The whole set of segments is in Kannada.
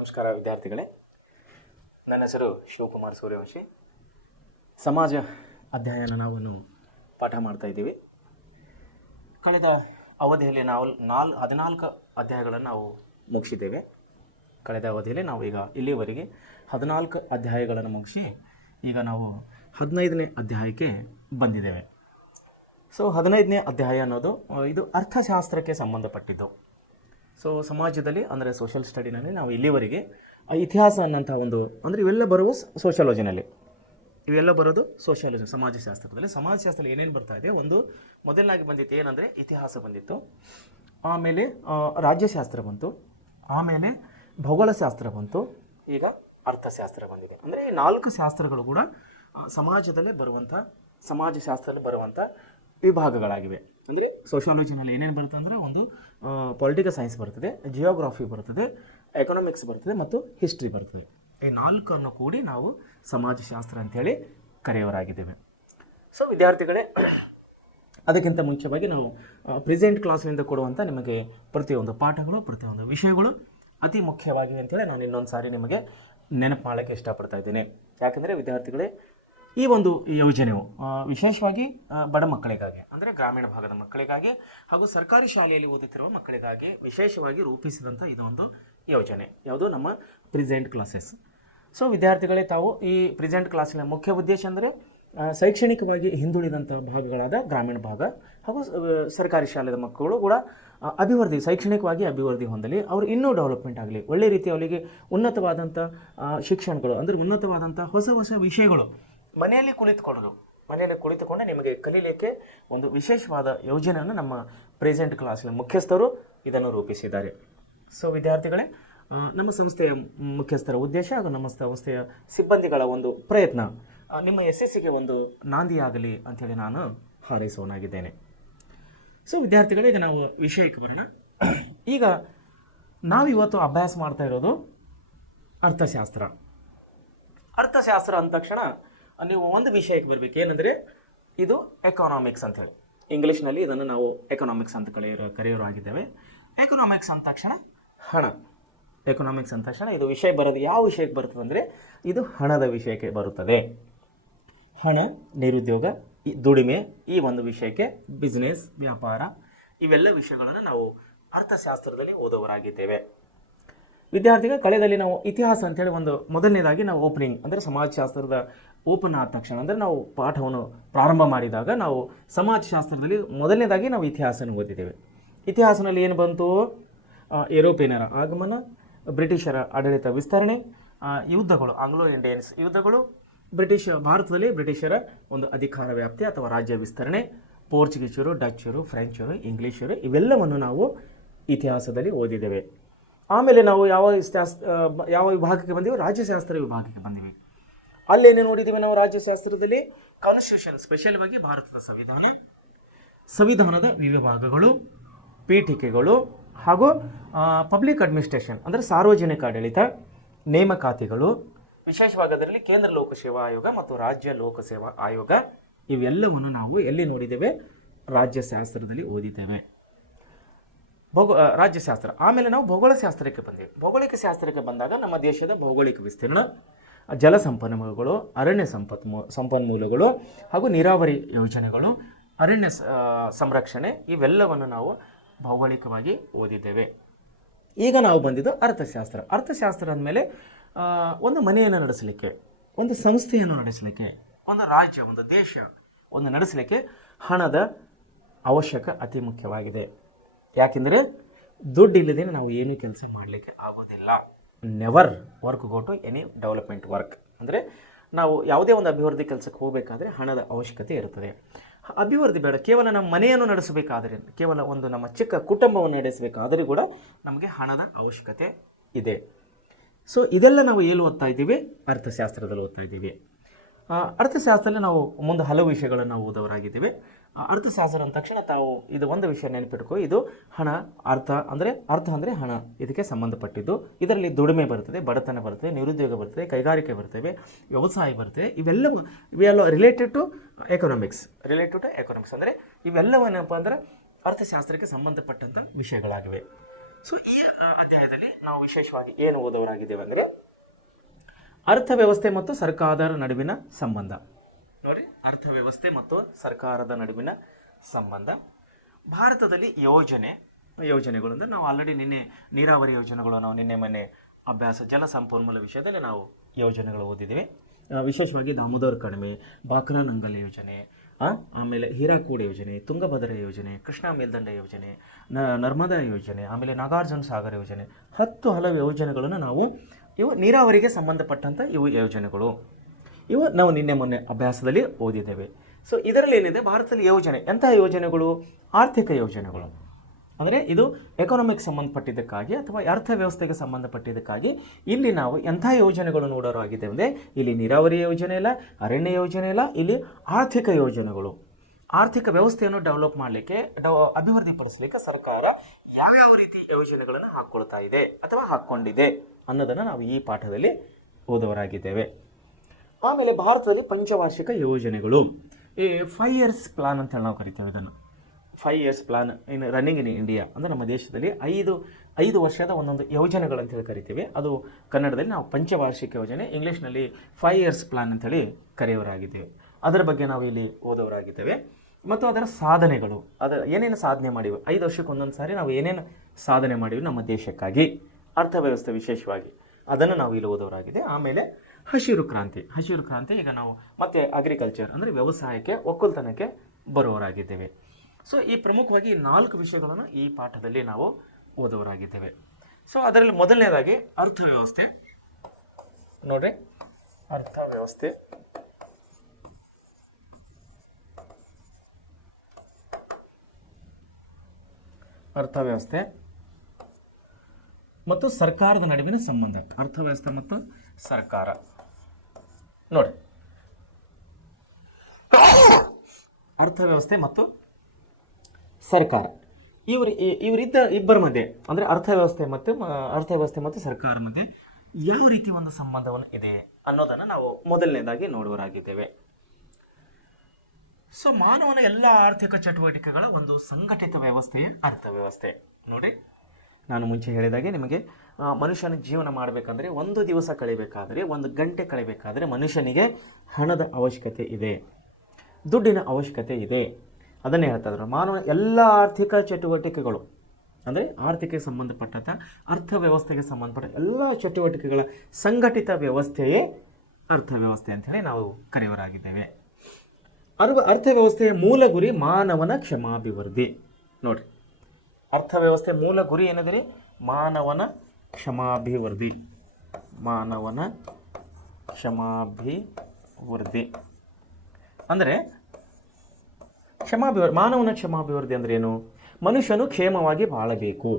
ನಮಸ್ಕಾರ ವಿದ್ಯಾರ್ಥಿಗಳೇ, ನನ್ನ ಹೆಸರು ಶಿವಕುಮಾರ್ ಸೂರ್ಯವಂಶಿ. ಸಮಾಜ ಅಧ್ಯಯನ ನಾವು ಪಾಠ ಮಾಡ್ತಾ ಇದ್ದೀವಿ. ಕಳೆದ ಅವಧಿಯಲ್ಲಿ ನಾವು 14 ಅಧ್ಯಾಯಗಳನ್ನು ನಾವು ಮುಗಿಸಿದ್ದೇವೆ. ಕಳೆದ ಅವಧಿಯಲ್ಲಿ ನಾವು ಈಗ ಇಲ್ಲಿವರೆಗೆ 14 ಅಧ್ಯಾಯಗಳನ್ನು ಮುಗಿಸಿ ಈಗ ನಾವು 15ನೇ ಅಧ್ಯಾಯಕ್ಕೆ ಬಂದಿದ್ದೇವೆ. ಸೊ 15ನೇ ಅಧ್ಯಾಯ ಅನ್ನೋದು ಇದು ಅರ್ಥಶಾಸ್ತ್ರಕ್ಕೆ ಸಂಬಂಧಪಟ್ಟಿದ್ದು. ಸೊ ಸಮಾಜದಲ್ಲಿ ಅಂದರೆ ಸೋಷಿಯಲ್ ಸ್ಟಡಿನಲ್ಲಿ ನಾವು ಇಲ್ಲಿವರೆಗೆ ಇತಿಹಾಸ ಅನ್ನೋಂಥ ಅಂದರೆ ಇವೆಲ್ಲ ಬರುವ ಸೋಷಿಯಾಲಜಿನಲ್ಲಿ, ಇವೆಲ್ಲ ಬರೋದು ಸೋಷಿಯಾಲಜಿ ಸಮಾಜಶಾಸ್ತ್ರದಲ್ಲಿ. ಸಮಾಜಶಾಸ್ತ್ರದಲ್ಲಿ ಏನೇನು ಬರ್ತಾ ಇದೆ, ಮೊದಲನಾಗಿ ಬಂದಿತ್ತು ಏನಂದರೆ ಇತಿಹಾಸ ಬಂದಿತ್ತು, ಆಮೇಲೆ ರಾಜ್ಯಶಾಸ್ತ್ರ ಬಂತು, ಆಮೇಲೆ ಭೌಗೋಳಶಾಸ್ತ್ರ ಬಂತು, ಈಗ ಅರ್ಥಶಾಸ್ತ್ರ ಬಂದಿದೆ. ಅಂದರೆ ಈ 4 ಶಾಸ್ತ್ರಗಳು ಕೂಡ ಸಮಾಜಶಾಸ್ತ್ರದಲ್ಲಿ ಬರುವಂಥ ವಿಭಾಗಗಳಾಗಿವೆ. ಅಂದರೆ ಸೋಷಿಯಾಲಜಿನಲ್ಲಿ ಏನೇನು ಬರುತ್ತೆ ಅಂದರೆ ಪೊಲಿಟಿಕಲ್ ಸೈನ್ಸ್ ಬರ್ತದೆ, ಜಿಯೋಗ್ರಫಿ ಬರ್ತದೆ, ಎಕನಾಮಿಕ್ಸ್ ಬರ್ತದೆ ಮತ್ತು ಹಿಸ್ಟ್ರಿ ಬರ್ತದೆ. ಈ 4 ಕೂಡಿ ನಾವು ಸಮಾಜಶಾಸ್ತ್ರ ಅಂಥೇಳಿ ಕರೆಯೋರಾಗಿದ್ದೇವೆ. ಸೊ ವಿದ್ಯಾರ್ಥಿಗಳೇ, ಅದಕ್ಕಿಂತ ಮುಂಚೆವಾಗಿ ನಾವು ಪ್ರೆಸೆಂಟ್ ಕ್ಲಾಸ್ನಿಂದ ಕೊಡುವಂಥ ನಿಮಗೆ ಪ್ರತಿಯೊಂದು ಪಾಠಗಳು, ಪ್ರತಿಯೊಂದು ವಿಷಯಗಳು ಅತಿ ಮುಖ್ಯವಾಗಿವೆ ಅಂತೇಳಿ ನಾನು ಇನ್ನೊಂದು ಸಾರಿ ನಿಮಗೆ ನೆನಪು ಮಾಡೋಕ್ಕೆ ಇಷ್ಟಪಡ್ತಾ ಇದ್ದೀನಿ. ಯಾಕೆಂದರೆ ವಿದ್ಯಾರ್ಥಿಗಳೇ, ಈ ಯೋಜನೆಯು ವಿಶೇಷವಾಗಿ ಬಡ ಮಕ್ಕಳಿಗಾಗಿ ಅಂದರೆ ಗ್ರಾಮೀಣ ಭಾಗದ ಮಕ್ಕಳಿಗಾಗಿ ಹಾಗೂ ಸರ್ಕಾರಿ ಶಾಲೆಯಲ್ಲಿ ಓದುತ್ತಿರುವ ಮಕ್ಕಳಿಗಾಗಿ ವಿಶೇಷವಾಗಿ ರೂಪಿಸಿದಂಥ ಇದೊಂದು ಯೋಜನೆ. ಯಾವುದು? ನಮ್ಮ ಪ್ರೆಸೆಂಟ್ ಕ್ಲಾಸಸ್. ಸೊ ವಿದ್ಯಾರ್ಥಿಗಳೇ, ತಾವು ಈ ಪ್ರೆಸೆಂಟ್ ಕ್ಲಾಸಿನ ಮುಖ್ಯ ಉದ್ದೇಶ ಅಂದರೆ ಶೈಕ್ಷಣಿಕವಾಗಿ ಹಿಂದುಳಿದಂಥ ಭಾಗಗಳಾದ ಗ್ರಾಮೀಣ ಭಾಗ ಹಾಗೂ ಸರ್ಕಾರಿ ಶಾಲೆಯ ಮಕ್ಕಳು ಕೂಡ ಶೈಕ್ಷಣಿಕವಾಗಿ ಅಭಿವೃದ್ಧಿ ಹೊಂದಲಿ, ಅವರು ಇನ್ನೂ ಡೆವಲಪ್ಮೆಂಟ್ ಆಗಲಿ, ಒಳ್ಳೆ ರೀತಿ ಅವರಿಗೆ ಉನ್ನತವಾದಂಥ ಶಿಕ್ಷಣಗಳು ಅಂದರೆ ಉನ್ನತವಾದಂಥ ಹೊಸ ವಿಷಯಗಳು ಮನೆಯಲ್ಲಿ ಕುಳಿತುಕೊಂಡು ನಿಮಗೆ ಕಲೀಲಿಕ್ಕೆ ಒಂದು ವಿಶೇಷವಾದ ಯೋಜನೆಯನ್ನು ನಮ್ಮ ಪ್ರೆಸೆಂಟ್ ಕ್ಲಾಸಿನ ಮುಖ್ಯಸ್ಥರು ಇದನ್ನು ರೂಪಿಸಿದ್ದಾರೆ. ಸೊ ವಿದ್ಯಾರ್ಥಿಗಳೇ, ನಮ್ಮ ಸಂಸ್ಥೆಯ ಮುಖ್ಯಸ್ಥರ ಉದ್ದೇಶ ಹಾಗೂ ನಮ್ಮ ಸಂಸ್ಥೆಯ ಸಿಬ್ಬಂದಿಗಳ ಪ್ರಯತ್ನ ನಿಮ್ಮ ಯಶಸ್ಸಿಗೆ ನಾಂದಿಯಾಗಲಿ ಅಂಥೇಳಿ ನಾನು ಹಾರೈಸೋನಾಗಿದ್ದೇನೆ. ಸೊ ವಿದ್ಯಾರ್ಥಿಗಳೇ, ಈಗ ನಾವು ವಿಷಯಕ್ಕೆ ಬರೋಣ. ಈಗ ನಾವಿವತ್ತು ಅಭ್ಯಾಸ ಮಾಡ್ತಾ ಇರೋದು ಅರ್ಥಶಾಸ್ತ್ರ. ಅರ್ಥಶಾಸ್ತ್ರ ಅಂದ ತಕ್ಷಣ ನೀವು ಒಂದು ವಿಷಯಕ್ಕೆ ಬರಬೇಕು, ಏನಂದರೆ ಇದು ಎಕನಾಮಿಕ್ಸ್ ಅಂಥೇಳಿ. ಇಂಗ್ಲೀಷ್ನಲ್ಲಿ ಇದನ್ನು ನಾವು ಎಕನಾಮಿಕ್ಸ್ ಅಂತ ಕರೆಯೋರಾಗಿದ್ದೇವೆ. ಎಕನಾಮಿಕ್ಸ್ ಅಂದ ತಕ್ಷಣ ಹಣ. ಎಕನಾಮಿಕ್ಸ್ ಅಂದ ತಕ್ಷಣ ಇದು ವಿಷಯ ಬರೋದು ಯಾವ ವಿಷಯಕ್ಕೆ ಬರ್ತದೆ ಅಂದರೆ ಇದು ಹಣದ ವಿಷಯಕ್ಕೆ ಬರುತ್ತದೆ. ಹಣ, ನಿರುದ್ಯೋಗ, ದುಡಿಮೆ, ಈ ವಿಷಯಕ್ಕೆ ಬಿಸ್ನೆಸ್, ವ್ಯಾಪಾರ, ಇವೆಲ್ಲ ವಿಷಯಗಳನ್ನು ನಾವು ಅರ್ಥಶಾಸ್ತ್ರದಲ್ಲಿ ಓದೋರಾಗಿದ್ದೇವೆ. ವಿದ್ಯಾರ್ಥಿಗಳ ಕಳೆದಲ್ಲಿ ನಾವು ಇತಿಹಾಸ ಅಂತೇಳಿ ಮೊದಲನೇದಾಗಿ ನಾವು ಓಪನಿಂಗ್ ಅಂದರೆ ಸಮಾಜಶಾಸ್ತ್ರದ ಓಪನ್ ಆದ ತಕ್ಷಣ ಅಂದರೆ ನಾವು ಪಾಠವನ್ನು ಪ್ರಾರಂಭ ಮಾಡಿದಾಗ ನಾವು ಸಮಾಜಶಾಸ್ತ್ರದಲ್ಲಿ ಮೊದಲನೇದಾಗಿ ನಾವು ಇತಿಹಾಸನ ಓದಿದ್ದೇವೆ. ಇತಿಹಾಸದಲ್ಲಿ ಏನು ಬಂತು? ಯುರೋಪಿಯನರ ಆಗಮನ, ಬ್ರಿಟಿಷರ ಆಡಳಿತ ವಿಸ್ತರಣೆ, ಯುದ್ಧಗಳು, ಆಂಗ್ಲೋ ಇಂಡಿಯನ್ಸ್ ಯುದ್ಧಗಳು, ಭಾರತದಲ್ಲಿ ಬ್ರಿಟಿಷರ ಅಧಿಕಾರ ವ್ಯಾಪ್ತಿ ಅಥವಾ ರಾಜ್ಯ ವಿಸ್ತರಣೆ, ಪೋರ್ಚುಗೀಸರು, ಡಚ್ಚರು, ಫ್ರೆಂಚರು, ಇಂಗ್ಲೀಷರು, ಇವೆಲ್ಲವನ್ನು ನಾವು ಇತಿಹಾಸದಲ್ಲಿ ಓದಿದ್ದೇವೆ. ಆಮೇಲೆ ನಾವು ಯಾವ ವಿಭಾಗಕ್ಕೆ ಬಂದೀವಿ? ರಾಜ್ಯಶಾಸ್ತ್ರ ವಿಭಾಗಕ್ಕೆ ಬಂದಿವಿ. ಅಲ್ಲೇನು ನೋಡಿದ್ದೀವಿ ನಾವು? ರಾಜ್ಯಶಾಸ್ತ್ರದಲ್ಲಿ ಕಾನ್ಸ್ಟಿಟ್ಯೂಷನ್, ಸ್ಪೆಷಲ್ವಾಗಿ ಭಾರತದ ಸಂವಿಧಾನದ ವಿಭಾಗಗಳು, ಪೀಠಿಕೆಗಳು ಹಾಗೂ ಪಬ್ಲಿಕ್ ಅಡ್ಮಿನಿಸ್ಟ್ರೇಷನ್ ಅಂದರೆ ಸಾರ್ವಜನಿಕ ಆಡಳಿತ, ನೇಮಕಾತಿಗಳು, ವಿಶೇಷವಾಗಿ ಅದರಲ್ಲಿ ಕೇಂದ್ರ ಲೋಕಸೇವಾ ಆಯೋಗ ಮತ್ತು ರಾಜ್ಯ ಲೋಕಸೇವಾ ಆಯೋಗ, ಇವೆಲ್ಲವನ್ನು ನಾವು ಎಲ್ಲಿ ನೋಡಿದ್ದೇವೆ? ರಾಜ್ಯಶಾಸ್ತ್ರದಲ್ಲಿ ಓದಿದ್ದೇವೆ. ರಾಜ್ಯಶಾಸ್ತ್ರ. ಆಮೇಲೆ ನಾವು ಭೌಗೋಳಶಾಸ್ತ್ರಕ್ಕೆ ಬಂದೇವೆ. ಭೌಗೋಳಿಕ ಶಾಸ್ತ್ರಕ್ಕೆ ಬಂದಾಗ ನಮ್ಮ ದೇಶದ ಭೌಗೋಳಿಕ ವಿಸ್ತೀರ್ಣ, ಜಲ ಸಂಪನ್ಮೂಲಗಳು, ಅರಣ್ಯ ಸಂಪನ್ಮೂಲಗಳು ಹಾಗೂ ನೀರಾವರಿ ಯೋಜನೆಗಳು, ಅರಣ್ಯ ಸಂರಕ್ಷಣೆ, ಇವೆಲ್ಲವನ್ನು ನಾವು ಭೌಗೋಳಿಕವಾಗಿ ಓದಿದ್ದೇವೆ. ಈಗ ನಾವು ಬಂದಿದ್ದು ಅರ್ಥಶಾಸ್ತ್ರ. ಅರ್ಥಶಾಸ್ತ್ರ ಅಂದಮೇಲೆ ಒಂದು ಮನೆಯನ್ನು ನಡೆಸಲಿಕ್ಕೆ, ಒಂದು ಸಂಸ್ಥೆಯನ್ನು ನಡೆಸಲಿಕ್ಕೆ, ಒಂದು ರಾಜ್ಯ, ಒಂದು ದೇಶ ನಡೆಸಲಿಕ್ಕೆ ಹಣದ ಅವಶ್ಯಕ ಅತಿ ಮುಖ್ಯವಾಗಿದೆ. ಯಾಕೆಂದರೆ ದುಡ್ಡು ಇಲ್ಲದೇ ನಾವು ಏನೂ ಕೆಲಸ ಮಾಡಲಿಕ್ಕೆ ಆಗೋದಿಲ್ಲ. Never work go to any development work. ಅಂದರೆ ನಾವು ಯಾವುದೇ ಅಭಿವೃದ್ಧಿ ಕೆಲಸಕ್ಕೆ ಹೋಗಬೇಕಾದ್ರೆ ಹಣದ ಅವಶ್ಯಕತೆ ಇರುತ್ತದೆ. ಅಭಿವೃದ್ಧಿ ಬೇಡ, ಕೇವಲ ನಮ್ಮ ಮನೆಯನ್ನು ನಡೆಸಬೇಕಾದರೆ, ಕೇವಲ ನಮ್ಮ ಚಿಕ್ಕ ಕುಟುಂಬವನ್ನು ನಡೆಸಬೇಕಾದರೂ ಕೂಡ ನಮಗೆ ಹಣದ ಅವಶ್ಯಕತೆ ಇದೆ. ಸೊ ಇದೆಲ್ಲ ನಾವು ಎಲ್ಲಿ ಓದ್ತಾ ಇದ್ದೀವಿ? ಅರ್ಥಶಾಸ್ತ್ರದಲ್ಲಿ ಓದ್ತಾ ಇದ್ದೀವಿ. ಅರ್ಥಶಾಸ್ತ್ರದಲ್ಲಿ ನಾವು ಮುಂದೆ ಹಲವು ವಿಷಯಗಳನ್ನು ನಾವು ಓದೋರಾಗಿದ್ದೀವಿ. ಅರ್ಥಶಾಸ್ತ್ರ ಅಂದ ತಕ್ಷಣ ತಾವು ಇದು ವಿಷಯ ನೆನಪಿಟ್ಕೋ, ಇದು ಹಣ. ಅರ್ಥ ಅಂದರೆ ಹಣ, ಇದಕ್ಕೆ ಸಂಬಂಧಪಟ್ಟಿದ್ದು. ಇದರಲ್ಲಿ ದುಡಿಮೆ ಬರ್ತದೆ, ಬಡತನ ಬರ್ತದೆ, ನಿರುದ್ಯೋಗ ಬರ್ತದೆ, ಕೈಗಾರಿಕೆ ಬರ್ತದೆ, ವ್ಯವಸಾಯ ಬರ್ತದೆ, ಇವೆಲ್ಲ ರಿಲೇಟೆಡ್ ಟು ಎಕನಾಮಿಕ್ಸ್. ಅಂದರೆ ಇವೆಲ್ಲವೇನಪ್ಪ ಅಂದರೆ ಅರ್ಥಶಾಸ್ತ್ರಕ್ಕೆ ಸಂಬಂಧಪಟ್ಟಂಥ ವಿಷಯಗಳಾಗಿವೆ. ಸೊ ಈ ಅಧ್ಯಾಯದಲ್ಲಿ ನಾವು ವಿಶೇಷವಾಗಿ ಏನು ಓದೋರಾಗಿದ್ದೇವೆ ಅಂದರೆ ಅರ್ಥವ್ಯವಸ್ಥೆ ಮತ್ತು ಸರ್ಕಾರದ ನಡುವಿನ ಸಂಬಂಧ. ನೋಡಿ, ಅರ್ಥವ್ಯವಸ್ಥೆ ಮತ್ತು ಸರ್ಕಾರದ ನಡುವಿನ ಸಂಬಂಧ. ಭಾರತದಲ್ಲಿ ಯೋಜನೆಗಳು ಅಂದರೆ ನಾವು ಆಲ್ರೆಡಿ ನಿನ್ನೆ ನೀರಾವರಿ ಯೋಜನೆಗಳು ನಾವು ನಿನ್ನೆ ಮೊನ್ನೆ ಅಭ್ಯಾಸ ಜಲ ಸಂಪನ್ಮೂಲ ವಿಷಯದಲ್ಲಿ ನಾವು ಯೋಜನೆಗಳು ಓದಿದ್ದೀವಿ. ವಿಶೇಷವಾಗಿ ದಾಮೋದರ್ ಕಣಿವೆ, ಬಾಕ್ರಾ ನಂಗಲ್ ಯೋಜನೆ, ಆಮೇಲೆ ಹೀರಾಕೂಡ್ ಯೋಜನೆ, ತುಂಗಭದ್ರಾ ಯೋಜನೆ, ಕೃಷ್ಣಾ ಮೇಲ್ದಂಡೆ ಯೋಜನೆ, ನರ್ಮದಾ ಯೋಜನೆ, ಆಮೇಲೆ ನಾಗಾರ್ಜುನ ಸಾಗರ್ ಯೋಜನೆ, ಹಲವು ಯೋಜನೆಗಳನ್ನು ನಾವು ಇವು ನೀರಾವರಿಗೆ ಸಂಬಂಧಪಟ್ಟಂಥ ಇವು ಯೋಜನೆಗಳು. ಇವು ನಾವು ನಿನ್ನೆ ಮೊನ್ನೆ ಅಭ್ಯಾಸದಲ್ಲಿ ಓದಿದ್ದೇವೆ. ಸೊ ಇದರಲ್ಲಿ ಏನಿದೆ, ಭಾರತದಲ್ಲಿ ಎಂತಹ ಯೋಜನೆಗಳು? ಆರ್ಥಿಕ ಯೋಜನೆಗಳು. ಅಂದರೆ ಇದು ಎಕನಾಮಿಕ್ಸ್ ಸಂಬಂಧಪಟ್ಟಿದ್ದಕ್ಕಾಗಿ ಅಥವಾ ಅರ್ಥವ್ಯವಸ್ಥೆಗೆ ಸಂಬಂಧಪಟ್ಟಿದ್ದಕ್ಕಾಗಿ ಇಲ್ಲಿ ನಾವು ಎಂಥ ಯೋಜನೆಗಳು ನೋಡೋರು ಆಗಿದೆ ಅಂದರೆ ಇಲ್ಲಿ ನೀರಾವರಿ ಯೋಜನೆ ಇಲ್ಲ, ಅರಣ್ಯ ಯೋಜನೆ ಇಲ್ಲ, ಇಲ್ಲಿ ಆರ್ಥಿಕ ಯೋಜನೆಗಳು. ಆರ್ಥಿಕ ವ್ಯವಸ್ಥೆಯನ್ನು ಡೆವಲಪ್ ಮಾಡಲಿಕ್ಕೆ ಅಭಿವೃದ್ಧಿಪಡಿಸಲಿಕ್ಕೆ ಸರ್ಕಾರ ಯಾವ್ಯಾವ ರೀತಿ ಯೋಜನೆಗಳನ್ನು ಹಾಕ್ಕೊಳ್ತಾ ಇದೆ ಅಥವಾ ಹಾಕ್ಕೊಂಡಿದೆ ಅನ್ನೋದನ್ನು ನಾವು ಈ ಪಾಠದಲ್ಲಿ ಓದೋರಾಗಿದ್ದೇವೆ. ಆಮೇಲೆ ಭಾರತದಲ್ಲಿ ಪಂಚವಾರ್ಷಿಕ ಯೋಜನೆಗಳು, ಈ 5 years ಪ್ಲಾನ್ ಅಂತ ಹೇಳಿ ನಾವು ಕರಿತೇವೆ ಇದನ್ನು. 5 years plan in running in India ಅಂದರೆ ನಮ್ಮ ದೇಶದಲ್ಲಿ ಐದು ವರ್ಷದ ಒಂದೊಂದು ಯೋಜನೆಗಳಂತ ಹೇಳಿ ಕರಿತೀವಿ. ಅದು ಕನ್ನಡದಲ್ಲಿ ನಾವು ಪಂಚವಾರ್ಷಿಕ ಯೋಜನೆ, ಇಂಗ್ಲೀಷ್ನಲ್ಲಿ 5 years ಪ್ಲಾನ್ ಅಂತೇಳಿ ಕರೆಯೋರಾಗಿದ್ದೇವೆ. ಅದರ ಬಗ್ಗೆ ನಾವು ಇಲ್ಲಿ ಓದೋರಾಗಿದ್ದೇವೆ. ಮತ್ತು ಅದರ ಸಾಧನೆಗಳು, ಏನೇನು ಸಾಧನೆ ಮಾಡಿವೆ, 5 ವರ್ಷಕ್ಕೆ ಒಂದೊಂದು ಸಾರಿ ನಾವು ಏನೇನು ಸಾಧನೆ ಮಾಡಿವಿ ನಮ್ಮ ದೇಶಕ್ಕಾಗಿ, ಅರ್ಥವ್ಯವಸ್ಥೆ ವಿಶೇಷವಾಗಿ, ಅದನ್ನು ನಾವು ಇಲ್ಲಿ ಓದೋರಾಗಿದೆ. ಆಮೇಲೆ ಹಸಿರು ಕ್ರಾಂತಿ ಈಗ ನಾವು ಮತ್ತೆ ಅಗ್ರಿಕಲ್ಚರ್ ಅಂದರೆ ವ್ಯವಸಾಯಕ್ಕೆ, ಒಕ್ಕಲ್ತನಕ್ಕೆ ಬರುವವರಾಗಿದ್ದೇವೆ. ಸೊ ಈ ಪ್ರಮುಖವಾಗಿ 4 ವಿಷಯಗಳನ್ನು ಈ ಪಾಠದಲ್ಲಿ ನಾವು ಓದೋರಾಗಿದ್ದೇವೆ. ಸೊ ಅದರಲ್ಲಿ ಮೊದಲನೇದಾಗಿ ಅರ್ಥವ್ಯವಸ್ಥೆ. ನೋಡ್ರಿ, ಅರ್ಥವ್ಯವಸ್ಥೆ ಮತ್ತು ಸರ್ಕಾರದ ನಡುವಿನ ಸಂಬಂಧ. ಅರ್ಥವ್ಯವಸ್ಥೆ ಮತ್ತು ಸರ್ಕಾರ. ನೋಡಿ, ಅರ್ಥವ್ಯವಸ್ಥೆ ಮತ್ತು ಸರ್ಕಾರ ಇಬ್ಬರ ಮಧ್ಯೆ ಅಂದರೆ ಅರ್ಥವ್ಯವಸ್ಥೆ ಮತ್ತು ಸರ್ಕಾರ ಮಧ್ಯೆ ಯಾವ ರೀತಿ ಒಂದು ಸಂಬಂಧವನ್ನು ಇದೆ ಅನ್ನೋದನ್ನು ನಾವು ಮೊದಲನೇದಾಗಿ ನೋಡುವರಾಗಿದ್ದೇವೆ. ಸೊ ಮಾನವನ ಎಲ್ಲ ಆರ್ಥಿಕ ಚಟುವಟಿಕೆಗಳ ಒಂದು ಸಂಘಟಿತ ವ್ಯವಸ್ಥೆಯೇ ಅರ್ಥವ್ಯವಸ್ಥೆ. ನೋಡಿ, ನಾನು ಮುಂಚೆ ಹೇಳಿದಾಗೆ ನಿಮಗೆ ಮನುಷ್ಯನ ಜೀವನ ಮಾಡಬೇಕಂದ್ರೆ, ಒಂದು ದಿವಸ ಕಳಿಬೇಕಾದರೆ, 1 ಗಂಟೆ ಕಳಿಬೇಕಾದರೆ ಮನುಷ್ಯನಿಗೆ ಹಣದ ಅವಶ್ಯಕತೆ ಇದೆ, ದುಡ್ಡಿನ ಅವಶ್ಯಕತೆ ಇದೆ. ಅದನ್ನೇ ಹೇಳ್ತಾ ಇದ್ರು. ಮಾನವನ ಎಲ್ಲ ಆರ್ಥಿಕ ಚಟುವಟಿಕೆಗಳು ಅಂದರೆ ಆರ್ಥಿಕಕ್ಕೆ ಸಂಬಂಧಪಟ್ಟಂಥ ಅರ್ಥವ್ಯವಸ್ಥೆಗೆ ಸಂಬಂಧಪಟ್ಟ ಎಲ್ಲ ಚಟುವಟಿಕೆಗಳ ಸಂಘಟಿತ ವ್ಯವಸ್ಥೆಯೇ ಅರ್ಥವ್ಯವಸ್ಥೆ ಅಂಥೇಳಿ ನಾವು ಕರೆಯವರಾಗಿದ್ದೇವೆ. ಅರ್ಥವ್ಯವಸ್ಥೆಯ ಮೂಲ ಗುರಿ ಮಾನವನ ಕ್ಷಮಾಭಿವೃದ್ಧಿ. ನೋಡಿರಿ, ಅರ್ಥವ್ಯವಸ್ಥೆ ಮೂಲ ಗುರಿ ಏನಿದೆ? ಮಾನವನ ಕ್ಷಮಾಭಿವೃದ್ಧಿ. ಅಂದರೆ ಮಾನವನ ಕ್ಷಮಾಭಿವೃದ್ಧಿ ಅಂದ್ರೆ ಏನು? ಮನುಷ್ಯನು ಕ್ಷೇಮವಾಗಿ ಬಾಳಬೇಕು,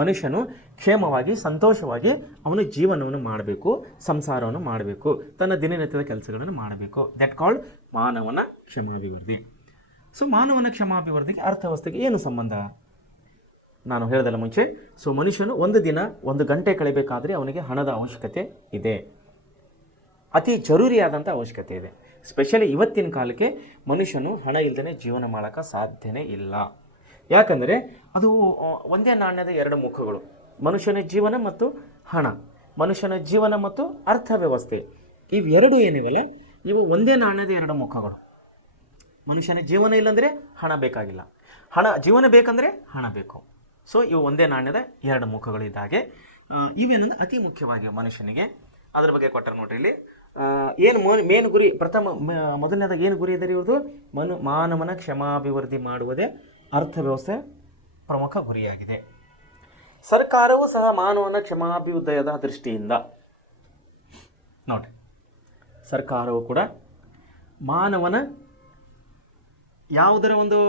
ಮನುಷ್ಯನು ಕ್ಷೇಮವಾಗಿ ಸಂತೋಷವಾಗಿ ಅವನು ಜೀವನವನ್ನು ಮಾಡಬೇಕು, ಸಂಸಾರವನ್ನು ಮಾಡಬೇಕು, ತನ್ನ ದಿನನಿತ್ಯದ ಕೆಲಸಗಳನ್ನು ಮಾಡಬೇಕು. ದಟ್ ಕಾಲ್ಡ್ ಮಾನವನ ಕ್ಷಮಾಭಿವೃದ್ಧಿ. ಸೊ ಮಾನವನ ಕ್ಷಮಾಭಿವೃದ್ಧಿಗೆ ಅರ್ಥವ್ಯವಸ್ಥೆಗೆ ಏನು ಸಂಬಂಧ? ನಾನು ಹೇಳಿದಲ್ಲ ಮುಂಚೆ. ಸೊ ಮನುಷ್ಯನು 1 ಗಂಟೆ ಕಳಿಬೇಕಾದ್ರೆ ಅವನಿಗೆ ಹಣದ ಅವಶ್ಯಕತೆ ಇದೆ, ಅತಿ ಜರೂರಿಯಾದಂಥ ಅವಶ್ಯಕತೆ ಇದೆ. ಸ್ಪೆಷಲಿ ಇವತ್ತಿನ ಕಾಲಕ್ಕೆ ಮನುಷ್ಯನು ಹಣ ಇಲ್ಲದೇ ಜೀವನ ಮಾಡೋಕ್ಕೆ ಸಾಧ್ಯನೇ ಇಲ್ಲ. ಯಾಕಂದರೆ ಅದು ಒಂದೇ ನಾಣ್ಯದ 2 ಮುಖಗಳು. ಮನುಷ್ಯನ ಜೀವನ ಮತ್ತು ಹಣ, ಮನುಷ್ಯನ ಜೀವನ ಮತ್ತು ಅರ್ಥವ್ಯವಸ್ಥೆ, ಇವೆರಡು ಏನಿವಲ್ಲ ಇವು ಒಂದೇ ನಾಣ್ಯದ 2 ಮುಖಗಳು. ಮನುಷ್ಯನ ಜೀವನ ಇಲ್ಲಂದರೆ ಹಣ ಬೇಕಾಗಿಲ್ಲ, ಜೀವನ ಬೇಕಂದರೆ ಹಣ ಬೇಕು. ಸೊ ಇವು ಒಂದೇ ನಾಣ್ಯದ 2 ಮುಖಗಳಿದ್ದಾಗೆ. ಇವೇನಂದ್ರೆ ಅತಿ ಮುಖ್ಯವಾಗಿ ಮನುಷ್ಯನಿಗೆ. ಅದ್ರ ಬಗ್ಗೆ ಕೊಟ್ಟರೆ ನೋಡ್ರಿ ಇಲ್ಲಿ ಏನು ಮೇನ್ ಗುರಿ, ಮೊದಲನೇದಾಗಿ ಏನು ಗುರಿ ಇದೆ ಇವ್ರದ್ದು? ಮಾನವನ ಕ್ಷಮಾಭಿವೃದ್ಧಿ ಮಾಡುವುದೇ ಅರ್ಥವ್ಯವಸ್ಥೆ ಪ್ರಮುಖ ಗುರಿಯಾಗಿದೆ. ಸರ್ಕಾರವು ಸಹ ಮಾನವನ ಕ್ಷಮಾಭಿವೃದ್ಧಿಯ ದೃಷ್ಟಿಯಿಂದ ನೋಡಿ, ಸರ್ಕಾರವು ಕೂಡ ಮಾನವನ ಯಾವುದರ ಒಂದು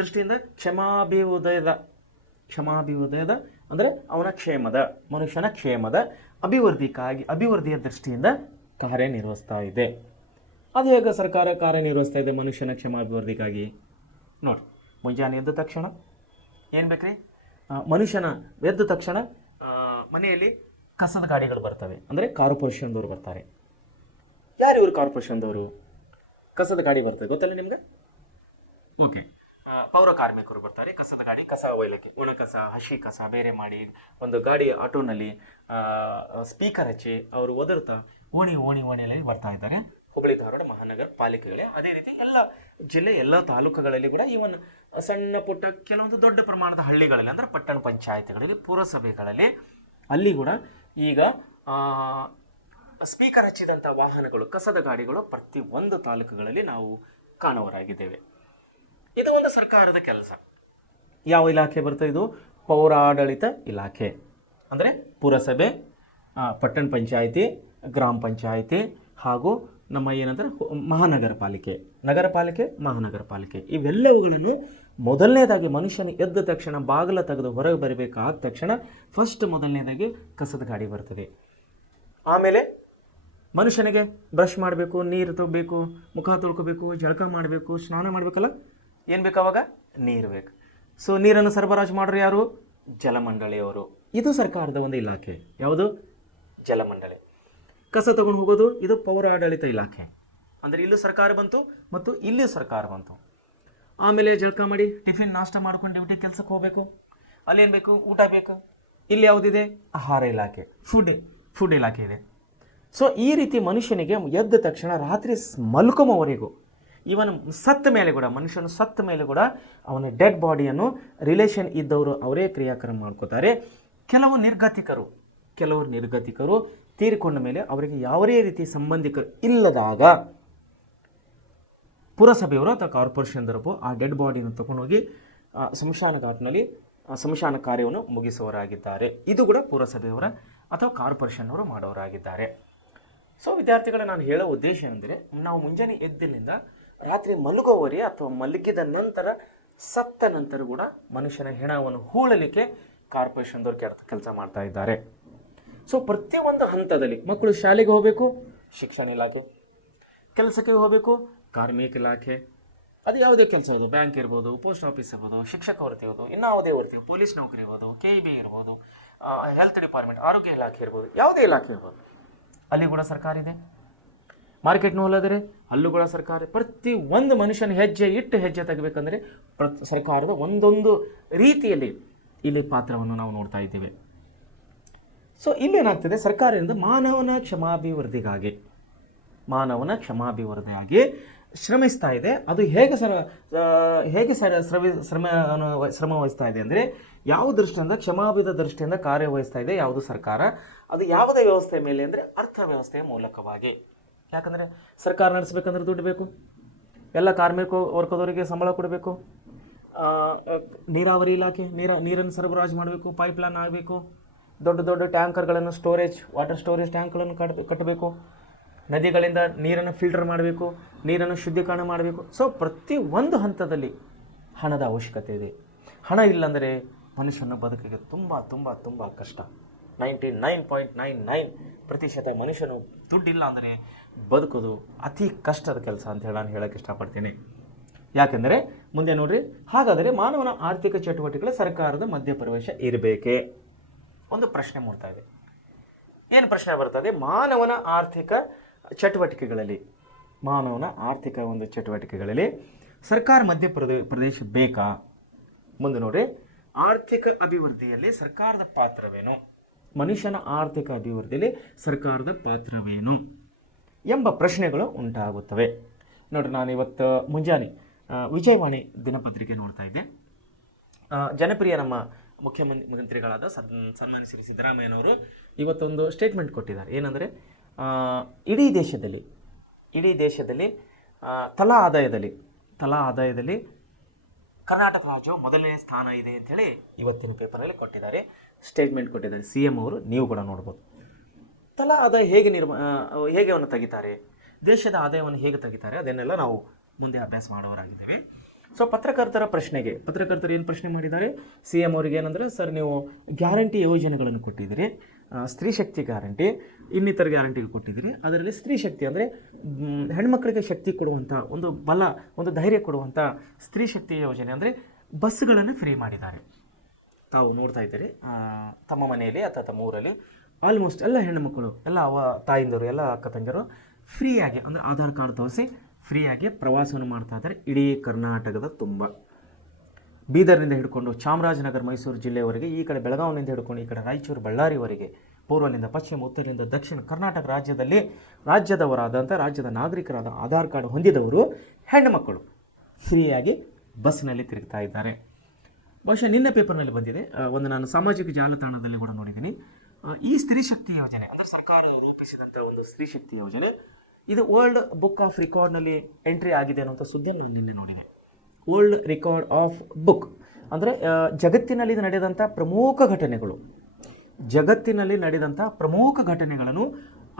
ದೃಷ್ಟಿಯಿಂದ ಕ್ಷಮಾಭಿವೃದ್ಧಿಯದ ಅಂದರೆ ಅವನ ಕ್ಷೇಮದ, ಮನುಷ್ಯನ ಕ್ಷೇಮದ ಅಭಿವೃದ್ಧಿಯ ದೃಷ್ಟಿಯಿಂದ ಕಾರ್ಯನಿರ್ವಹಿಸ್ತಾ ಇದೆ. ಅದು ಹೇಗೆ ಸರ್ಕಾರ ಕಾರ್ಯನಿರ್ವಹಿಸ್ತಾ ಇದೆ ಮನುಷ್ಯನ ಕ್ಷಮಾಭಿವೃದ್ಧಿಗಾಗಿ? ನೋಡಿ, ಮುಂಜಾನೆ ಎದ್ದ ತಕ್ಷಣ ಏನು ಬೇಕ್ರಿ? ಮನುಷ್ಯನ ಎದ್ದ ತಕ್ಷಣ ಮನೆಯಲ್ಲಿ ಕಸದ ಗಾಡಿಗಳು ಬರ್ತವೆ, ಅಂದರೆ ಕಾರ್ಪೊರೇಷನ್ದವರು ಬರ್ತಾರೆ. ಯಾರು ಇವರು ಕಾರ್ಪೊರೇಷನ್ದವರು? ಕಸದ ಗಾಡಿ ಬರ್ತದೆ, ಗೊತ್ತಲ್ಲ ನಿಮ್ಗೆ? ಓಕೆ, ಪೌರ ಕಾರ್ಮಿಕರು ಬರ್ತಾರೆ, ಕಸದ ಗಾಡಿ, ಕಸ ಒಯ್ಲಿಕ್ಕೆ, ಒಣ ಕಸ, ಹಸಿ ಕಸ ಬೇರೆ ಮಾಡಿ ಒಂದು ಗಾಡಿ ಆಟೋನಲ್ಲಿ ಸ್ಪೀಕರ್ ಹಚ್ಚಿ ಅವರು ಒದರ್ತಾ ಓಣಿಯಲ್ಲಿ ಬರ್ತಾ ಇದ್ದಾರೆ ಹುಬ್ಬಳ್ಳಿ ಧಾರವಾಡ ಮಹಾನಗರ ಪಾಲಿಕೆಗಳೇ. ಅದೇ ರೀತಿ ಎಲ್ಲ ಜಿಲ್ಲೆ ಎಲ್ಲ ತಾಲೂಕುಗಳಲ್ಲಿ ಕೂಡ ಈವನ್ ಸಣ್ಣ ಪುಟ್ಟ ಕೆಲವೊಂದು ದೊಡ್ಡ ಪ್ರಮಾಣದ ಹಳ್ಳಿಗಳಲ್ಲಿ ಅಂದರೆ ಪಟ್ಟಣ ಪಂಚಾಯತ್ಗಳಲ್ಲಿ, ಪುರಸಭೆಗಳಲ್ಲಿ ಅಲ್ಲಿ ಕೂಡ ಈಗ ಸ್ಪೀಕರ್ ಹಚ್ಚಿದಂಥ ವಾಹನಗಳು, ಕಸದ ಗಾಡಿಗಳು ಪ್ರತಿ ಒಂದು ತಾಲೂಕುಗಳಲ್ಲಿ ನಾವು ಕಾಣುವರಾಗಿದ್ದೇವೆ. ಇದು ಒಂದು ಸರ್ಕಾರದ ಕೆಲಸ. ಯಾವ ಇಲಾಖೆ ಬರ್ತದೆ? ಇದು ಪೌರಾಡಳಿತ ಇಲಾಖೆ. ಅಂದರೆ ಪುರಸಭೆ, ಪಟ್ಟಣ ಪಂಚಾಯಿತಿ, ಗ್ರಾಮ ಪಂಚಾಯಿತಿ ಹಾಗೂ ನಮ್ಮ ಏನಂದ್ರೆ ಮಹಾನಗರ ಪಾಲಿಕೆ, ನಗರ ಪಾಲಿಕೆ, ಮಹಾನಗರ ಪಾಲಿಕೆ, ಇವೆಲ್ಲವುಗಳನ್ನು ಮೊದಲನೇದಾಗಿ ಮನುಷ್ಯನ ಎದ್ದ ತಕ್ಷಣ ಬಾಗಿಲ ತೆಗೆದು ಹೊರಗೆ ಬರಬೇಕಾದ ತಕ್ಷಣ ಫಸ್ಟ್ ಮೊದಲನೇದಾಗಿ ಕಸದ ಗಾಡಿ ಬರ್ತದೆ. ಆಮೇಲೆ ಮನುಷ್ಯನಿಗೆ ಬ್ರಷ್ ಮಾಡಬೇಕು, ನೀರು ತಗೋಬೇಕು, ಮುಖ ತೊಳ್ಕೋಬೇಕು, ಜಳಕ ಮಾಡಬೇಕು, ಸ್ನಾನ ಮಾಡಬೇಕಲ್ಲ, ಏನು ಬೇಕು ಅವಾಗ? ನೀರು ಬೇಕು. ಸೊ ನೀರನ್ನು ಸರಬರಾಜು ಮಾಡೋರು ಯಾರು? ಜಲಮಂಡಳಿಯವರು. ಇದು ಸರ್ಕಾರದ ಒಂದು ಇಲಾಖೆ. ಯಾವುದು? ಜಲಮಂಡಳಿ. ಕಸ ತಗೊಂಡು ಹೋಗೋದು ಇದು ಪೌರಾಡಳಿತ ಇಲಾಖೆ. ಅಂದರೆ ಇಲ್ಲೂ ಸರ್ಕಾರ ಬಂತು ಮತ್ತು ಇಲ್ಲಿ ಸರ್ಕಾರ ಬಂತು. ಆಮೇಲೆ ಜಳಕ ಮಾಡಿ ಟಿಫಿನ್ ನಾಷ್ಟ ಮಾಡ್ಕೊಂಡು ಡ್ಯೂಟಿ ಕೆಲಸಕ್ಕೆ ಹೋಗಬೇಕು. ಅಲ್ಲೇನು ಬೇಕು? ಊಟ ಬೇಕು. ಇಲ್ಲಿ ಯಾವುದಿದೆ? ಆಹಾರ ಇಲಾಖೆ, ಫುಡ್ ಇಲಾಖೆ ಇದೆ. ಸೊ ಈ ರೀತಿ ಮನುಷ್ಯನಿಗೆ ಎದ್ದ ತಕ್ಷಣ ರಾತ್ರಿ ಮಲ್ಕೊಂಬವರೆಗೂ, ಇವನ್ ಸತ್ತ ಮೇಲೆ ಕೂಡ, ಮನುಷ್ಯನು ಸತ್ತ ಮೇಲೆ ಕೂಡ ಅವನ ಡೆಡ್ ಬಾಡಿಯನ್ನು ರಿಲೇಷನ್ ಇದ್ದವರು ಅವರೇ ಕ್ರಿಯಾಕರ್ಮ ಮಾಡ್ಕೋತಾರೆ. ಕೆಲವರು ನಿರ್ಗತಿಕರು ತೀರಿಕೊಂಡ ಮೇಲೆ ಅವರಿಗೆ ಯಾವುದೇ ರೀತಿ ಸಂಬಂಧಿಕರು ಇಲ್ಲದಾಗ ಪುರಸಭೆಯವರು ಅಥವಾ ಕಾರ್ಪೊರೇಷನ್ದವರು ಆ ಡೆಡ್ ಬಾಡಿಯನ್ನು ತಗೊಂಡೋಗಿ ಸ್ಮಶಾನ ಘಾಟ್ನಲ್ಲಿ ಸ್ಮಶಾನ ಕಾರ್ಯವನ್ನು ಮುಗಿಸುವವರಾಗಿದ್ದಾರೆ. ಇದು ಕೂಡ ಪುರಸಭೆಯವರ ಅಥವಾ ಕಾರ್ಪೊರೇಷನ್ನವರು ಮಾಡೋರಾಗಿದ್ದಾರೆ. ಸೊ ವಿದ್ಯಾರ್ಥಿಗಳೇ, ನಾನು ಹೇಳೋ ಉದ್ದೇಶ ಅಂದರೆ, ನಾವು ಮುಂಜಾನೆ ಎದ್ದಿನಿಂದ ರಾತ್ರಿ ಮಲಗುವವರೆ ಅಥವಾ ಮಲಗಿದ ನಂತರ ಸತ್ತ ನಂತರ ಕೂಡ ಮನುಷ್ಯನ ಹೆಣವನ್ನು ಹೂಳಲಿಕ್ಕೆ ಕಾರ್ಪೊರೇಷನ್ದವ್ರು ಕೆಲಸ ಮಾಡ್ತಾ ಇದ್ದಾರೆ. ಸೊ ಪ್ರತಿಯೊಂದು ಹಂತದಲ್ಲಿ ಮಕ್ಕಳು ಶಾಲೆಗೆ ಹೋಗಬೇಕು, ಶಿಕ್ಷಣ ಇಲಾಖೆ, ಕೆಲಸಕ್ಕೆ ಹೋಗಬೇಕು, ಕಾರ್ಮಿಕ ಇಲಾಖೆ, ಅದು ಯಾವುದೇ ಕೆಲಸ ಇರ್ಬೋದು, ಬ್ಯಾಂಕ್ ಇರ್ಬೋದು, ಪೋಸ್ಟ್ ಆಫೀಸ್ ಇರ್ಬೋದು, ಶಿಕ್ಷಕ ವೃತ್ತಿ ಇರ್ಬೋದು, ಇನ್ಯಾವುದೇ ವೃತ್ತಿ, ಪೊಲೀಸ್ ನೌಕರಿ ಇರ್ಬೋದು, KEB ಇರ್ಬೋದು, ಹೆಲ್ತ್ ಡಿಪಾರ್ಟ್ಮೆಂಟ್, ಆರೋಗ್ಯ ಇಲಾಖೆ ಇರ್ಬೋದು, ಯಾವುದೇ ಇಲಾಖೆ ಇರ್ಬೋದು, ಅಲ್ಲಿ ಕೂಡ ಸರ್ಕಾರ ಇದೆ. ಮಾರ್ಕೆಟ್ನ ಹೋಲಾದರೆ ಅಲ್ಲೂ ಕೂಡ ಸರ್ಕಾರ. ಪ್ರತಿ ಒಂದು ಮನುಷ್ಯನ ಹೆಜ್ಜೆ ತೆಗಬೇಕಂದ್ರೆ ಸರ್ಕಾರದ ಒಂದೊಂದು ರೀತಿಯಲ್ಲಿ ಇಲ್ಲಿ ಪಾತ್ರವನ್ನು ನಾವು ನೋಡ್ತಾ ಇದ್ದೇವೆ. ಸೊ ಇಲ್ಲೇನಾಗ್ತದೆ? ಸರ್ಕಾರದಿಂದ ಮಾನವನ ಕ್ಷಮಾಭಿವೃದ್ಧಿಯಾಗಿ ಶ್ರಮಿಸ್ತಾ ಇದೆ. ಅದು ಹೇಗೆ ಶ್ರಮ ವಹಿಸ್ತಾ ಇದೆ ಅಂದರೆ, ಯಾವ ದೃಷ್ಟಿಯಿಂದ? ಕ್ಷಮಾಭಿದ ದೃಷ್ಟಿಯಿಂದ ಕಾರ್ಯವಹಿಸ್ತಾ ಇದೆ ಯಾವುದು ಸರ್ಕಾರ. ಅದು ಯಾವುದೇ ವ್ಯವಸ್ಥೆಯ ಮೇಲೆ ಅಂದರೆ ಅರ್ಥವ್ಯವಸ್ಥೆಯ ಮೂಲಕವಾಗಿ. ಯಾಕಂದರೆ ಸರ್ಕಾರ ನಡೆಸಬೇಕಂದ್ರೆ ದುಡ್ಡು ಬೇಕು, ಎಲ್ಲ ಕಾರ್ಮಿಕ ವರ್ಗದವರಿಗೆ ಸಂಬಳ ಕೊಡಬೇಕು, ನೀರಾವರಿ ಇಲಾಖೆ ನೀರನ್ನು ಸರಬರಾಜು ಮಾಡಬೇಕು, ಪೈಪ್ಲೈನ್ ಆಗಬೇಕು, ದೊಡ್ಡ ದೊಡ್ಡ ಟ್ಯಾಂಕರ್ಗಳನ್ನು ವಾಟರ್ ಸ್ಟೋರೇಜ್ ಟ್ಯಾಂಕ್ಗಳನ್ನು ಕಟ್ಟಬೇಕು, ನದಿಗಳಿಂದ ನೀರನ್ನು ಫಿಲ್ಟರ್ ಮಾಡಬೇಕು, ನೀರನ್ನು ಶುದ್ಧೀಕರಣ ಮಾಡಬೇಕು. ಸೊ ಪ್ರತಿ ಒಂದು ಹಂತದಲ್ಲಿ ಹಣದ ಅವಶ್ಯಕತೆ ಇದೆ. ಹಣ ಇಲ್ಲಂದರೆ ಮನುಷ್ಯನ ಬದುಕಿಗೆ ತುಂಬ ತುಂಬ ತುಂಬ ಕಷ್ಟ. 99.99% ಮನುಷ್ಯನು ದುಡ್ಡಿಲ್ಲ ಅಂದರೆ ಬದುಕೋದು ಅತಿ ಕಷ್ಟದ ಕೆಲಸ ಅಂತ ಹೇಳಿ ನಾನು ಹೇಳೋಕ್ಕೆ ಇಷ್ಟಪಡ್ತೀನಿ. ಯಾಕೆಂದರೆ ಮುಂದೆ ನೋಡ್ರಿ, ಹಾಗಾದರೆ ಮಾನವನ ಆರ್ಥಿಕ ಚಟುವಟಿಕೆಗಳ ಸರ್ಕಾರದ ಮಧ್ಯಪ್ರವೇಶ ಇರಬೇಕೇ? ಒಂದು ಪ್ರಶ್ನೆ ಮೂಡ್ತಾ ಇದೆ. ಏನು ಪ್ರಶ್ನೆ ಬರ್ತದೆ? ಮಾನವನ ಆರ್ಥಿಕ ಚಟುವಟಿಕೆಗಳಲ್ಲಿ ಸರ್ಕಾರ ಮಧ್ಯಪ್ರದೇಶ ಬೇಕಾ? ಮುಂದೆ ನೋಡ್ರಿ, ಆರ್ಥಿಕ ಅಭಿವೃದ್ಧಿಯಲ್ಲಿ ಸರ್ಕಾರದ ಪಾತ್ರವೇನು? ಮನುಷ್ಯನ ಆರ್ಥಿಕ ಅಭಿವೃದ್ಧಿಯಲ್ಲಿ ಸರ್ಕಾರದ ಪಾತ್ರವೇನು ಎಂಬ ಪ್ರಶ್ನೆಗಳು ಉಂಟಾಗುತ್ತವೆ. ನೋಡ್ರಿ, ನಾನು ಇವತ್ತು ಮುಂಜಾನೆ ವಿಜಯವಾಣಿ ದಿನಪತ್ರಿಕೆ ನೋಡ್ತಾ ಇದ್ದೆ. ಜನಪ್ರಿಯ ನಮ್ಮ ಮುಖ್ಯಮಂತ್ರಿಗಳಾದ ಸನ್ಮಾನ್ಯ ಶ್ರೀ ಸಿದ್ದರಾಮಯ್ಯನವರು ಇವತ್ತೊಂದು ಸ್ಟೇಟ್ಮೆಂಟ್ ಕೊಟ್ಟಿದ್ದಾರೆ. ಏನಂದರೆ, ಇಡೀ ದೇಶದಲ್ಲಿ ತಲಾ ಆದಾಯದಲ್ಲಿ ಕರ್ನಾಟಕ ರಾಜ್ಯವು ಮೊದಲನೇ ಸ್ಥಾನ ಇದೆ ಅಂಥೇಳಿ ಇವತ್ತಿನ ಪೇಪರಲ್ಲಿ ಕೊಟ್ಟಿದ್ದಾರೆ, ಸ್ಟೇಟ್ಮೆಂಟ್ ಕೊಟ್ಟಿದ್ದಾರೆ CM ಅವರು. ನೀವು ಕೂಡ ನೋಡ್ಬೋದು. ತಲಾ ಆದಾಯ ಹೇಗೆ ಅವನ್ನು ತೆಗಿತಾರೆ, ದೇಶದ ಆದಾಯವನ್ನು ಹೇಗೆ ತೆಗಿತಾರೆ, ಅದನ್ನೆಲ್ಲ ನಾವು ಮುಂದೆ ಅಭ್ಯಾಸ ಮಾಡೋರಾಗಿದ್ದೇವೆ. ಸೊ ಪತ್ರಕರ್ತರು ಏನು ಪ್ರಶ್ನೆ ಮಾಡಿದ್ದಾರೆ CM ಅವರಿಗೆ? ಏನಂದರೆ, ಸರ್ ನೀವು ಗ್ಯಾರಂಟಿ ಯೋಜನೆಗಳನ್ನು ಕೊಟ್ಟಿದ್ದೀರಿ, ಸ್ತ್ರೀ ಶಕ್ತಿ ಗ್ಯಾರಂಟಿ, ಇನ್ನಿತರ ಗ್ಯಾರಂಟಿಗಳು ಕೊಟ್ಟಿದ್ದೀರಿ. ಅದರಲ್ಲಿ ಸ್ತ್ರೀ ಶಕ್ತಿ ಅಂದರೆ ಹೆಣ್ಮಕ್ಳಿಗೆ ಶಕ್ತಿ ಕೊಡುವಂಥ ಒಂದು ಧೈರ್ಯ ಕೊಡುವಂಥ ಸ್ತ್ರೀ ಶಕ್ತಿ ಯೋಜನೆ ಅಂದರೆ ಬಸ್ಗಳನ್ನು ಫ್ರೀ ಮಾಡಿದ್ದಾರೆ. ತಾವು ನೋಡ್ತಾ ಇದ್ದೀರಿ, ತಮ್ಮ ಮನೆಯಲ್ಲಿ ಅಥವಾ ತಮ್ಮ ಊರಲ್ಲಿ ಆಲ್ಮೋಸ್ಟ್ ಎಲ್ಲ ಹೆಣ್ಣುಮಕ್ಕಳು, ಎಲ್ಲ ತಾಯಿಂದರು, ಎಲ್ಲ ಅಕ್ಕ ತಂಗಿಯರು ಫ್ರೀಯಾಗಿ, ಅಂದರೆ ಆಧಾರ್ ಕಾರ್ಡ್ ತೋರಿಸಿ ಫ್ರೀಯಾಗಿ ಪ್ರವಾಸವನ್ನು ಮಾಡ್ತಾ ಇದ್ದಾರೆ ಇಡೀ ಕರ್ನಾಟಕದ ತುಂಬ. ಬೀದರ್ನಿಂದ ಹಿಡ್ಕೊಂಡು ಚಾಮರಾಜನಗರ ಮೈಸೂರು ಜಿಲ್ಲೆಯವರೆಗೆ, ಈ ಕಡೆ ಬೆಳಗಾವಿನಿಂದ ಹಿಡ್ಕೊಂಡು ಈ ಕಡೆ ರಾಯಚೂರು ಬಳ್ಳಾರಿವರೆಗೆ, ಪೂರ್ವದಿಂದ ಪಶ್ಚಿಮ, ಉತ್ತರದಿಂದ ದಕ್ಷಿಣ ಕರ್ನಾಟಕ ರಾಜ್ಯದಲ್ಲಿ ರಾಜ್ಯದವರಾದಂಥ, ರಾಜ್ಯದ ನಾಗರಿಕರಾದ ಆಧಾರ್ ಕಾರ್ಡ್ ಹೊಂದಿದವರು ಹೆಣ್ಣು ಮಕ್ಕಳು ಫ್ರೀಯಾಗಿ ಬಸ್ನಲ್ಲಿ ತಿರುಗ್ತಾ ಇದ್ದಾರೆ. ಬಹುಶಃ ನಿನ್ನೆ ಪೇಪರ್ನಲ್ಲಿ ಬಂದಿದೆ, ಒಂದು ನಾನು ಸಾಮಾಜಿಕ ಜಾಲತಾಣದಲ್ಲಿ ಕೂಡ ನೋಡಿದ್ದೀನಿ. ಈ ಸ್ತ್ರೀ ಶಕ್ತಿ ಯೋಜನೆ ಅಂದರೆ ಸರ್ಕಾರ ರೂಪಿಸಿದಂಥ ಒಂದು ಸ್ತ್ರೀ ಶಕ್ತಿ ಯೋಜನೆ, ಇದು ವರ್ಲ್ಡ್ ಬುಕ್ ಆಫ್ ರೆಕಾರ್ಡ್ನಲ್ಲಿ ಎಂಟ್ರಿ ಆಗಿದೆ ಅನ್ನೋಂಥ ಸುದ್ದಿಯನ್ನು ನಾನು ನಿನ್ನೆ ನೋಡಿದೆ. ವರ್ಲ್ಡ್ ರೆಕಾರ್ಡ್ ಆಫ್ ಬುಕ್ ಅಂದರೆ ಜಗತ್ತಿನಲ್ಲಿ ನಡೆದಂಥ ಪ್ರಮುಖ ಘಟನೆಗಳು, ಜಗತ್ತಿನಲ್ಲಿ ನಡೆದಂಥ ಪ್ರಮುಖ ಘಟನೆಗಳನ್ನು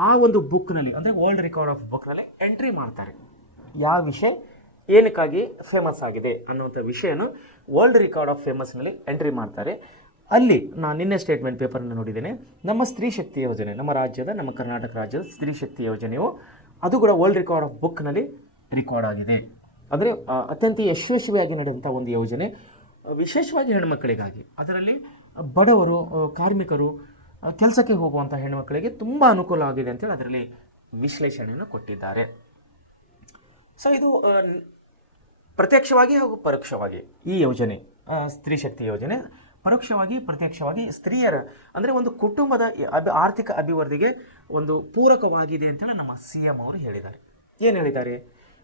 ಆ ಒಂದು ಬುಕ್ನಲ್ಲಿ ಅಂದರೆ ವರ್ಲ್ಡ್ ರೆಕಾರ್ಡ್ ಆಫ್ ಬುಕ್ನಲ್ಲಿ ಎಂಟ್ರಿ ಮಾಡ್ತಾರೆ. ಯಾವ ವಿಷಯ ಏನಕ್ಕಾಗಿ ಫೇಮಸ್ ಆಗಿದೆ ಅನ್ನುವಂಥ ವಿಷಯನ ವರ್ಲ್ಡ್ ರೆಕಾರ್ಡ್ ಆಫ್ ಫೇಮಸ್ನಲ್ಲಿ ಎಂಟ್ರಿ ಮಾಡ್ತಾರೆ. ಅಲ್ಲಿ ನಾನು ನಿನ್ನೆ ಸ್ಟೇಟ್ಮೆಂಟ್ ಪೇಪರನ್ನು ನೋಡಿದ್ದೇನೆ. ನಮ್ಮ ಸ್ತ್ರೀ ಶಕ್ತಿ ಯೋಜನೆ, ನಮ್ಮ ರಾಜ್ಯದ, ನಮ್ಮ ಕರ್ನಾಟಕ ರಾಜ್ಯದ ಸ್ತ್ರೀ ಶಕ್ತಿ ಯೋಜನೆಯು ಅದು ಕೂಡ ವರ್ಲ್ಡ್ ರೆಕಾರ್ಡ್ ಆಫ್ ಬುಕ್ನಲ್ಲಿ ರೆಕಾರ್ಡ್ ಆಗಿದೆ. ಅಂದರೆ ಅತ್ಯಂತ ಯಶಸ್ವಿಯಾಗಿ ನಡೆದಂಥ ಒಂದು ಯೋಜನೆ, ವಿಶೇಷವಾಗಿ ಹೆಣ್ಮಕ್ಕಳಿಗಾಗಿ. ಅದರಲ್ಲಿ ಬಡವರು, ಕಾರ್ಮಿಕರು, ಕೆಲಸಕ್ಕೆ ಹೋಗುವಂಥ ಹೆಣ್ಮಕ್ಕಳಿಗೆ ತುಂಬ ಅನುಕೂಲ ಆಗಿದೆ ಅಂತೇಳಿ ಅದರಲ್ಲಿ ವಿಶ್ಲೇಷಣೆಯನ್ನು ಕೊಟ್ಟಿದ್ದಾರೆ. ಸೊ ಇದು ಪ್ರತ್ಯಕ್ಷವಾಗಿ ಹಾಗೂ ಪರೋಕ್ಷವಾಗಿ ಈ ಯೋಜನೆ, ಸ್ತ್ರೀ ಶಕ್ತಿ ಯೋಜನೆ ಪರೋಕ್ಷವಾಗಿ ಪ್ರತ್ಯಕ್ಷವಾಗಿ ಸ್ತ್ರೀಯರ ಅಂದರೆ ಒಂದು ಕುಟುಂಬದ ಆರ್ಥಿಕ ಅಭಿವೃದ್ಧಿಗೆ ಒಂದು ಪೂರಕವಾಗಿದೆ ಅಂತೇಳಿ ನಮ್ಮ CM ಅವರು ಹೇಳಿದ್ದಾರೆ. ಏನು ಹೇಳಿದ್ದಾರೆ?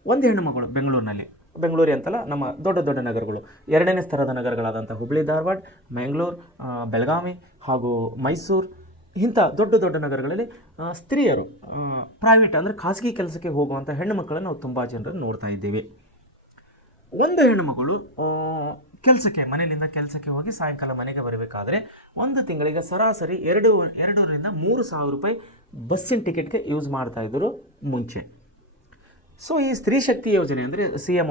ಒಂದು ಹೆಣ್ಣು ಮಗಳು ಬೆಂಗಳೂರು ಅಂತಲ್ಲ, ನಮ್ಮ ದೊಡ್ಡ ದೊಡ್ಡ ನಗರಗಳು, ಎರಡನೇ ಸ್ತರದ ನಗರಗಳಾದಂಥ ಹುಬ್ಬಳ್ಳಿ, ಧಾರವಾಡ, ಮ್ಯಾಂಗ್ಳೂರು, ಬೆಳಗಾವಿ ಹಾಗೂ ಮೈಸೂರು, ಇಂಥ ದೊಡ್ಡ ದೊಡ್ಡ ನಗರಗಳಲ್ಲಿ ಸ್ತ್ರೀಯರು ಪ್ರೈವೇಟ್ ಅಂದರೆ ಖಾಸಗಿ ಕೆಲಸಕ್ಕೆ ಹೋಗುವಂಥ ಹೆಣ್ಣು ಮಕ್ಕಳನ್ನು ನಾವು ತುಂಬ ಜನರನ್ನು ನೋಡ್ತಾ ಇದ್ದೇವೆ. ಒಂದು ಹೆಣ್ಣು ಮಗಳು ಕೆಲಸಕ್ಕೆ, ಮನೆಯಿಂದ ಕೆಲಸಕ್ಕೆ ಹೋಗಿ ಸಾಯಂಕಾಲ ಮನೆಗೆ ಬರಬೇಕಾದ್ರೆ ಒಂದು ತಿಂಗಳಿಗೆ ಸರಾಸರಿ 2,000ರಿಂದ 3,000 ರೂಪಾಯಿ ಬಸ್ಸಿನ ಟಿಕೆಟ್ಗೆ ಯೂಸ್ ಮಾಡ್ತಾ ಇದ್ದರು ಮುಂಚೆ. ಸೊ ಈ ಸ್ತ್ರೀ ಶಕ್ತಿ ಯೋಜನೆ ಅಂದರೆ CM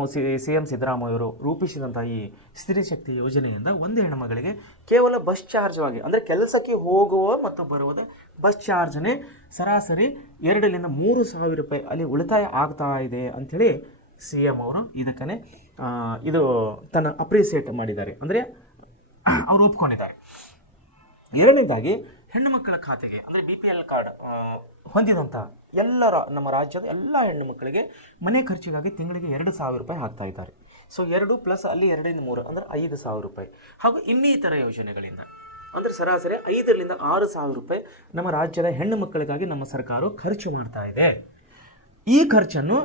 ಸಿದ್ದರಾಮಯ್ಯ ಅವರು ರೂಪಿಸಿದಂಥ ಈ ಸ್ತ್ರೀ ಶಕ್ತಿ ಯೋಜನೆಯಿಂದ ಒಂದು ಹೆಣ್ಣುಮಗಳಿಗೆ ಕೇವಲ ಬಸ್ ಚಾರ್ಜವಾಗಿ ಅಂದರೆ ಕೆಲಸಕ್ಕೆ ಹೋಗುವ ಮತ್ತು ಬರುವುದ ಬಸ್ ಚಾರ್ಜನೇ ಸರಾಸರಿ 2,000ರಿಂದ 3,000 ರೂಪಾಯಿ ಅಲ್ಲಿ ಉಳಿತಾಯ ಆಗ್ತಾ ಇದೆ ಅಂಥೇಳಿ CM ಅವರು ಇದಕ್ಕೇ ಇದು ತನ್ನ ಅಪ್ರಿಸಿಯೇಟ್ ಮಾಡಿದ್ದಾರೆ, ಅಂದರೆ ಅವರು ಒಪ್ಕೊಂಡಿದ್ದಾರೆ. ಎರಡನೇದಾಗಿ ಹೆಣ್ಣು ಮಕ್ಕಳ ಖಾತೆಗೆ ಅಂದರೆ BPL ಕಾರ್ಡ್ ಹೊಂದಿದಂಥ ಎಲ್ಲರ ನಮ್ಮ ರಾಜ್ಯದ ಎಲ್ಲ ಹೆಣ್ಣು ಮಕ್ಕಳಿಗೆ ಮನೆ ಖರ್ಚಿಗಾಗಿ ತಿಂಗಳಿಗೆ 2,000 ರೂಪಾಯಿ ಹಾಕ್ತಾ ಇದ್ದಾರೆ. ಸೊ 2 ಪ್ಲಸ್ ಅಲ್ಲಿ 2ರಿಂದ 3 ಅಂದರೆ 5,000 ರೂಪಾಯಿ. ಹಾಗೂ ಇನ್ನಿತರ ಯೋಜನೆಗಳಿಂದ ಅಂದರೆ ಸರಾಸರಿ 5ರಿಂದ 6,000 ರೂಪಾಯಿ ನಮ್ಮ ರಾಜ್ಯದ ಹೆಣ್ಣು ಮಕ್ಕಳಿಗಾಗಿ ನಮ್ಮ ಸರ್ಕಾರ ಖರ್ಚು ಮಾಡ್ತಾ ಇದೆ. ಈ ಖರ್ಚನ್ನು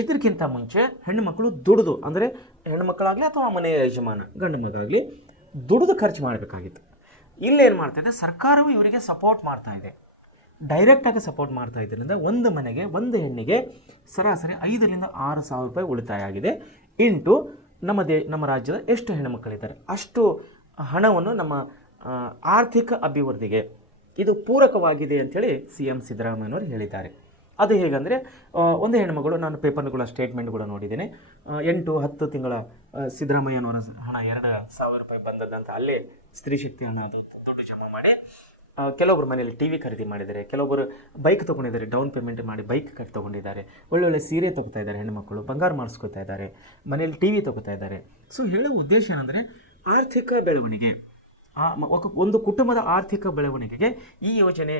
ಇದಕ್ಕಿಂತ ಮುಂಚೆ ಹೆಣ್ಣು ಮಕ್ಕಳು ದುಡಿದು ಅಂದರೆ ಹೆಣ್ಣು ಮಕ್ಕಳಾಗಲಿ ಅಥವಾ ಮನೆಯ ಯಜಮಾನ ಗಂಡು ಮಗಾಗಲಿ ದುಡಿದು ಖರ್ಚು ಮಾಡಬೇಕಾಗಿತ್ತು. ಇಲ್ಲೇನು ಮಾಡ್ತಾ ಇದೆ, ಸರ್ಕಾರವು ಇವರಿಗೆ ಸಪೋರ್ಟ್ ಮಾಡ್ತಾ ಇದೆ, ಡೈರೆಕ್ಟಾಗಿ ಸಪೋರ್ಟ್ ಮಾಡ್ತಾ ಇದರಿಂದ ಒಂದು ಮನೆಗೆ ಒಂದು ಹೆಣ್ಣಿಗೆ ಸರಾಸರಿ 5ರಿಂದ 6,000 ರೂಪಾಯಿ ಉಳಿತಾಯ ಆಗಿದೆ. ಇಂಟು ನಮ್ಮ ರಾಜ್ಯದ ಎಷ್ಟು ಹೆಣ್ಣುಮಕ್ಕಳಿದ್ದಾರೆ ಅಷ್ಟು ಹಣವನ್ನು ನಮ್ಮ ಆರ್ಥಿಕ ಅಭಿವೃದ್ಧಿಗೆ ಇದು ಪೂರಕವಾಗಿದೆ ಅಂಥೇಳಿ CM ಸಿದ್ದರಾಮಯ್ಯನವರು ಹೇಳಿದ್ದಾರೆ. ಅದು ಹೇಗೆಂದರೆ, ಒಂದು ಹೆಣ್ಣುಮಗಳು, ನಾನು ಪೇಪರ್ಗಳ ಸ್ಟೇಟ್ಮೆಂಟ್ ಕೂಡ ನೋಡಿದ್ದೇನೆ, 8-10 ತಿಂಗಳ ಸಿದ್ದರಾಮಯ್ಯನವರ ಹಣ 2,000 ರೂಪಾಯಿ ಬಂದದ್ದಂತ ಅಲ್ಲೇ ಸ್ತ್ರೀ ಶಕ್ತಿ ಹಣ ದುಡ್ಡು ಜಮಾ ಮಾಡಿ ಕೆಲವೊಬ್ಬರು ಮನೆಯಲ್ಲಿ TV ಖರೀದಿ ಮಾಡಿದ್ದಾರೆ, ಕೆಲವೊಬ್ಬರು ಬೈಕ್ ತೊಗೊಂಡಿದ್ದಾರೆ, ಡೌನ್ ಪೇಮೆಂಟ್ ಮಾಡಿ ಬೈಕ್ ತೊಗೊಂಡಿದ್ದಾರೆ, ಒಳ್ಳೊಳ್ಳೆ ಸೀರೆ ತೊಗೋತಾ ಇದ್ದಾರೆ ಹೆಣ್ಣುಮಕ್ಕಳು, ಬಂಗಾರ ಮಾಡಿಸ್ಕೊತಾ ಇದ್ದಾರೆ, ಮನೆಯಲ್ಲಿ TV ತೊಗೋತಾ ಇದ್ದಾರೆ. ಸೊ ಹೇಳುವ ಉದ್ದೇಶ ಏನಂದರೆ ಆರ್ಥಿಕ ಬೆಳವಣಿಗೆ, ಒಂದು ಕುಟುಂಬದ ಆರ್ಥಿಕ ಬೆಳವಣಿಗೆಗೆ ಈ ಯೋಜನೆ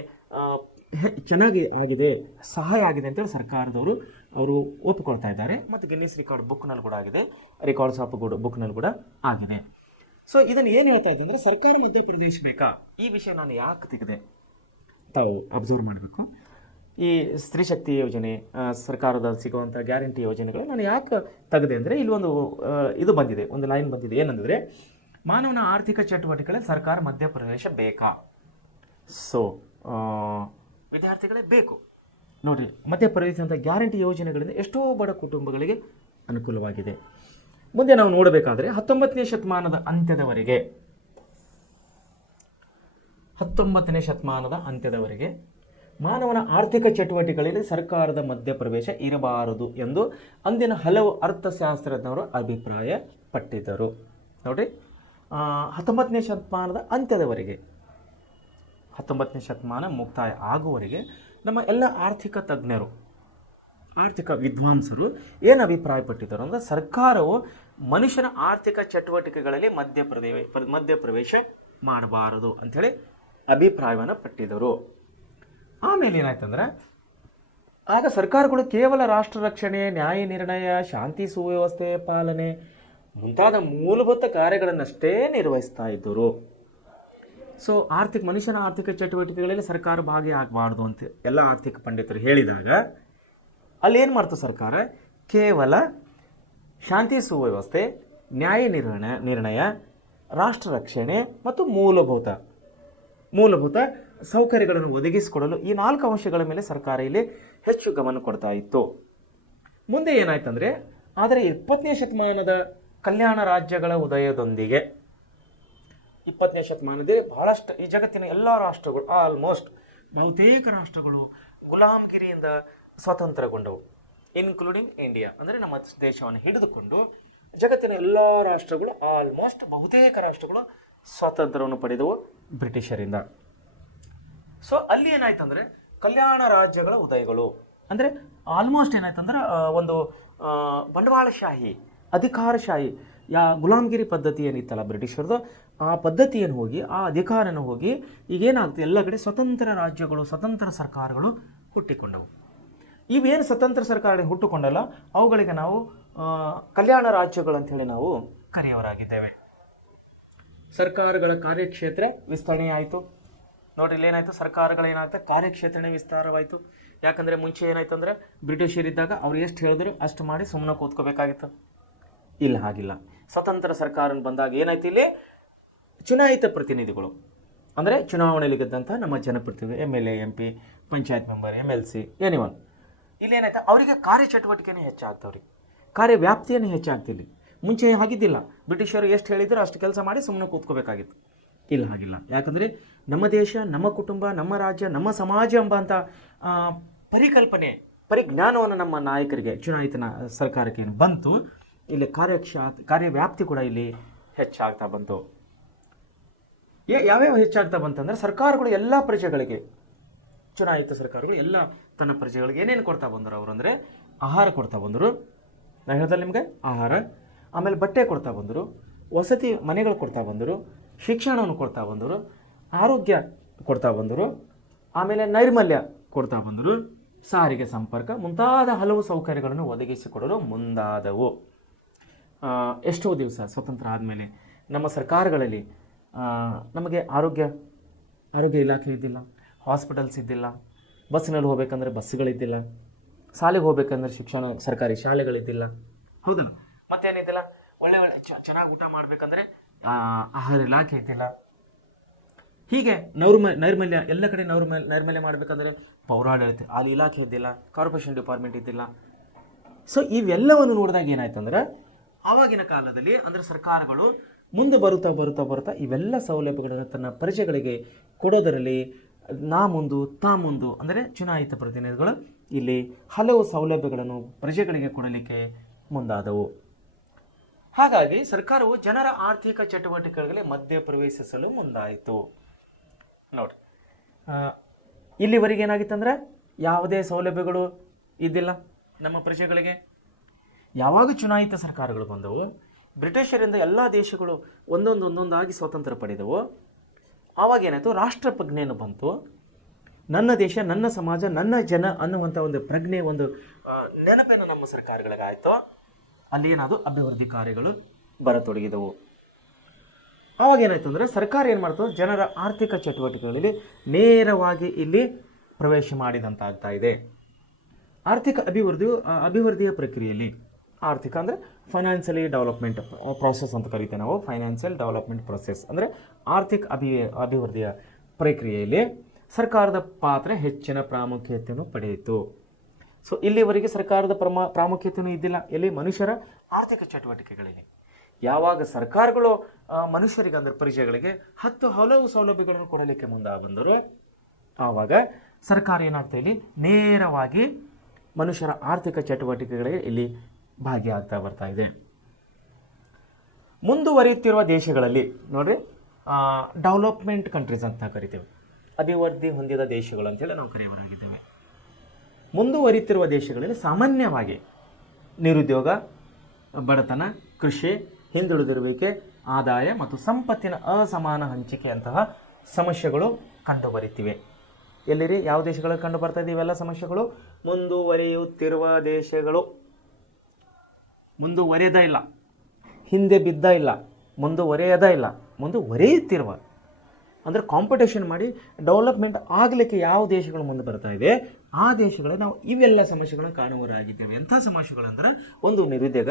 ಚೆನ್ನಾಗಿ ಆಗಿದೆ, ಸಹಾಯ ಆಗಿದೆ ಅಂತೇಳಿ ಸರ್ಕಾರದವರು ಅವರು ಒಪ್ಪಿಕೊಳ್ತಾ ಇದ್ದಾರೆ. ಮತ್ತು ಗಿನ್ನಿಸ್ ರೆಕಾರ್ಡ್ ಬುಕ್ನಲ್ಲಿ ಕೂಡ ಆಗಿದೆ, ರೆಕಾರ್ಡ್ಸ್ ಆಫ್ ಬುಕ್ನಲ್ಲಿ ಕೂಡ ಆಗಿದೆ. ಸೊ ಇದನ್ನು ಏನು ಹೇಳ್ತಾ ಇದ್ದೆ ಅಂದರೆ, ಸರ್ಕಾರ ಮಧ್ಯಪ್ರದೇಶ ಬೇಕಾ, ಈ ವಿಷಯ ನಾನು ಯಾಕೆ ತೆಗೆದೆ ತಾವು ಅಬ್ಸರ್ವ್ ಮಾಡಬೇಕು. ಈ ಸ್ತ್ರೀ ಶಕ್ತಿ ಯೋಜನೆ, ಸರ್ಕಾರದ ಸಿಗುವಂಥ ಗ್ಯಾರಂಟಿ ಯೋಜನೆಗಳು ನಾನು ಯಾಕೆ ತೆಗೆದೆ ಅಂದರೆ, ಇಲ್ಲಿ ಒಂದು ಇದು ಬಂದಿದೆ, ಒಂದು ಲೈನ್ ಬಂದಿದೆ. ಏನಂದರೆ, ಮಾನವನ ಆರ್ಥಿಕ ಚಟುವಟಿಕೆಗಳಲ್ಲಿ ಸರ್ಕಾರ ಮಧ್ಯಪ್ರವೇಶ ಬೇಕಾ? ಸೊ ವಿದ್ಯಾರ್ಥಿಗಳೇ ಬೇಕು ನೋಡಿರಿ, ಮಧ್ಯಪ್ರವೇಶಿಸಿದಂಥ ಗ್ಯಾರಂಟಿ ಯೋಜನೆಗಳಿಂದ ಎಷ್ಟೋ ಬಡ ಕುಟುಂಬಗಳಿಗೆ ಅನುಕೂಲವಾಗಿದೆ. ಮುಂದೆ ನಾವು ನೋಡಬೇಕಾದ್ರೆ 19ನೇ ಶತಮಾನದ ಅಂತ್ಯದವರೆಗೆ ಮಾನವನ ಆರ್ಥಿಕ ಚಟುವಟಿಕೆಗಳಲ್ಲಿ ಸರ್ಕಾರದ ಮಧ್ಯಪ್ರವೇಶ ಇರಬಾರದು ಎಂದು ಅಂದಿನ ಹಲವು ಅರ್ಥಶಾಸ್ತ್ರಜ್ಞರು ಅಭಿಪ್ರಾಯ ಪಟ್ಟಿದ್ದರು. ನೋಡಿರಿ, 19ನೇ ಶತಮಾನದ ಅಂತ್ಯದವರೆಗೆ, 19ನೇ ಶತಮಾನ ಮುಕ್ತಾಯ ಆಗುವವರೆಗೆ ನಮ್ಮ ಎಲ್ಲ ಆರ್ಥಿಕ ತಜ್ಞರು, ಆರ್ಥಿಕ ವಿದ್ವಾಂಸರು ಏನು ಅಭಿಪ್ರಾಯಪಟ್ಟಿದ್ದರು ಅಂದರೆ, ಸರ್ಕಾರವು ಮನುಷ್ಯನ ಆರ್ಥಿಕ ಚಟುವಟಿಕೆಗಳಲ್ಲಿ ಮಧ್ಯಪ್ರವೇಶ ಮಾಡಬಾರದು ಅಂಥೇಳಿ ಅಭಿಪ್ರಾಯವನ್ನು ಪಟ್ಟಿದ್ದರು. ಆಮೇಲೆ ಏನಾಯ್ತಂದ್ರೆ, ಆಗ ಸರ್ಕಾರಗಳು ಕೇವಲ ರಾಷ್ಟ್ರ ರಕ್ಷಣೆ, ನ್ಯಾಯ ನಿರ್ಣಯ, ಶಾಂತಿ ಸುವ್ಯವಸ್ಥೆ ಪಾಲನೆ ಮುಂತಾದ ಮೂಲಭೂತ ಕಾರ್ಯಗಳನ್ನಷ್ಟೇ ನಿರ್ವಹಿಸ್ತಾ ಇದ್ದರು. ಸೊ ಮನುಷ್ಯನ ಆರ್ಥಿಕ ಚಟುವಟಿಕೆಗಳಲ್ಲಿ ಸರ್ಕಾರ ಭಾಗಿಯಾಗಬಾರ್ದು ಅಂತ ಎಲ್ಲ ಆರ್ಥಿಕ ಪಂಡಿತರು ಹೇಳಿದಾಗ ಅಲ್ಲಿ ಏನು ಮಾಡ್ತು ಸರ್ಕಾರ? ಕೇವಲ ಶಾಂತಿ ಸುವ್ಯವಸ್ಥೆ, ನ್ಯಾಯ ನಿರ್ಣಯ, ರಾಷ್ಟ್ರ ರಕ್ಷಣೆ ಮತ್ತು ಮೂಲಭೂತ ಸೌಕರ್ಯಗಳನ್ನು ಒದಗಿಸಿಕೊಡಲು ಈ 4 ಅಂಶಗಳ ಮೇಲೆ ಸರ್ಕಾರ ಇಲ್ಲಿ ಹೆಚ್ಚು ಗಮನ ಕೊಡ್ತಾ ಇತ್ತು. ಮುಂದೆ ಏನಾಯ್ತಂದರೆ, ಆದರೆ 20ನೇ ಶತಮಾನದ ಕಲ್ಯಾಣ ರಾಜ್ಯಗಳ ಉದಯದೊಂದಿಗೆ 20ನೇ ಶತಮಾನದೇ ಬಹಳಷ್ಟು ಈ ಜಗತ್ತಿನ ಎಲ್ಲ ರಾಷ್ಟ್ರಗಳು, ಆಲ್ಮೋಸ್ಟ್ ಬಹುತೇಕ ರಾಷ್ಟ್ರಗಳು ಗುಲಾಮಗಿರಿಯಿಂದ ಸ್ವತಂತ್ರಗೊಂಡವು, ಇನ್ಕ್ಲೂಡಿಂಗ್ ಇಂಡಿಯಾ. ಅಂದರೆ ನಮ್ಮ ದೇಶವನ್ನು ಹಿಡಿದುಕೊಂಡು ಜಗತ್ತಿನ ಎಲ್ಲ ರಾಷ್ಟ್ರಗಳು, ಆಲ್ಮೋಸ್ಟ್ ಬಹುತೇಕ ರಾಷ್ಟ್ರಗಳು ಸ್ವಾತಂತ್ರ್ಯವನ್ನು ಪಡೆದವು ಬ್ರಿಟಿಷರಿಂದ. ಸೊ ಅಲ್ಲಿ ಏನಾಯ್ತಂದರೆ ಕಲ್ಯಾಣ ರಾಜ್ಯಗಳ ಉದಯಗಳು ಅಂದರೆ ಆಲ್ಮೋಸ್ಟ್ ಏನಾಯ್ತಂದ್ರೆ ಒಂದು ಬಂಡವಾಳಶಾಹಿ, ಅಧಿಕಾರಶಾಹಿ, ಗುಲಾಮಗಿರಿ ಪದ್ಧತಿ ಏನಿತ್ತಲ್ಲ ಬ್ರಿಟಿಷರದು, ಆ ಪದ್ಧತಿಯನ್ನು ಹೋಗಿ, ಆ ಅಧಿಕಾರನ ಹೋಗಿ ಈಗೇನಾಗ್ತದೆ, ಎಲ್ಲ ಕಡೆ ಸ್ವತಂತ್ರ ರಾಜ್ಯಗಳು, ಸ್ವತಂತ್ರ ಸರ್ಕಾರಗಳು ಹುಟ್ಟಿಕೊಂಡವು. ಇವೇನು ಸ್ವತಂತ್ರ ಸರ್ಕಾರ ಹುಟ್ಟುಕೊಂಡಲ್ಲ, ಅವುಗಳಿಗೆ ನಾವು ಕಲ್ಯಾಣ ರಾಜ್ಯಗಳು ಅಂಥೇಳಿ ನಾವು ಕರೆಯವರಾಗಿದ್ದೇವೆ. ಸರ್ಕಾರಗಳ ಕಾರ್ಯಕ್ಷೇತ್ರ ವಿಸ್ತರಣೆ ಆಯಿತು. ನೋಡ್ರಿ, ಇಲ್ಲೇನಾಯಿತು, ಸರ್ಕಾರಗಳೇನಾಯ್ತು, ಕಾರ್ಯಕ್ಷೇತ್ರನೇ ವಿಸ್ತಾರವಾಯಿತು. ಯಾಕಂದರೆ ಮುಂಚೆ ಏನಾಯ್ತು ಅಂದರೆ ಬ್ರಿಟಿಷರಿದ್ದಾಗ ಅವ್ರು ಎಷ್ಟು ಹೇಳಿದ್ರು ಅಷ್ಟು ಮಾಡಿ ಸುಮ್ಮನೆ ಕೂತ್ಕೋಬೇಕಾಗಿತ್ತು. ಇಲ್ಲ, ಹಾಗಿಲ್ಲ. ಸ್ವತಂತ್ರ ಸರ್ಕಾರ ಬಂದಾಗ ಏನಾಯ್ತು, ಇಲ್ಲಿ ಚುನಾಯಿತ ಪ್ರತಿನಿಧಿಗಳು ಅಂದರೆ ಚುನಾವಣೆಯಲ್ಲಿ ಗೆದ್ದಂಥ ನಮ್ಮ ಜನಪ್ರತಿನಿಧಿ, MLA, MP, panchayat member, MLC, anyone, ಇಲ್ಲೇನಾಯ್ತು ಅವರಿಗೆ ಕಾರ್ಯಚಟುವಟಿಕೆನೇ ಹೆಚ್ಚಾಗ್ತವ್ರಿಗೆ, ಕಾರ್ಯವ್ಯಾಪ್ತಿಯೇ ಹೆಚ್ಚಾಗ್ತಿಲ್ಲ. ಮುಂಚೆ ಹಾಗಿದ್ದಿಲ್ಲ. ಬ್ರಿಟಿಷರು ಎಷ್ಟು ಹೇಳಿದ್ರು ಅಷ್ಟು ಕೆಲಸ ಮಾಡಿ ಸುಮ್ಮನೆ ಕೂತ್ಕೋಬೇಕಾಗಿತ್ತು. ಇಲ್ಲ, ಹಾಗಿಲ್ಲ. ಯಾಕಂದರೆ ನಮ್ಮ ದೇಶ, ನಮ್ಮ ಕುಟುಂಬ, ನಮ್ಮ ರಾಜ್ಯ, ನಮ್ಮ ಸಮಾಜ ಎಂಬಂಥ ಪರಿಜ್ಞಾನವನ್ನು ನಮ್ಮ ನಾಯಕರಿಗೆ, ಚುನಾಯಿತ ಸರ್ಕಾರಕ್ಕೆ ಏನು ಬಂತು, ಇಲ್ಲಿ ಕಾರ್ಯವ್ಯಾಪ್ತಿ ಕೂಡ ಇಲ್ಲಿ ಹೆಚ್ಚಾಗ್ತಾ ಬಂತು. ಯಾವ್ಯಾವ ಹೆಚ್ಚಾಗ್ತಾ ಬಂತಂದರೆ ಸರ್ಕಾರಗಳು ಎಲ್ಲ ಪ್ರಜೆಗಳಿಗೆ, ಚುನಾಯಿತ ಸರ್ಕಾರಗಳು ಎಲ್ಲ ತನ್ನ ಪ್ರಜೆಗಳಿಗೆ ಏನೇನು ಕೊಡ್ತಾ ಬಂದರು ಅವರು ಅಂದರೆ ಆಹಾರ ಕೊಡ್ತಾ ಬಂದರು. ನಾನು ಹೇಳ್ದಲ್ಲ ನಿಮಗೆ, ಆಹಾರ, ಆಮೇಲೆ ಬಟ್ಟೆ ಕೊಡ್ತಾ ಬಂದರು, ವಸತಿ ಮನೆಗಳು ಕೊಡ್ತಾ ಬಂದರು, ಶಿಕ್ಷಣವನ್ನು ಕೊಡ್ತಾ ಬಂದರು, ಆರೋಗ್ಯ ಕೊಡ್ತಾ ಬಂದರು, ಆಮೇಲೆ ನೈರ್ಮಲ್ಯ ಕೊಡ್ತಾ ಬಂದರು, ಸಾರಿಗೆ ಸಂಪರ್ಕ ಮುಂತಾದ ಹಲವು ಸೌಕರ್ಯಗಳನ್ನು ಒದಗಿಸಿಕೊಡಲು ಮುಂದಾದವು. ಎಷ್ಟೋ ದಿವಸ ಸ್ವತಂತ್ರ ಆದಮೇಲೆ ನಮ್ಮ ಸರ್ಕಾರಗಳಲ್ಲಿ ನಮಗೆ ಆರೋಗ್ಯ ಇಲಾಖೆ ಇದ್ದಿಲ್ಲ, ಹಾಸ್ಪಿಟಲ್ಸ್ ಇದ್ದಿಲ್ಲ, ಬಸ್ಸಿನಲ್ಲಿ ಹೋಗ್ಬೇಕಂದ್ರೆ ಬಸ್ಸುಗಳಿದ್ದಿಲ್ಲ, ಶಾಲೆಗೆ ಹೋಗ್ಬೇಕಂದ್ರೆ ಸರ್ಕಾರಿ ಶಾಲೆಗಳಿದ್ದಿಲ್ಲ, ಹೌದಲ್ಲ? ಮತ್ತೇನಿದ್ದಿಲ್ಲ, ಒಳ್ಳೆ ಚೆನ್ನಾಗಿ ಊಟ ಮಾಡಬೇಕಂದ್ರೆ ಆಹಾರ ಇಲಾಖೆ ಇದ್ದಿಲ್ಲ. ಹೀಗೆ ನೈರ್ಮಲ್ಯ ಎಲ್ಲ ಕಡೆ ನೈರ್ಮಲ್ಯ ಮಾಡಬೇಕಂದ್ರೆ ಪೌರಾಡಳಿತ ಅಲ್ಲಿ ಇಲಾಖೆ ಇದ್ದಿಲ್ಲ, ಕಾರ್ಪೊರೇಷನ್ ಡಿಪಾರ್ಟ್ಮೆಂಟ್ ಇದ್ದಿಲ್ಲ. ಸೊ ಇವೆಲ್ಲವನ್ನು ನೋಡಿದಾಗ ಏನಾಯ್ತಂದ್ರೆ ಆವಾಗಿನ ಕಾಲದಲ್ಲಿ ಅಂದರೆ ಸರ್ಕಾರಗಳು ಮುಂದೆ ಬರುತ್ತಾ ಇವೆಲ್ಲ ಸೌಲಭ್ಯಗಳನ್ನು ತನ್ನ ಪ್ರಜೆಗಳಿಗೆ ಕೊಡೋದರಲ್ಲಿ ತಾ ಮುಂದು ಅಂದರೆ ಚುನಾಯಿತ ಪ್ರತಿನಿಧಿಗಳು ಇಲ್ಲಿ ಹಲವು ಸೌಲಭ್ಯಗಳನ್ನು ಪ್ರಜೆಗಳಿಗೆ ಕೊಡಲಿಕ್ಕೆ ಮುಂದಾದವು. ಹಾಗಾಗಿ ಸರ್ಕಾರವು ಜನರ ಆರ್ಥಿಕ ಚಟುವಟಿಕೆಗಳಿಗೆ ಮಧ್ಯ ಪ್ರವೇಶಿಸಲು ಮುಂದಾಯಿತು. ನೋಡಿ, ಇಲ್ಲಿವರೆಗೆ ಏನಾಗಿತ್ತಂದ್ರೆ ಯಾವುದೇ ಸೌಲಭ್ಯಗಳು ಇದ್ದಿಲ್ಲ ನಮ್ಮ ಪ್ರಜೆಗಳಿಗೆ. ಯಾವಾಗ ಚುನಾಯಿತ ಸರ್ಕಾರಗಳು ಬಂದವು, ಬ್ರಿಟಿಷರಿಂದ ಎಲ್ಲ ದೇಶಗಳು ಒಂದೊಂದಾಗಿ ಸ್ವಾತಂತ್ರ್ಯ ಪಡೆದವು, ಆವಾಗ ಏನಾಯಿತು, ರಾಷ್ಟ್ರ ಪ್ರಜ್ಞೆಯನ್ನು ಬಂತು. ನನ್ನ ದೇಶ, ನನ್ನ ಸಮಾಜ, ನನ್ನ ಜನ ಅನ್ನುವಂಥ ಒಂದು ಪ್ರಜ್ಞೆ, ಒಂದು ನೆನಪೇನು ನಮ್ಮ ಸರ್ಕಾರಗಳಿಗಾಯಿತು. ಅಲ್ಲಿ ಏನಾದರೂ ಅಭಿವೃದ್ಧಿ ಕಾರ್ಯಗಳು ಬರತೊಡಗಿದವು. ಆವಾಗ ಏನಾಯ್ತು ಅಂದರೆ ಸರ್ಕಾರ ಏನು ಮಾಡ್ತು, ಜನರ ಆರ್ಥಿಕ ಚಟುವಟಿಕೆಗಳಲ್ಲಿ ನೇರವಾಗಿ ಇಲ್ಲಿ ಪ್ರವೇಶ ಮಾಡಿದಂತಾಗ್ತಾ ಇದೆ. ಆರ್ಥಿಕ ಅಭಿವೃದ್ಧಿಯ ಪ್ರಕ್ರಿಯೆಯಲ್ಲಿ, ಆರ್ಥಿಕ ಅಂದರೆ ಫೈನಾನ್ಷಿಯಲಿ ಡೆವಲಪ್ಮೆಂಟ್ ಪ್ರೋಸೆಸ್ ಅಂತ ಕರಿತೇವೆ ನಾವು. ಫೈನಾನ್ಷಿಯಲ್ ಡೆವಲಪ್ಮೆಂಟ್ ಪ್ರೋಸೆಸ್ ಅಂದರೆ ಆರ್ಥಿಕ ಅಭಿವೃದ್ಧಿಯ ಪ್ರಕ್ರಿಯೆಯಲ್ಲಿ ಸರ್ಕಾರದ ಪಾತ್ರ ಹೆಚ್ಚಿನ ಪ್ರಾಮುಖ್ಯತೆಯನ್ನು ಪಡೆಯಿತು. ಸೊ ಇಲ್ಲಿವರೆಗೆ ಸರ್ಕಾರದ ಪ್ರಾಮುಖ್ಯತೆಯೂ ಇದ್ದಿಲ್ಲ ಎಲ್ಲಿ, ಮನುಷ್ಯರ ಆರ್ಥಿಕ ಚಟುವಟಿಕೆಗಳಲ್ಲಿ. ಯಾವಾಗ ಸರ್ಕಾರಗಳು ಮನುಷ್ಯರಿಗೆ ಅಂದರೆ ಪ್ರಜೆಗಳಿಗೆ ಹಲವು ಸೌಲಭ್ಯಗಳನ್ನು ಕೊಡಲಿಕ್ಕೆ ಮುಂದಾಗಿ ಬಂದರು, ಆವಾಗ ಸರ್ಕಾರ ಏನಾಗ್ತಾ ಇಲ್ಲಿ ನೇರವಾಗಿ ಮನುಷ್ಯರ ಆರ್ಥಿಕ ಚಟುವಟಿಕೆಗಳಿಗೆ ಇಲ್ಲಿ ಭಾಗಿಯಾಗ್ತಾ ಬರ್ತಾ ಇದೆ. ಮುಂದುವರಿಯುತ್ತಿರುವ ದೇಶಗಳಲ್ಲಿ ನೋಡ್ರಿ, ಡೆವಲಪ್ಮೆಂಟ್ ಕಂಟ್ರೀಸ್ ಅಂತ ಕರಿತೇವೆ, ಅಭಿವೃದ್ಧಿ ಹೊಂದಿದ ದೇಶಗಳು ಅಂತೇಳಿ ನಾವು ಕರೆಯವರಾಗಿದ್ದೇವೆ. ಮುಂದುವರಿಯುತ್ತಿರುವ ದೇಶಗಳಲ್ಲಿ ಸಾಮಾನ್ಯವಾಗಿ ನಿರುದ್ಯೋಗ, ಬಡತನ, ಕೃಷಿ, ಹಿಂದುಳಿದಿರುವಿಕೆ, ಆದಾಯ ಮತ್ತು ಸಂಪತ್ತಿನ ಅಸಮಾನ ಹಂಚಿಕೆಯಂತಹ ಸಮಸ್ಯೆಗಳು ಕಂಡುಬರುತ್ತಿವೆ. ಎಲ್ಲಿರಿ, ಯಾವ ದೇಶಗಳಲ್ಲಿ ಕಂಡು ಬರ್ತಾ ಇದೆ ಇವೆಲ್ಲ ಸಮಸ್ಯೆಗಳು? ಮುಂದುವರಿಯುತ್ತಿರುವ ದೇಶಗಳು, ಮುಂದುವರೆದ ಇಲ್ಲ. ಹಿಂದೆ ಬಿದ್ದ ಇಲ್ಲ, ಮುಂದುವರೆಯದ ಇಲ್ಲ, ಮುಂದುವರಿಯುತ್ತಿರುವ, ಅಂದರೆ ಕಾಂಪಿಟೇಷನ್ ಮಾಡಿ ಡೆವಲಪ್ಮೆಂಟ್ ಆಗಲಿಕ್ಕೆ ಯಾವ ದೇಶಗಳು ಮುಂದೆ ಬರ್ತಾ ಇದೆ ಆ ದೇಶಗಳೇ ನಾವು ಇವೆಲ್ಲ ಸಮಸ್ಯೆಗಳನ್ನು ಕಾಣುವರಾಗಿದ್ದೇವೆ. ಎಂಥ ಸಮಸ್ಯೆಗಳಂದ್ರೆ, ಒಂದು ನಿರುದ್ಯೋಗ,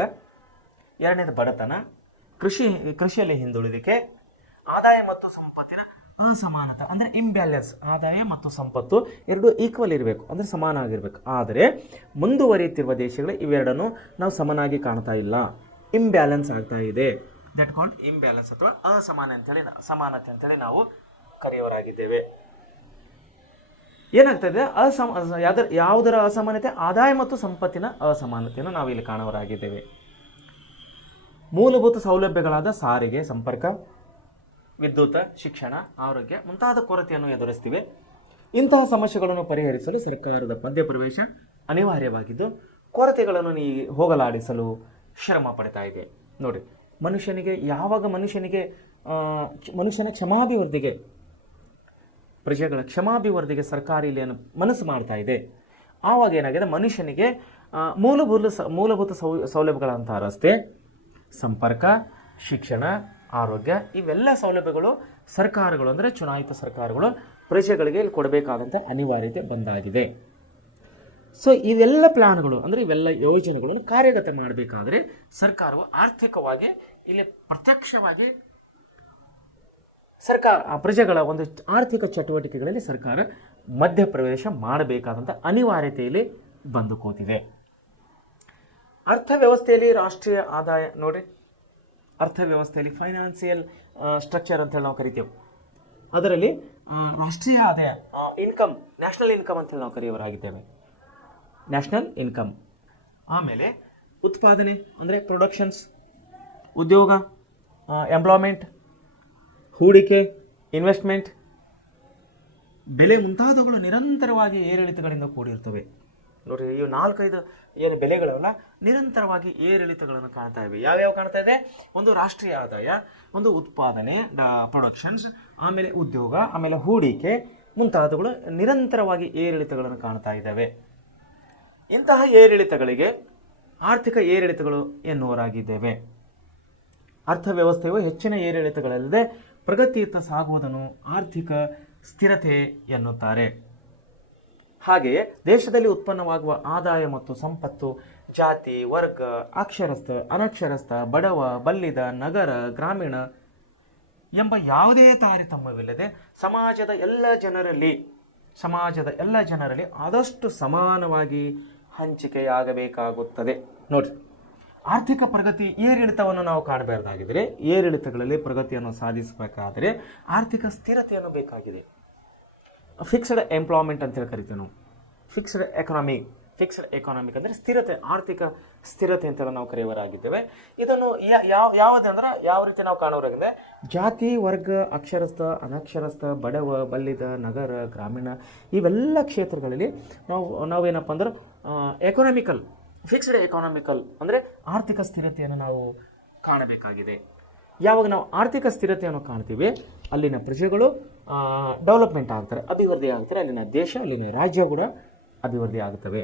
ಎರಡನೇದು ಬಡತನ, ಕೃಷಿಯಲ್ಲಿ ಹಿಂದುಳಿದಿಕೆ, ಆದಾಯ ಮತ್ತು ಸಂಪತ್ತಿನ ಅಸಮಾನತೆ ಅಂದರೆ ಇಂಬ್ಯಾಲೆನ್ಸ್. ಆದಾಯ ಮತ್ತು ಸಂಪತ್ತು ಎರಡು ಈಕ್ವಲ್ ಇರಬೇಕು, ಅಂದರೆ ಸಮಾನ ಆಗಿರಬೇಕು. ಆದರೆ ಮುಂದುವರಿಯುತ್ತಿರುವ ದೇಶಗಳು ಇವೆರಡನ್ನು ನಾವು ಸಮನಾಗಿ ಕಾಣ್ತಾ ಇಲ್ಲ, ಇಂಬ್ಯಾಲೆನ್ಸ್ ಆಗ್ತಾ ಇದೆ. ದಟ್ ಕಾಲ್ಡ್ ಇಂಬ್ಯಾಲೆನ್ಸ್ ಅಥವಾ ಸಮಾನತೆ ಅಂತೇಳಿ ನಾವು ಕರೆಯೋರಾಗಿದ್ದೇವೆ. ಏನಾಗ್ತದೆ, ಯಾವುದರ ಅಸಮಾನತೆ? ಆದಾಯ ಮತ್ತು ಸಂಪತ್ತಿನ ಅಸಮಾನತೆಯನ್ನು ನಾವು ಇಲ್ಲಿ ಕಾಣುವರಾಗಿದ್ದೇವೆ. ಮೂಲಭೂತ ಸೌಲಭ್ಯಗಳಾದ ಸಾರಿಗೆ, ಸಂಪರ್ಕ, ವಿದ್ಯುತ್, ಶಿಕ್ಷಣ, ಆರೋಗ್ಯ ಮುಂತಾದ ಕೊರತೆಯನ್ನು ಎದುರಿಸ್ತಿವೆ. ಇಂತಹ ಸಮಸ್ಯೆಗಳನ್ನು ಪರಿಹರಿಸಲು ಸರ್ಕಾರದ ಮಧ್ಯಪ್ರವೇಶ ಅನಿವಾರ್ಯವಾಗಿದ್ದು, ಕೊರತೆಗಳನ್ನು ಹೋಗಲಾಡಿಸಲು ಶ್ರಮ ಪಡ್ತಾ ಇದೆ. ನೋಡಿ, ಯಾವಾಗ ಮನುಷ್ಯನ ಕ್ಷಮಾಭಿವೃದ್ಧಿಗೆ, ಪ್ರಜೆಗಳ ಕ್ಷಮಾಭಿವೃದ್ಧಿಗೆ ಸರ್ಕಾರ ಇಲ್ಲಿ ಮನಸ್ಸು ಮಾಡ್ತಾ ಇದೆ, ಆವಾಗ ಏನಾಗಿದೆ, ಮನುಷ್ಯನಿಗೆ ಮೂಲಭೂತ ಸೌಲಭ್ಯಗಳಂಥ ರಸ್ತೆ, ಸಂಪರ್ಕ, ಶಿಕ್ಷಣ, ಆರೋಗ್ಯ ಇವೆಲ್ಲ ಸೌಲಭ್ಯಗಳು ಸರ್ಕಾರಗಳು ಅಂದರೆ ಚುನಾಯಿತ ಸರ್ಕಾರಗಳು ಪ್ರಜೆಗಳಿಗೆ ಇಲ್ಲಿ ಕೊಡಬೇಕಾದಂಥ ಅನಿವಾರ್ಯತೆ ಬಂದಾಗಿದೆ. ಸೊ ಇವೆಲ್ಲ ಪ್ಲಾನ್ಗಳು ಅಂದರೆ ಇವೆಲ್ಲ ಯೋಜನೆಗಳನ್ನು ಕಾರ್ಯಗತ ಮಾಡಬೇಕಾದ್ರೆ ಸರ್ಕಾರವು ಆರ್ಥಿಕವಾಗಿ ಇಲ್ಲಿ ಪ್ರತ್ಯಕ್ಷವಾಗಿ ಪ್ರಜೆಗಳ ಒಂದು ಆರ್ಥಿಕ ಚಟುವಟಿಕೆಗಳಲ್ಲಿ ಸರ್ಕಾರ ಮಧ್ಯಪ್ರವೇಶ ಮಾಡಬೇಕಾದಂಥ ಅನಿವಾರ್ಯತೆಯಲ್ಲಿ ಬಂದು ಕೂತಿದೆ. ಅರ್ಥವ್ಯವಸ್ಥೆಯಲ್ಲಿ ರಾಷ್ಟ್ರೀಯ ಆದಾಯ ನೋಡಿ, ಅರ್ಥವ್ಯವಸ್ಥೆಯಲ್ಲಿ ಫೈನಾನ್ಸಿಯಲ್ ಸ್ಟ್ರಕ್ಚರ್ ಅಂತೇಳಿ ನಾವು ಕರಿತೇವೆ. ಅದರಲ್ಲಿ ರಾಷ್ಟ್ರೀಯ ಆದಾಯ, ಇನ್ಕಮ್, ನ್ಯಾಷನಲ್ ಇನ್ಕಮ್ ಅಂತೇಳಿ ನಾವು ಕರೆಯುವರಾಗಿದ್ದೇವೆ. National income. ಆಮೇಲೆ ಉತ್ಪಾದನೆ ಅಂದರೆ ಪ್ರೊಡಕ್ಷನ್ಸ್, ಉದ್ಯೋಗ, ಎಂಪ್ಲಾಯ್ಮೆಂಟ್, ಹೂಡಿಕೆ, ಇನ್ವೆಸ್ಟ್ಮೆಂಟ್, ಬೆಲೆ ಮುಂತಾದವುಗಳು ನಿರಂತರವಾಗಿ ಏರಿಳಿತಗಳಿಂದ ಕೂಡಿರ್ತವೆ. ನೋಡಿರಿ, ಇವು 4-5 ಏನು ಬೆಲೆಗಳಲ್ಲ ನಿರಂತರವಾಗಿ ಏರಿಳಿತಗಳನ್ನು ಕಾಣ್ತಾ ಇವೆ. ಯಾವ್ಯಾವ ಕಾಣ್ತಾ ಇದೆ? ಒಂದು ರಾಷ್ಟ್ರೀಯ ಆದಾಯ, ಒಂದು ಉತ್ಪಾದನೆ, ಪ್ರೊಡಕ್ಷನ್ಸ್, ಆಮೇಲೆ ಉದ್ಯೋಗ, ಆಮೇಲೆ ಹೂಡಿಕೆ ಮುಂತಾದವುಗಳು ನಿರಂತರವಾಗಿ ಏರಿಳಿತಗಳನ್ನು ಕಾಣ್ತಾ ಇದ್ದಾವೆ. ಇಂತಹ ಏರಿಳಿತಗಳಿಗೆ ಆರ್ಥಿಕ ಏರಿಳಿತಗಳು ಎನ್ನುವರಾಗಿದ್ದೇವೆ. ಅರ್ಥವ್ಯವಸ್ಥೆಯು ಹೆಚ್ಚಿನ ಏರಿಳಿತಗಳಲ್ಲದೆ ಪ್ರಗತಿಯತ್ತ ಸಾಗುವುದನ್ನು ಆರ್ಥಿಕ ಸ್ಥಿರತೆ ಎನ್ನುತ್ತಾರೆ. ಹಾಗೆಯೇ ದೇಶದಲ್ಲಿ ಉತ್ಪನ್ನವಾಗುವ ಆದಾಯ ಮತ್ತು ಸಂಪತ್ತು ಜಾತಿ, ವರ್ಗ, ಅಕ್ಷರಸ್ಥ, ಅನಕ್ಷರಸ್ಥ, ಬಡವ, ಬಲ್ಲಿದ, ನಗರ, ಗ್ರಾಮೀಣ ಎಂಬ ಯಾವುದೇ ತಾರತಮ್ಯವಿಲ್ಲದೆ ಸಮಾಜದ ಎಲ್ಲ ಜನರಲ್ಲಿ ಆದಷ್ಟು ಸಮಾನವಾಗಿ ಹಂಚಿಕೆಯಾಗಬೇಕಾಗುತ್ತದೆ. ನೋಡಿ, ಆರ್ಥಿಕ ಪ್ರಗತಿ ಏರಿಳಿತವನ್ನು ನಾವು ಕಾಣಬಹುದಾಗಿದ್ದರೆ, ಏರಿಳಿತಗಳಲ್ಲಿ ಪ್ರಗತಿಯನ್ನು ಸಾಧಿಸಬೇಕಾದರೆ ಆರ್ಥಿಕ ಸ್ಥಿರತೆಯನ್ನು ಬೇಕಾಗಿದೆ. ಫಿಕ್ಸ್ಡ್ ಎಂಪ್ಲಾಯ್ಮೆಂಟ್ ಅಂತೇಳಿ ಕರಿತೀವಿ ನಾವು. ಫಿಕ್ಸ್ಡ್ ಎಕಾನಮಿಕ್ ಅಂದರೆ ಸ್ಥಿರತೆ, ಆರ್ಥಿಕ ಸ್ಥಿರತೆ ಅಂತೆಲ್ಲ ನಾವು ಕರೆಯುವರಾಗಿದ್ದೇವೆ. ಇದನ್ನು ಯಾವುದಂದ್ರೆ ಯಾವ ರೀತಿ ನಾವು ಕಾಣೋರಾಗಿದೆ? ಜಾತಿ, ವರ್ಗ, ಅಕ್ಷರಸ್ಥ, ಅನಕ್ಷರಸ್ಥ, ಬಡವ, ಬಲ್ಲಿದ, ನಗರ, ಗ್ರಾಮೀಣ ಇವೆಲ್ಲ ಕ್ಷೇತ್ರಗಳಲ್ಲಿ ನಾವೇನಪ್ಪ ಅಂದ್ರೆ ಫಿಕ್ಸ್ಡ್ ಎಕಾನಮಿಕಲ್ ಅಂದರೆ ಆರ್ಥಿಕ ಸ್ಥಿರತೆಯನ್ನು ನಾವು ಕಾಣಬೇಕಾಗಿದೆ. ಯಾವಾಗ ನಾವು ಆರ್ಥಿಕ ಸ್ಥಿರತೆಯನ್ನು ಕಾಣ್ತೀವಿ, ಅಲ್ಲಿನ ಪ್ರಜೆಗಳು ಡೆವಲಪ್ಮೆಂಟ್ ಆಗ್ತಾರೆ, ಅಭಿವೃದ್ಧಿ ಆಗ್ತಾರೆ, ಅಲ್ಲಿನ ದೇಶ, ಅಲ್ಲಿನ ರಾಜ್ಯ ಕೂಡ ಅಭಿವೃದ್ಧಿ ಆಗುತ್ತವೆ.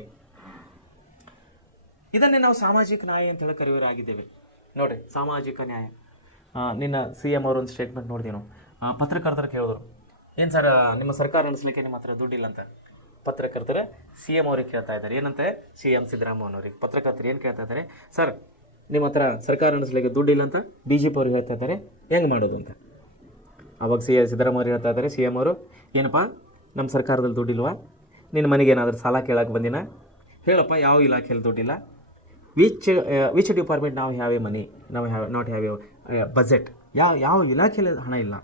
ಇದನ್ನೇ ನಾವು ಸಾಮಾಜಿಕ ನ್ಯಾಯ ಅಂತ ಹೇಳಿ ಕರೆಯುವರಾಗಿದ್ದೇವೆ. ನೋಡಿ, ಸಾಮಾಜಿಕ ನ್ಯಾಯ. ನಿನ್ನ CM ಅವರೊಂದು ಸ್ಟೇಟ್ಮೆಂಟ್ ನೋಡಿದೀವಿ ನಾವು. ಪತ್ರಕರ್ತರು ಕೇಳಿದ್ರು, ಏನು ಸರ್ ನಿಮ್ಮ ಸರ್ಕಾರ ನಡೆಸಲಿಕ್ಕೆ ನಿಮ್ಮ ಹತ್ರ ದುಡ್ಡಿಲ್ಲ ಅಂತ. ಪತ್ರಕರ್ತರು CM ಅವ್ರಿಗೆ ಕೇಳ್ತಾ ಇದ್ದಾರೆ. ಏನಂತೆ? CM ಸಿದ್ದರಾಮಯ್ಯನವ್ರಿಗೆ ಪತ್ರಕರ್ತರು ಏನು ಕೇಳ್ತಾ ಇದ್ದಾರೆ? ಸರ್, ನಿಮ್ಮ ಹತ್ರ ಸರ್ಕಾರ ನಡೆಸಲಿಕ್ಕೆ ದುಡ್ಡಿಲ್ಲ ಅಂತ BJP ಅವ್ರಿಗೆ ಹೇಳ್ತಾ ಇದ್ದಾರೆ, ಹೆಂಗೆ ಮಾಡೋದು ಅಂತ. ಅವಾಗ ಸಿದ್ದರಾಮಯ್ಯ ಹೇಳ್ತಾ ಇದ್ದಾರೆ, CM ಅವರು, ಏನಪ್ಪ ನಮ್ಮ ಸರ್ಕಾರದಲ್ಲಿ ದುಡ್ಡಿಲ್ವಾ? ನಿನ್ನ ಮನೆಗೆ ಏನಾದರೂ ಸಾಲ ಕೇಳಕ್ಕೆ ಬಂದಿನ? ಹೇಳಪ್ಪ, ಯಾವ ಇಲಾಖೆಯಲ್ಲಿ ದುಡ್ಡಿಲ್ಲ? ವಿಚ್ ಡಿಪಾರ್ಟ್ಮೆಂಟ್ ನಾವು ಹ್ಯಾವ್ ಎ ಮನಿ, ನಾವು ನಾಟ್ ಹ್ಯಾವ್ ಎ ಬಜೆಟ್, ಯಾವ ಇಲಾಖೆಯಲ್ಲಿ ಹಣ ಇಲ್ಲ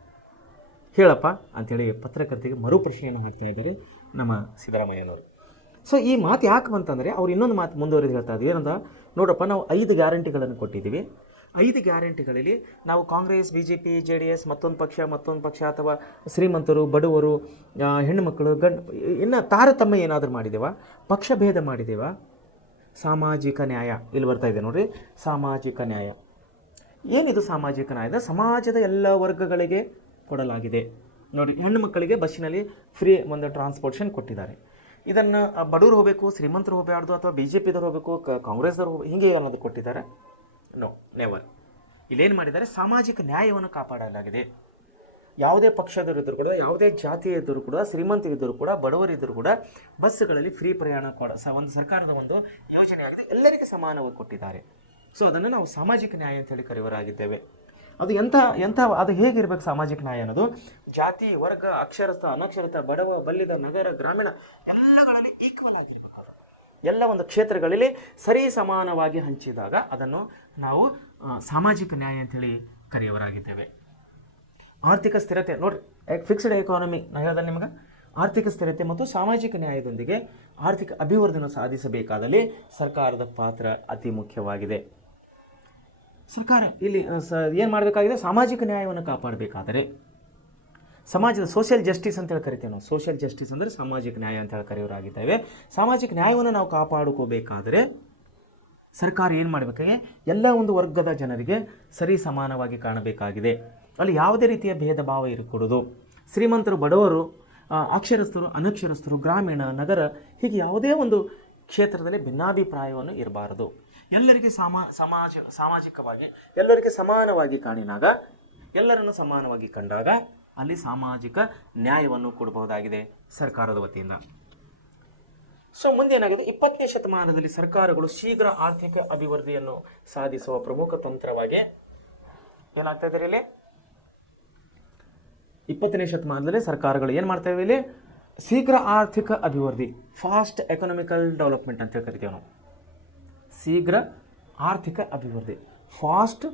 ಹೇಳಪ್ಪ ಅಂಥೇಳಿ ಪತ್ರಕರ್ತರಿಗೆ ಮರುಪ್ರಶ್ನೆಯನ್ನು ಹಾಕ್ತಾ ಇದ್ದಾರೆ ನಮ್ಮ ಸಿದ್ದರಾಮಯ್ಯನವರು. ಸೊ ಈ ಮಾತು ಯಾಕೆ ಬಂತಂದರೆ, ಅವ್ರು ಇನ್ನೊಂದು ಮಾತು ಮುಂದುವರೆದು ಹೇಳ್ತಾ ಇದ್ದೀವಿ. ಏನಂತ ನೋಡಪ್ಪ, ನಾವು 5 ಗ್ಯಾರಂಟಿಗಳನ್ನು ಕೊಟ್ಟಿದ್ದೀವಿ. 5 ಗ್ಯಾರಂಟಿಗಳಲ್ಲಿ ನಾವು ಕಾಂಗ್ರೆಸ್, BJP, JDS ಮತ್ತೊಂದು ಪಕ್ಷ ಅಥವಾ ಶ್ರೀಮಂತರು, ಬಡವರು, ಹೆಣ್ಣುಮಕ್ಕಳು, ಇನ್ನು ತಾರತಮ್ಯ ಏನಾದರೂ ಮಾಡಿದ್ದೇವಾ? ಪಕ್ಷ ಭೇದ ಮಾಡಿದ್ದೇವಾ? ಸಾಮಾಜಿಕ ನ್ಯಾಯ ಇಲ್ಲಿ ಬರ್ತಾ ಇದೆ ನೋಡಿರಿ. ಸಾಮಾಜಿಕ ನ್ಯಾಯ ಏನಿದು? ಸಾಮಾಜಿಕ ನ್ಯಾಯದ ಸಮಾಜದ ಎಲ್ಲ ವರ್ಗಗಳಿಗೆ ಕೊಡಲಾಗಿದೆ. ನೋಡಿ, ಹೆಣ್ಣು ಮಕ್ಕಳಿಗೆ ಬಸ್ಸಿನಲ್ಲಿ ಫ್ರೀ ಒಂದು ಟ್ರಾನ್ಸ್ಪೋರ್ಟೇಷನ್ ಕೊಟ್ಟಿದ್ದಾರೆ. ಇದನ್ನು ಬಡವರು ಹೋಗಬೇಕು, ಶ್ರೀಮಂತರು ಹೋಗಬಾರ್ದು, ಅಥವಾ BJPದವ್ರು ಹೋಗಬೇಕು, ಕಾಂಗ್ರೆಸ್ದವ್ರು ಹೋಗಬೇಕು, ಹೀಗೆ ಅನ್ನೋದು ಕೊಟ್ಟಿದ್ದಾರೆ? No, never. ಇಲ್ಲೇನು ಮಾಡಿದ್ದಾರೆ, ಸಾಮಾಜಿಕ ನ್ಯಾಯವನ್ನು ಕಾಪಾಡಲಾಗಿದೆ. ಯಾವುದೇ ಪಕ್ಷದವರಿದ್ದರೂ ಕೂಡ, ಯಾವುದೇ ಜಾತಿಯಿದ್ದರೂ ಕೂಡ, ಶ್ರೀಮಂತರಿದ್ದರೂ ಕೂಡ, ಬಡವರಿದ್ದರೂ ಕೂಡ ಬಸ್ಸುಗಳಲ್ಲಿ ಫ್ರೀ ಪ್ರಯಾಣ ಒಂದು ಸರ್ಕಾರದ ಒಂದು ಯೋಜನೆಯಾಗಿದೆ, ಎಲ್ಲರಿಗೂ ಸಮಾನವಾಗಿ ಕೊಟ್ಟಿದ್ದಾರೆ. ಸೊ ಅದನ್ನು ನಾವು ಸಾಮಾಜಿಕ ನ್ಯಾಯ ಅಂತೇಳಿ ಕರೆಯುವರಾಗಿದ್ದೇವೆ. ಅದು ಅದು ಹೇಗಿರ್ಬೇಕು ಸಾಮಾಜಿಕ ನ್ಯಾಯ ಅನ್ನೋದು? ಜಾತಿ, ವರ್ಗ, ಅಕ್ಷರಸ್ಥ, ಅನಕ್ಷರಸ್ಥ, ಬಡವ, ಬಲ್ಲಿದ, ನಗರ, ಗ್ರಾಮೀಣ ಎಲ್ಲಗಳಲ್ಲಿ ಈಕ್ವಲ್ ಆಗಿರಬೇಕು. ಎಲ್ಲ ಒಂದು ಕ್ಷೇತ್ರಗಳಲ್ಲಿ ಸರಿ ಸಮಾನವಾಗಿ ಹಂಚಿದಾಗ ಅದನ್ನು ನಾವು ಸಾಮಾಜಿಕ ನ್ಯಾಯ ಅಂತೇಳಿ ಕರೆಯುವರಾಗಿದ್ದೇವೆ. ಆರ್ಥಿಕ ಸ್ಥಿರತೆ ನೋಡ್ರಿ, ಫಿಕ್ಸ್ಡ್ ಎಕಾನಮಿ ನಾನು ಹೇಳ್ದೆ ನಿಮಗೆ. ಆರ್ಥಿಕ ಸ್ಥಿರತೆ ಮತ್ತು ಸಾಮಾಜಿಕ ನ್ಯಾಯದೊಂದಿಗೆ ಆರ್ಥಿಕ ಅಭಿವೃದ್ಧಿಯನ್ನು ಸಾಧಿಸಬೇಕಾದಲ್ಲಿ ಸರ್ಕಾರದ ಪಾತ್ರ ಅತಿ ಮುಖ್ಯವಾಗಿದೆ. ಸರ್ಕಾರ ಇಲ್ಲಿ ಏನು ಮಾಡಬೇಕಾಗಿದೆ? ಸಾಮಾಜಿಕ ನ್ಯಾಯವನ್ನು ಕಾಪಾಡಬೇಕಾದರೆ ಸಮಾಜದ ಸೋಷಿಯಲ್ ಜಸ್ಟಿಸ್ ಅಂತೇಳಿ ಕರಿತೇವೆ ನಾವು. ಸೋಷಿಯಲ್ ಜಸ್ಟಿಸ್ ಅಂದರೆ ಸಾಮಾಜಿಕ ನ್ಯಾಯ ಅಂತೇಳಿ ಕರೆಯೋರಾಗಿದ್ದೇವೆ. ಸಾಮಾಜಿಕ ನ್ಯಾಯವನ್ನು ನಾವು ಕಾಪಾಡಿಕೋಬೇಕಾದರೆ ಸರ್ಕಾರ ಏನು ಮಾಡಬೇಕಾಗಿ ಎಲ್ಲ ಒಂದು ವರ್ಗದ ಜನರಿಗೆ ಸರಿ ಸಮಾನವಾಗಿ ಕಾಣಬೇಕಾಗಿದೆ. ಅಲ್ಲಿ ಯಾವುದೇ ರೀತಿಯ ಭೇದ ಭಾವ ಇರಕೂಡದು. ಶ್ರೀಮಂತರು, ಬಡವರು, ಅಕ್ಷರಸ್ಥರು, ಅನಕ್ಷರಸ್ಥರು, ಗ್ರಾಮೀಣ, ನಗರ ಹೀಗೆ ಯಾವುದೇ ಒಂದು ಕ್ಷೇತ್ರದಲ್ಲಿ ಭಿನ್ನಾಭಿಪ್ರಾಯವನ್ನು ಇರಬಾರದು. ಎಲ್ಲರಿಗೆ ಸಾಮಾಜಿಕವಾಗಿ ಎಲ್ಲರಿಗೆ ಸಮಾನವಾಗಿ ಕಾಣಿನಾಗ, ಎಲ್ಲರನ್ನು ಸಮಾನವಾಗಿ ಕಂಡಾಗ ಅಲ್ಲಿ ಸಾಮಾಜಿಕ ನ್ಯಾಯವನ್ನು ಕೊಡಬಹುದಾಗಿದೆ ಸರ್ಕಾರದ ವತಿಯಿಂದ. ಸೊ ಮುಂದೇನಾಗಿದೆ, 20ನೇ ಶತಮಾನದಲ್ಲಿ ಸರ್ಕಾರಗಳು ಶೀಘ್ರ ಆರ್ಥಿಕ ಅಭಿವೃದ್ಧಿಯನ್ನು ಸಾಧಿಸುವ ಪ್ರಮುಖ ತಂತ್ರವಾಗಿ ಏನಾಗ್ತಾ ಇದೆ ಇಲ್ಲಿ? 20ನೇ ಶತಮಾನದಲ್ಲಿ ಸರ್ಕಾರಗಳು ಏನು ಮಾಡ್ತಾ ಇವೆ ಇಲ್ಲಿ? ಶೀಘ್ರ ಆರ್ಥಿಕ ಅಭಿವೃದ್ಧಿ, ಫಾಸ್ಟ್ ಎಕನಾಮಿಕಲ್ ಡೆವಲಪ್ಮೆಂಟ್ ಅಂತ ಕರಿತೇವೆ ನಾವು. ಶೀಘ್ರ ಆರ್ಥಿಕ ಅಭಿವೃದ್ಧಿ, ಫಾಸ್ಟ್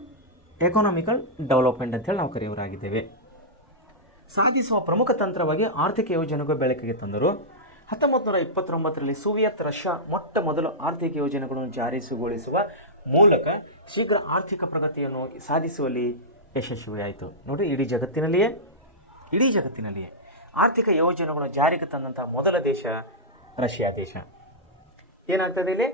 ಎಕನಾಮಿಕಲ್ ಡೆವಲಪ್ಮೆಂಟ್ ಅಂತೇಳಿ ನಾವು ಕರೆಯೋರಾಗಿದ್ದೇವೆ. ಸಾಧಿಸುವ ಪ್ರಮುಖ ತಂತ್ರವಾಗಿ ಆರ್ಥಿಕ ಯೋಜನೆಗಳು ಬೆಳಕಿಗೆ ತಂದರು. 1929ರಲ್ಲಿ ಸೋವಿಯತ್ ರಷ್ಯಾ ಮೊಟ್ಟ ಮೊದಲು ಆರ್ಥಿಕ ಯೋಜನೆಗಳನ್ನು ಜಾರಿಗೊಳಿಸುವ ಮೂಲಕ ಶೀಘ್ರ ಆರ್ಥಿಕ ಪ್ರಗತಿಯನ್ನು ಸಾಧಿಸುವಲ್ಲಿ ಯಶಸ್ವಿಯಾಯಿತು. ನೋಡಿ, ಇಡೀ ಜಗತ್ತಿನಲ್ಲಿಯೇ ಆರ್ಥಿಕ ಯೋಜನೆಗಳನ್ನು ಜಾರಿಗೆ ತಂದಂಥ ಮೊದಲ ದೇಶ ರಷ್ಯಾ ದೇಶ. ಏನಾಗ್ತದೆ ಇಲ್ಲಿ?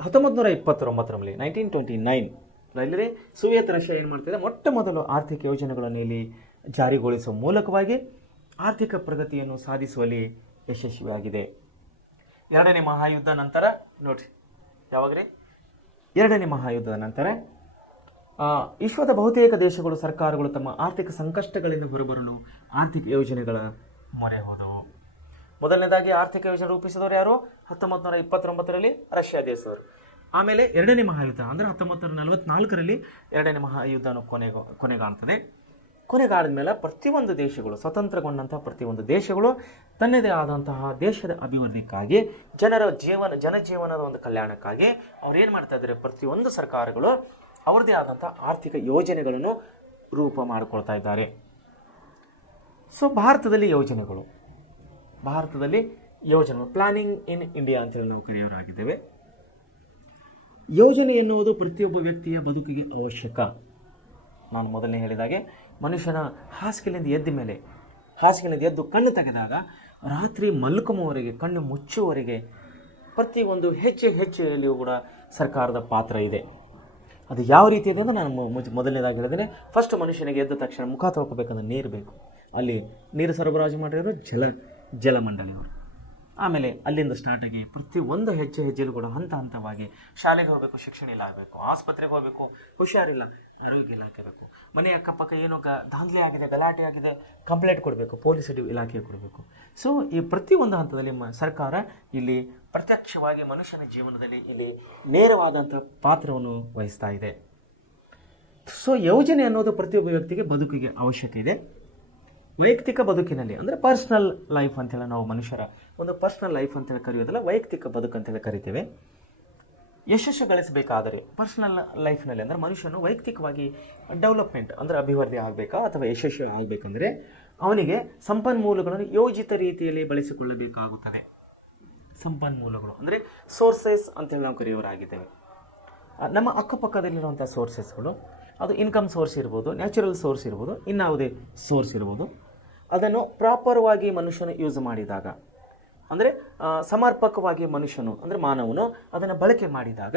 1929ರಲ್ಲಿ 1929ರಲ್ಲಿ ಸೋವಿಯತ್ ರಷ್ಯಾ ಏನು ಮಾಡ್ತಿದೆ? ಮೊಟ್ಟ ಮೊದಲು ಆರ್ಥಿಕ ಯೋಜನೆಗಳನ್ನು ಇಲ್ಲಿ ಜಾರಿಗೊಳಿಸುವ ಮೂಲಕವಾಗಿ ಆರ್ಥಿಕ ಪ್ರಗತಿಯನ್ನು ಸಾಧಿಸುವಲ್ಲಿ ಯಶಸ್ವಿಯಾಗಿದೆ. 2ನೇ ಮಹಾಯುದ್ಧ ನಂತರ ನೋಡ್ರಿ, ಯಾವಾಗ್ರಿ? 2ನೇ ಮಹಾಯುದ್ಧದ ನಂತರ ವಿಶ್ವದ ಬಹುತೇಕ ದೇಶಗಳು, ಸರ್ಕಾರಗಳು ತಮ್ಮ ಆರ್ಥಿಕ ಸಂಕಷ್ಟಗಳಿಂದ ಹೊರಬರಲು ಆರ್ಥಿಕ ಯೋಜನೆಗಳ ಮೊರೆ ಹೋದವು. ಮೊದಲನೇದಾಗಿ ಆರ್ಥಿಕ ಯೋಜನೆ ರೂಪಿಸಿದವರು ಯಾರು? 1929ರಲ್ಲಿ ರಷ್ಯಾ ದೇಶದವರು. ಆಮೇಲೆ 2ನೇ ಮಹಾಯುದ್ಧ ಅಂದರೆ 1944ರಲ್ಲಿ 2ನೇ ಮಹಾಯುದ್ಧವನ್ನು ಕೊನೆಗಾಡಿದ ಮೇಲೆ ಪ್ರತಿಯೊಂದು ದೇಶಗಳು, ಸ್ವತಂತ್ರಗೊಂಡಂಥ ಪ್ರತಿಯೊಂದು ದೇಶಗಳು ತನ್ನದೇ ಆದಂತಹ ದೇಶದ ಅಭಿವೃದ್ಧಿಕ್ಕಾಗಿ, ಜನಜೀವನದ ಒಂದು ಕಲ್ಯಾಣಕ್ಕಾಗಿ ಅವ್ರು ಏನು ಮಾಡ್ತಾ ಇದ್ದಾರೆ? ಪ್ರತಿಯೊಂದು ಸರ್ಕಾರಗಳು ಅವ್ರದ್ದೇ ಆದಂಥ ಆರ್ಥಿಕ ಯೋಜನೆಗಳನ್ನು ರೂಪ ಮಾಡಿಕೊಳ್ತಾ ಇದ್ದಾರೆ. ಸೊ ಭಾರತದಲ್ಲಿ ಯೋಜನೆಗಳು ಪ್ಲಾನಿಂಗ್ ಇನ್ ಇಂಡಿಯಾ ಅಂತೇಳಿ ನಾವು ಕರೆಯೋರಾಗಿದ್ದೇವೆ. ಯೋಜನೆ ಎನ್ನುವುದು ಪ್ರತಿಯೊಬ್ಬ ವ್ಯಕ್ತಿಯ ಬದುಕಿಗೆ ಅವಶ್ಯಕ. ನಾನು ಮೊದಲನೇ ಹೇಳಿದಾಗೆ, ಮನುಷ್ಯನ ಹಾಸಿಗೆಯಿಂದ ಎದ್ದು ಕಣ್ಣು ತೆಗೆದಾಗ ರಾತ್ರಿ ಮಲ್ಕುವವರೆಗೆ, ಕಣ್ಣು ಮುಚ್ಚುವವರೆಗೆ ಪ್ರತಿಯೊಂದು ಹೆಚ್ಚೆಯಲ್ಲಿಯೂ ಕೂಡ ಸರ್ಕಾರದ ಪಾತ್ರ ಇದೆ. ಅದು ಯಾವ ರೀತಿ ಇದೆ ಅಂದರೆ ನಾನು ಮೊದಲನೇದಾಗಿ ಹೇಳಿದ್ದೇನೆ. ಫಸ್ಟ್ ಮನುಷ್ಯನಿಗೆ ಎದ್ದ ತಕ್ಷಣ ಮುಖ ತೊಳ್ಕೊಬೇಕಂದ್ರೆ ನೀರು ಬೇಕು. ಅಲ್ಲಿ ನೀರು ಸರಬರಾಜು ಮಾಡಿರೋರು ಜಲಮಂಡಳಿಯವರು. ಆಮೇಲೆ ಅಲ್ಲಿಂದ ಸ್ಟಾರ್ಟ್ ಆಗಿ ಪ್ರತಿಯೊಂದು ಹೆಜ್ಜೆಯಲ್ಲೂ ಕೂಡ ಹಂತವಾಗಿ ಶಾಲೆಗೆ ಹೋಗಬೇಕು, ಶಿಕ್ಷಣ ಇಲಾಗಬೇಕು, ಆಸ್ಪತ್ರೆಗೆ ಹೋಗಬೇಕು, ಹುಷಾರಿಲ್ಲ, ಆರೋಗ್ಯ ಇಲಾಖೆ ಬೇಕು, ಮನೆ ಅಕ್ಕಪಕ್ಕ ಏನೋ ದಾಂಧಲೆ ಆಗಿದೆ, ಗಲಾಟೆ ಆಗಿದೆ, ಕಂಪ್ಲೇಂಟ್ ಕೊಡಬೇಕು, ಪೊಲೀಸ್ ಇಲಾಖೆಗೆ ಕೊಡಬೇಕು. ಸೊ ಈ ಪ್ರತಿಯೊಂದು ಹಂತದಲ್ಲಿ ಸರ್ಕಾರ ಇಲ್ಲಿ ಪ್ರತ್ಯಕ್ಷವಾಗಿ ಮನುಷ್ಯನ ಜೀವನದಲ್ಲಿ ಇಲ್ಲಿ ನೇರವಾದಂಥ ಪಾತ್ರವನ್ನು ವಹಿಸ್ತಾ ಇದೆ. ಸೊ ಯೋಜನೆ ಅನ್ನೋದು ಪ್ರತಿಯೊಬ್ಬ ವ್ಯಕ್ತಿಗೆ ಬದುಕಿಗೆ ಅವಶ್ಯಕ ಇದೆ. ವೈಯಕ್ತಿಕ ಬದುಕಿನಲ್ಲಿ ಅಂದರೆ ಪರ್ಸ್ನಲ್ ಲೈಫ್ ಅಂತೇಳಿ ನಾವು ಮನುಷ್ಯರ ಒಂದು ಪರ್ಸ್ನಲ್ ಲೈಫ್ ಅಂತೇಳಿ ಕರೆಯೋದಲ್ಲ, ವೈಯಕ್ತಿಕ ಬದುಕು ಅಂತೇಳಿ ಕರಿತೇವೆ. ಯಶಸ್ಸು ಗಳಿಸಬೇಕಾದರೆ ಪರ್ಸ್ನಲ್ ಲೈಫ್ನಲ್ಲಿ ಅಂದರೆ ಮನುಷ್ಯನು ವೈಯಕ್ತಿಕವಾಗಿ ಡೆವಲಪ್ಮೆಂಟ್ ಅಂದರೆ ಅಭಿವೃದ್ಧಿ ಆಗಬೇಕಾ ಅಥವಾ ಯಶಸ್ವಿ ಆಗಬೇಕಂದ್ರೆ ಅವನಿಗೆ ಸಂಪನ್ಮೂಲಗಳನ್ನು ಯೋಜಿತ ರೀತಿಯಲ್ಲಿ ಬಳಸಿಕೊಳ್ಳಬೇಕಾಗುತ್ತದೆ. ಸಂಪನ್ಮೂಲಗಳು ಅಂದರೆ ಸೋರ್ಸಸ್ ಅಂತೇಳಿ ನಾವು ಕರೆಯೋರಾಗಿದ್ದೇವೆ. ನಮ್ಮ ಅಕ್ಕಪಕ್ಕದಲ್ಲಿರುವಂಥ ಸೋರ್ಸಸ್ಗಳು, ಅದು ಇನ್ಕಮ್ ಸೋರ್ಸ್ ಇರ್ಬೋದು, ನ್ಯಾಚುರಲ್ ಸೋರ್ಸ್ ಇರ್ಬೋದು, ಇನ್ಯಾವುದೇ ಸೋರ್ಸ್ ಇರ್ಬೋದು, ಅದನ್ನು ಪ್ರಾಪರ್ವಾಗಿ ಮನುಷ್ಯನು ಯೂಸ್ ಮಾಡಿದಾಗ ಅಂದರೆ ಸಮರ್ಪಕವಾಗಿ ಮನುಷ್ಯನು ಅಂದರೆ ಮಾನವನು ಅದನ್ನು ಬಳಕೆ ಮಾಡಿದಾಗ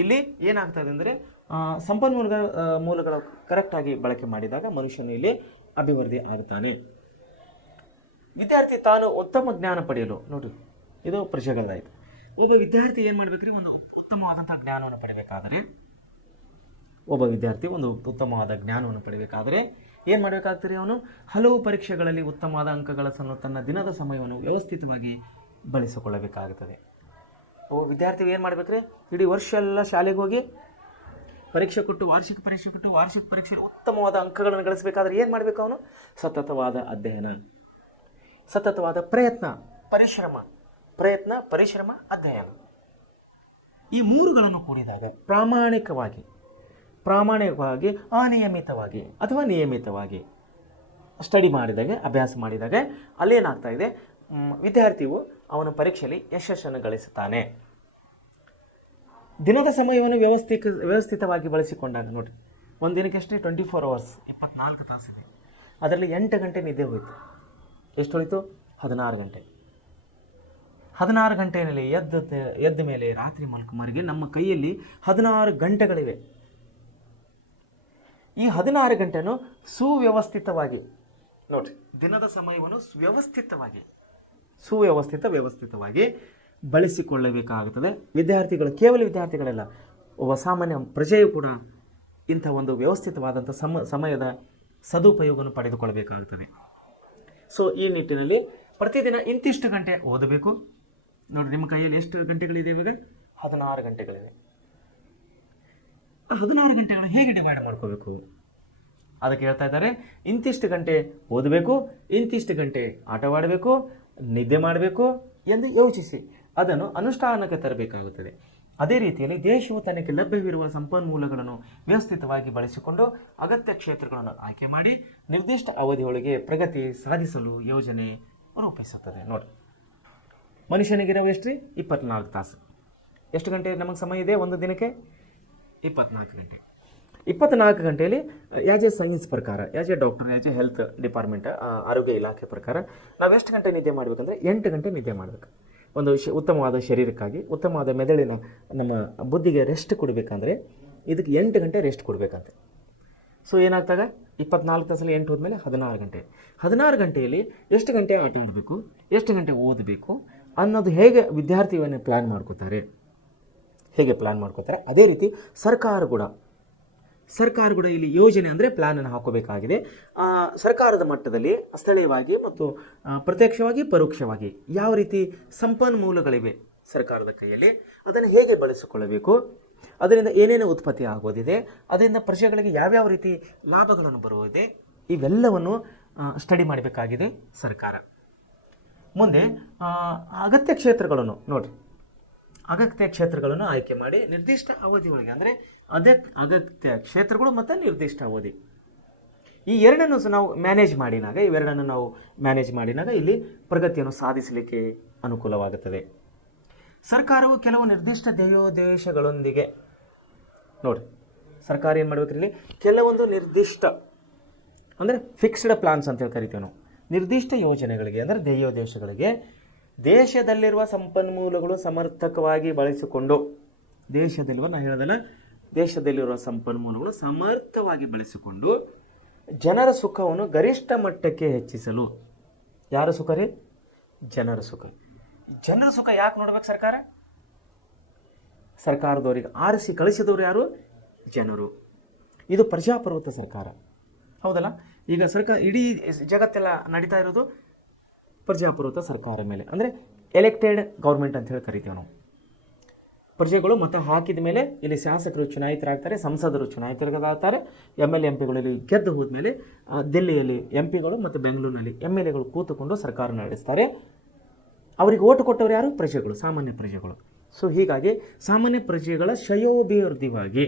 ಇಲ್ಲಿ ಏನಾಗ್ತದೆ ಅಂದರೆ ಮೂಲಗಳು ಕರೆಕ್ಟಾಗಿ ಬಳಕೆ ಮಾಡಿದಾಗ ಮನುಷ್ಯನು ಇಲ್ಲಿ ಅಭಿವೃದ್ಧಿ ಆಗ್ತಾನೆ. ವಿದ್ಯಾರ್ಥಿ ತಾನು ಉತ್ತಮ ಜ್ಞಾನ ಪಡೆಯಲು, ನೋಡಿ ಇದು ಪ್ರಜೆಗಳದಾಯಿತು. ಒಬ್ಬ ವಿದ್ಯಾರ್ಥಿ ಏನು ಮಾಡಬೇಕ್ರಿ? ಒಂದು ಉತ್ತಮವಾದಂಥ ಜ್ಞಾನವನ್ನು ಪಡೆಯಬೇಕಾದರೆ ಒಬ್ಬ ವಿದ್ಯಾರ್ಥಿ ಒಂದು ಉತ್ತಮವಾದ ಜ್ಞಾನವನ್ನು ಪಡೆಯಬೇಕಾದರೆ ಏನು ಮಾಡಬೇಕಾಗ್ತದೆ? ಅವನು ಹಲವು ಪರೀಕ್ಷೆಗಳಲ್ಲಿ ಉತ್ತಮವಾದ ಅಂಕಗಳನ್ನು ತನ್ನ ದಿನದ ಸಮಯವನ್ನು ವ್ಯವಸ್ಥಿತವಾಗಿ ಬಳಸಿಕೊಳ್ಳಬೇಕಾಗುತ್ತದೆ. ವಿದ್ಯಾರ್ಥಿ ಏನು ಮಾಡಬೇಕ್ರಿ? ಇಡೀ ವರ್ಷ ಎಲ್ಲ ಶಾಲೆಗೆ ಹೋಗಿ ಪರೀಕ್ಷೆ ಕೊಟ್ಟು ವಾರ್ಷಿಕ ಪರೀಕ್ಷೆಯಲ್ಲಿ ಉತ್ತಮವಾದ ಅಂಕಗಳನ್ನು ಗಳಿಸಬೇಕಾದ್ರೆ ಏನು ಮಾಡಬೇಕು? ಅವನು ಸತತವಾದ ಅಧ್ಯಯನ, ಸತತವಾದ ಪರಿಶ್ರಮ, ಅಧ್ಯಯನ, ಈ ಮೂರುಗಳನ್ನು ಕೂಡಿದಾಗ ಪ್ರಾಮಾಣಿಕವಾಗಿ ಅನಿಯಮಿತವಾಗಿ ಅಥವಾ ನಿಯಮಿತವಾಗಿ ಸ್ಟಡಿ ಮಾಡಿದಾಗ, ಅಭ್ಯಾಸ ಮಾಡಿದಾಗ ಅಲ್ಲೇನಾಗ್ತಾ ಇದೆ? ವಿದ್ಯಾರ್ಥಿಯು ಅವನ ಪರೀಕ್ಷೆಯಲ್ಲಿ ಯಶಸ್ಸನ್ನು ಗಳಿಸುತ್ತಾನೆ. ದಿನದ ಸಮಯವನ್ನು ವ್ಯವಸ್ಥಿತವಾಗಿ ಬಳಸಿಕೊಂಡಾಗ ನೋಡಿ, ಒಂದು ದಿನಕ್ಕೆ ಎಷ್ಟೇ 24 hours 24 ತಾಸಿದೆ. ಅದರಲ್ಲಿ 8 ಗಂಟೆ ನಿದ್ದೆ ಹೋಯಿತು. ಎಷ್ಟು ಹೋಯಿತು? 16 ಗಂಟೆ. 16 ಗಂಟೆಯಲ್ಲಿ ಎದ್ದ ಮೇಲೆ ರಾತ್ರಿ ಮಲ್ಕುಮರಿಗೆ ನಮ್ಮ ಕೈಯಲ್ಲಿ 16 ಗಂಟೆಗಳಿವೆ. ಈ 16 ಗಂಟೆಯನ್ನು ಸುವ್ಯವಸ್ಥಿತವಾಗಿ ನೋಡಿ, ದಿನದ ಸಮಯವನ್ನು ವ್ಯವಸ್ಥಿತವಾಗಿ ಬಳಸಿಕೊಳ್ಳಬೇಕಾಗುತ್ತದೆ. ಕೇವಲ ವಿದ್ಯಾರ್ಥಿಗಳೆಲ್ಲ, ಒಬ್ಬ ಸಾಮಾನ್ಯ ಪ್ರಜೆಯು ಕೂಡ ಇಂಥ ಒಂದು ವ್ಯವಸ್ಥಿತವಾದಂಥ ಸಮಯದ ಸದುಪಯೋಗವನ್ನು ಪಡೆದುಕೊಳ್ಳಬೇಕಾಗುತ್ತದೆ. ಸೊ ಈ ನಿಟ್ಟಿನಲ್ಲಿ ಪ್ರತಿದಿನ ಇಂತಿಷ್ಟು ಗಂಟೆ ಓದಬೇಕು. ನೋಡಿ, ನಿಮ್ಮ ಕೈಯಲ್ಲಿ ಎಷ್ಟು ಗಂಟೆಗಳಿದೆ ಇವಾಗ? 16 ಗಂಟೆಗಳಿವೆ. 16 ಗಂಟೆಗಳು ಹೇಗೆ ಡಿವೈಡ್ ಮಾಡ್ಕೋಬೇಕು? ಅದಕ್ಕೆ ಹೇಳ್ತಾ ಇದ್ದಾರೆ, ಇಂತಿಷ್ಟು ಗಂಟೆ ಓದಬೇಕು, ಇಂತಿಷ್ಟು ಗಂಟೆ ಆಟವಾಡಬೇಕು, ನಿದ್ದೆ ಮಾಡಬೇಕು ಎಂದು ಯೋಚಿಸಿ ಅದನ್ನು ಅನುಷ್ಠಾನಕ್ಕೆ ತರಬೇಕಾಗುತ್ತದೆ. ಅದೇ ರೀತಿಯಲ್ಲಿ ದೇಶವು ತನಗೆ ಲಭ್ಯವಿರುವ ಸಂಪನ್ಮೂಲಗಳನ್ನು ವ್ಯವಸ್ಥಿತವಾಗಿ ಬಳಸಿಕೊಂಡು ಅಗತ್ಯ ಕ್ಷೇತ್ರಗಳನ್ನು ಆಯ್ಕೆ ಮಾಡಿ ನಿರ್ದಿಷ್ಟ ಅವಧಿಯೊಳಗೆ ಪ್ರಗತಿ ಸಾಧಿಸಲು ಯೋಜನೆ ರೂಪಿಸುತ್ತದೆ. ನೋಡಿ, ಮನುಷ್ಯನಿಗಿರೋ ಎಷ್ಟು? 24 ತಾಸು. ಎಷ್ಟು ಗಂಟೆ ನಮಗೆ ಸಮಯ ಇದೆ ಒಂದು ದಿನಕ್ಕೆ? 24 ಗಂಟೆ. 24 ಗಂಟೆಯಲ್ಲಿ ಆ್ಯಸ್ ಎ ಸೈನ್ಸ್ ಪ್ರಕಾರ, as A doctor, as A health department, ಆರೋಗ್ಯ ಇಲಾಖೆ ಪ್ರಕಾರ ನಾವು ಎಷ್ಟು ಗಂಟೆ ನಿದ್ದೆ ಮಾಡಬೇಕಂದ್ರೆ 8 ಗಂಟೆ ನಿದ್ದೆ ಮಾಡಬೇಕು. ಒಂದು ಉತ್ತಮವಾದ ಶರೀರಕ್ಕಾಗಿ, ಉತ್ತಮವಾದ ಮೆದುಳಿನ ನಮ್ಮ ಬುದ್ಧಿಗೆ ರೆಸ್ಟ್ ಕೊಡಬೇಕಂದ್ರೆ ಇದಕ್ಕೆ 8 ಗಂಟೆ ರೆಸ್ಟ್ ಕೊಡಬೇಕಂತೆ. ಸೊ ಏನಾಗ್ತಾಗ 24 ತಾಸಲ್ಲಿ 8 ಹೋದ್ಮೇಲೆ 16 ಗಂಟೆ. 16 ಗಂಟೆಯಲ್ಲಿ ಎಷ್ಟು ಗಂಟೆ ಆಟ ಆಡಬೇಕು, ಎಷ್ಟು ಗಂಟೆ ಓದಬೇಕು ಅನ್ನೋದು ಹೇಗೆ ವಿದ್ಯಾರ್ಥಿಯನ್ನು ಪ್ಲ್ಯಾನ್ ಮಾಡ್ಕೋತಾರೆ, ಅದೇ ರೀತಿ ಸರ್ಕಾರ ಕೂಡ ಇಲ್ಲಿ ಯೋಜನೆ ಅಂದರೆ ಪ್ಲ್ಯಾನನ್ನು ಹಾಕೋಬೇಕಾಗಿದೆ. ಸರ್ಕಾರದ ಮಟ್ಟದಲ್ಲಿ ಸ್ಥಳೀಯವಾಗಿ ಮತ್ತು ಪ್ರತ್ಯಕ್ಷವಾಗಿ ಪರೋಕ್ಷವಾಗಿ ಯಾವ ರೀತಿ ಸಂಪನ್ಮೂಲಗಳಿವೆ ಸರ್ಕಾರದ ಕೈಯಲ್ಲಿ, ಅದನ್ನು ಹೇಗೆ ಬಳಸಿಕೊಳ್ಳಬೇಕು, ಅದರಿಂದ ಏನೇನು ಉತ್ಪತ್ತಿ ಆಗೋದಿದೆ, ಅದರಿಂದ ಪ್ರಜೆಗಳಿಗೆ ಯಾವ್ಯಾವ ರೀತಿ ಲಾಭಗಳನ್ನು ಬರುವುದಿದೆ, ಇವೆಲ್ಲವನ್ನು ಸ್ಟಡಿ ಮಾಡಬೇಕಾಗಿದೆ ಸರ್ಕಾರ. ಮುಂದೆ ಅಗತ್ಯ ಕ್ಷೇತ್ರಗಳನ್ನು ಆಯ್ಕೆ ಮಾಡಿ ನಿರ್ದಿಷ್ಟ ಅವಧಿಗಳಿಗೆ, ಅಂದರೆ ಅಗತ್ಯ ಕ್ಷೇತ್ರಗಳು ಮತ್ತು ನಿರ್ದಿಷ್ಟ ಅವಧಿ, ಇವೆರಡನ್ನು ನಾವು ಮ್ಯಾನೇಜ್ ಮಾಡಿದಾಗ ಇಲ್ಲಿ ಪ್ರಗತಿಯನ್ನು ಸಾಧಿಸಲಿಕ್ಕೆ ಅನುಕೂಲವಾಗುತ್ತದೆ. ಸರ್ಕಾರವು ಕೆಲವು ನಿರ್ದಿಷ್ಟ ಧ್ಯೇಯೋದ್ದೇಶಗಳೊಂದಿಗೆ ನೋಡಿ, ಸರ್ಕಾರ ಏನು ಮಾಡಬೇಕಿರಲಿ, ಕೆಲವೊಂದು ನಿರ್ದಿಷ್ಟ ಅಂದರೆ ಫಿಕ್ಸ್ಡ್ ಪ್ಲಾನ್ಸ್ ಅಂತೇಳಿ ಕರಿತೀವಿ ನಾವು, ನಿರ್ದಿಷ್ಟ ಯೋಜನೆಗಳಿಗೆ ಅಂದರೆ ಧ್ಯೇಯೋದ್ದೇಶಗಳಿಗೆ ದೇಶದಲ್ಲಿರುವ ಸಂಪನ್ಮೂಲಗಳು ಸಮರ್ಥಕವಾಗಿ ಬಳಸಿಕೊಂಡು, ದೇಶದಲ್ಲಿರುವ ಸಂಪನ್ಮೂಲಗಳು ಸಮರ್ಥವಾಗಿ ಬಳಸಿಕೊಂಡು ಜನರ ಸುಖವನ್ನು ಗರಿಷ್ಠ ಮಟ್ಟಕ್ಕೆ ಹೆಚ್ಚಿಸಲು. ಯಾರ ಸುಖ ರೀ? ಜನರ ಸುಖ ಯಾಕೆ ನೋಡ್ಬೇಕು ಸರ್ಕಾರ? ಸರ್ಕಾರದವರಿಗೆ ಆರಿಸಿ ಕಳಿಸಿದವರು ಯಾರು? ಜನರು. ಇದು ಪ್ರಜಾಪ್ರಭುತ್ವ ಸರ್ಕಾರ, ಹೌದಲ್ಲ? ಈಗ ಸರ್ಕಾರ ಇಡೀ ಜಗತ್ತೆಲ್ಲ ನಡೀತಾ ಇರೋದು ಪ್ರಜಾಪ್ರಭುತ್ವ ಸರ್ಕಾರ ಮೇಲೆ, ಅಂದರೆ ಎಲೆಕ್ಟೆಡ್ ಗೌರ್ಮೆಂಟ್ ಅಂತ ಹೇಳಿ ಕರಿತೀವಿ ನಾವು. ಪ್ರಜೆಗಳು ಮತ ಹಾಕಿದ ಮೇಲೆ ಇಲ್ಲಿ ಶಾಸಕರು ಚುನಾಯಿತರಾಗ್ತಾರೆ, ಸಂಸದರು ಚುನಾಯಿತರಾಗ್ತಾರೆ, MLA MP ಇಲ್ಲಿ ಗೆದ್ದು ಹೋದ್ಮೇಲೆ ದಿಲ್ಲಿಯಲ್ಲಿ MP ಮತ್ತು ಬೆಂಗಳೂರಿನಲ್ಲಿ MLAಗಳು ಕೂತುಕೊಂಡು ಸರ್ಕಾರ ನಡೆಸ್ತಾರೆ. ಅವರಿಗೆ ಓಟು ಕೊಟ್ಟವರು ಯಾರು? ಪ್ರಜೆಗಳು, ಸಾಮಾನ್ಯ ಪ್ರಜೆಗಳು. ಸೊ ಹೀಗಾಗಿ ಸಾಮಾನ್ಯ ಪ್ರಜೆಗಳ ಶ್ರೇಯೋಭಿವೃದ್ಧಿಗಾಗಿ,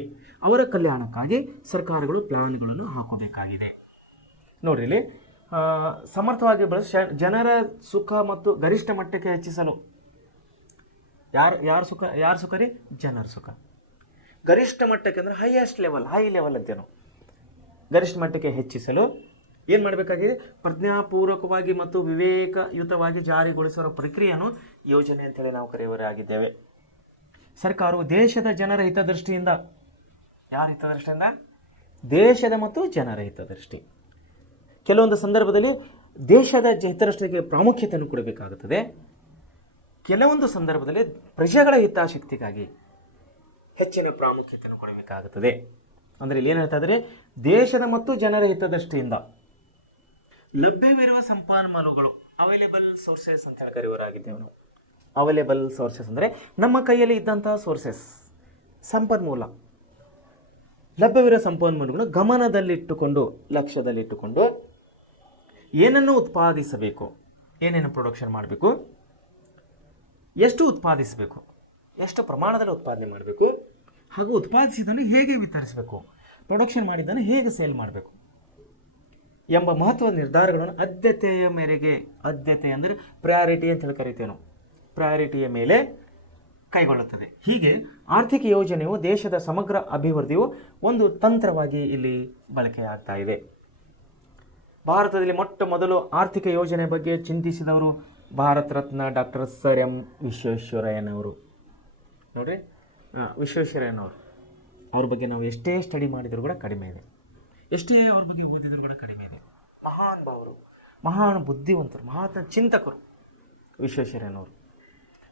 ಅವರ ಕಲ್ಯಾಣಕ್ಕಾಗಿ ಸರ್ಕಾರಗಳು ಪ್ಲಾನ್ಗಳನ್ನು ಹಾಕೋಬೇಕಾಗಿದೆ. ನೋಡ್ರಿ, ಇಲ್ಲಿ ಸಮರ್ಥವಾಗಿ ಜನರ ಸುಖ ಮತ್ತು ಗರಿಷ್ಠ ಮಟ್ಟಕ್ಕೆ ಹೆಚ್ಚಿಸಲು. ಯಾರ ಸುಖ ರೀ? ಜನರ ಸುಖ. ಗರಿಷ್ಠ ಮಟ್ಟಕ್ಕೆ ಅಂದರೆ ಹೈ ಲೆವೆಲ್ ಅಂತೇನು, ಗರಿಷ್ಠ ಮಟ್ಟಕ್ಕೆ ಹೆಚ್ಚಿಸಲು ಏನು ಮಾಡಬೇಕಾಗಿದೆ? ಪ್ರಜ್ಞಾಪೂರ್ವಕವಾಗಿ ಮತ್ತು ವಿವೇಕಯುತವಾಗಿ ಜಾರಿಗೊಳಿಸುವ ಪ್ರಕ್ರಿಯೆಯನ್ನು ಯೋಜನೆ ಅಂತೇಳಿ ನಾವು ಕರೆಯುವರಾಗಿದ್ದೇವೆ. ಸರ್ಕಾರವು ದೇಶದ ಜನರ ಹಿತದೃಷ್ಟಿಯಿಂದ, ಯಾರ ಹಿತದೃಷ್ಟಿಯಿಂದ? ದೇಶದ ಮತ್ತು ಜನರ ಹಿತದೃಷ್ಟಿ. ಕೆಲವೊಂದು ಸಂದರ್ಭದಲ್ಲಿ ದೇಶದ ಹಿತದೃಷ್ಟಿಗೆ ಪ್ರಾಮುಖ್ಯತೆಯನ್ನು ಕೊಡಬೇಕಾಗುತ್ತದೆ. ಕೆಲವೊಂದು ಸಂದರ್ಭದಲ್ಲಿ ಪ್ರಜೆಗಳ ಹಿತಾಸಕ್ತಿಗಾಗಿ ಹೆಚ್ಚಿನ ಪ್ರಾಮುಖ್ಯತೆಯನ್ನು ಕೊಡಬೇಕಾಗುತ್ತದೆ. ಅಂದರೆ ಇಲ್ಲಿ ಏನು ಹೇಳ್ತಾ ಇದ್ದಾರೆ, ದೇಶದ ಮತ್ತು ಜನರ ಹಿತದೃಷ್ಟಿಯಿಂದ ಲಭ್ಯವಿರುವ ಸಂಪನ್ಮೂಲಗಳು, ಅವೈಲೇಬಲ್ ಸೋರ್ಸಸ್ ಅಂತ ಹೇಳಿ ಕರೆಯುವರಾಗಿದ್ದೇವೆ ನಾವು. ಅವೈಲೇಬಲ್ ಸೋರ್ಸಸ್ ಅಂದರೆ ನಮ್ಮ ಕೈಯಲ್ಲಿ ಇದ್ದಂಥ ಸೋರ್ಸಸ್, ಸಂಪನ್ಮೂಲ, ಲಭ್ಯವಿರುವ ಸಂಪನ್ಮೂಲಗಳು ಗಮನದಲ್ಲಿಟ್ಟುಕೊಂಡು, ಲಕ್ಷ್ಯದಲ್ಲಿಟ್ಟುಕೊಂಡು ಏನನ್ನು ಉತ್ಪಾದಿಸಬೇಕು, ಏನೇನು ಪ್ರೊಡಕ್ಷನ್ ಮಾಡಬೇಕು, ಎಷ್ಟು ಉತ್ಪಾದಿಸಬೇಕು, ಎಷ್ಟು ಪ್ರಮಾಣದಲ್ಲಿ ಉತ್ಪಾದನೆ ಮಾಡಬೇಕು, ಹಾಗೂ ಉತ್ಪಾದಿಸಿದ್ದನ್ನು ಹೇಗೆ ವಿತರಿಸಬೇಕು, ಪ್ರೊಡಕ್ಷನ್ ಮಾಡಿದ್ದನ್ನು ಹೇಗೆ ಸೇಲ್ ಮಾಡಬೇಕು ಎಂಬ ಮಹತ್ವದ ನಿರ್ಧಾರಗಳನ್ನು ಆದ್ಯತೆಯ ಮೇರೆಗೆ, ಆದ್ಯತೆ ಅಂದರೆ ಪ್ರಯಾರಿಟಿ ಅಂತ ಹೇಳಿ ಕರಿತೇವೆ ನಾವು, ಪ್ರಯಾರಿಟಿಯ ಮೇಲೆ ಕೈಗೊಳ್ಳುತ್ತದೆ. ಹೀಗೆ ಆರ್ಥಿಕ ಯೋಜನೆಯು ದೇಶದ ಸಮಗ್ರ ಅಭಿವೃದ್ಧಿಯು ಒಂದು ತಂತ್ರವಾಗಿ ಇಲ್ಲಿ ಬಳಕೆಯಾಗ್ತಾ ಇದೆ. ಭಾರತದಲ್ಲಿ ಮೊಟ್ಟ ಮೊದಲು ಆರ್ಥಿಕ ಯೋಜನೆ ಬಗ್ಗೆ ಚಿಂತಿಸಿದವರು Bharat Ratna doctor sir M ವಿಶ್ವೇಶ್ವರಯ್ಯನವರು. ನೋಡಿರಿ, ವಿಶ್ವೇಶ್ವರಯ್ಯನವರು, ಅವ್ರ ಬಗ್ಗೆ ನಾವು ಎಷ್ಟೇ ಸ್ಟಡಿ ಮಾಡಿದರೂ ಕೂಡ ಕಡಿಮೆ ಇದೆ, ಎಷ್ಟೇ ಅವ್ರ ಬಗ್ಗೆ ಓದಿದರೂ ಕೂಡ ಕಡಿಮೆ ಇದೆ. ಮಹಾನ್ ಭಾವರು, ಮಹಾನ್ ಬುದ್ಧಿವಂತರು, ಮಹಾನ್ ಚಿಂತಕರು ವಿಶ್ವೇಶ್ವರಯ್ಯನವರು.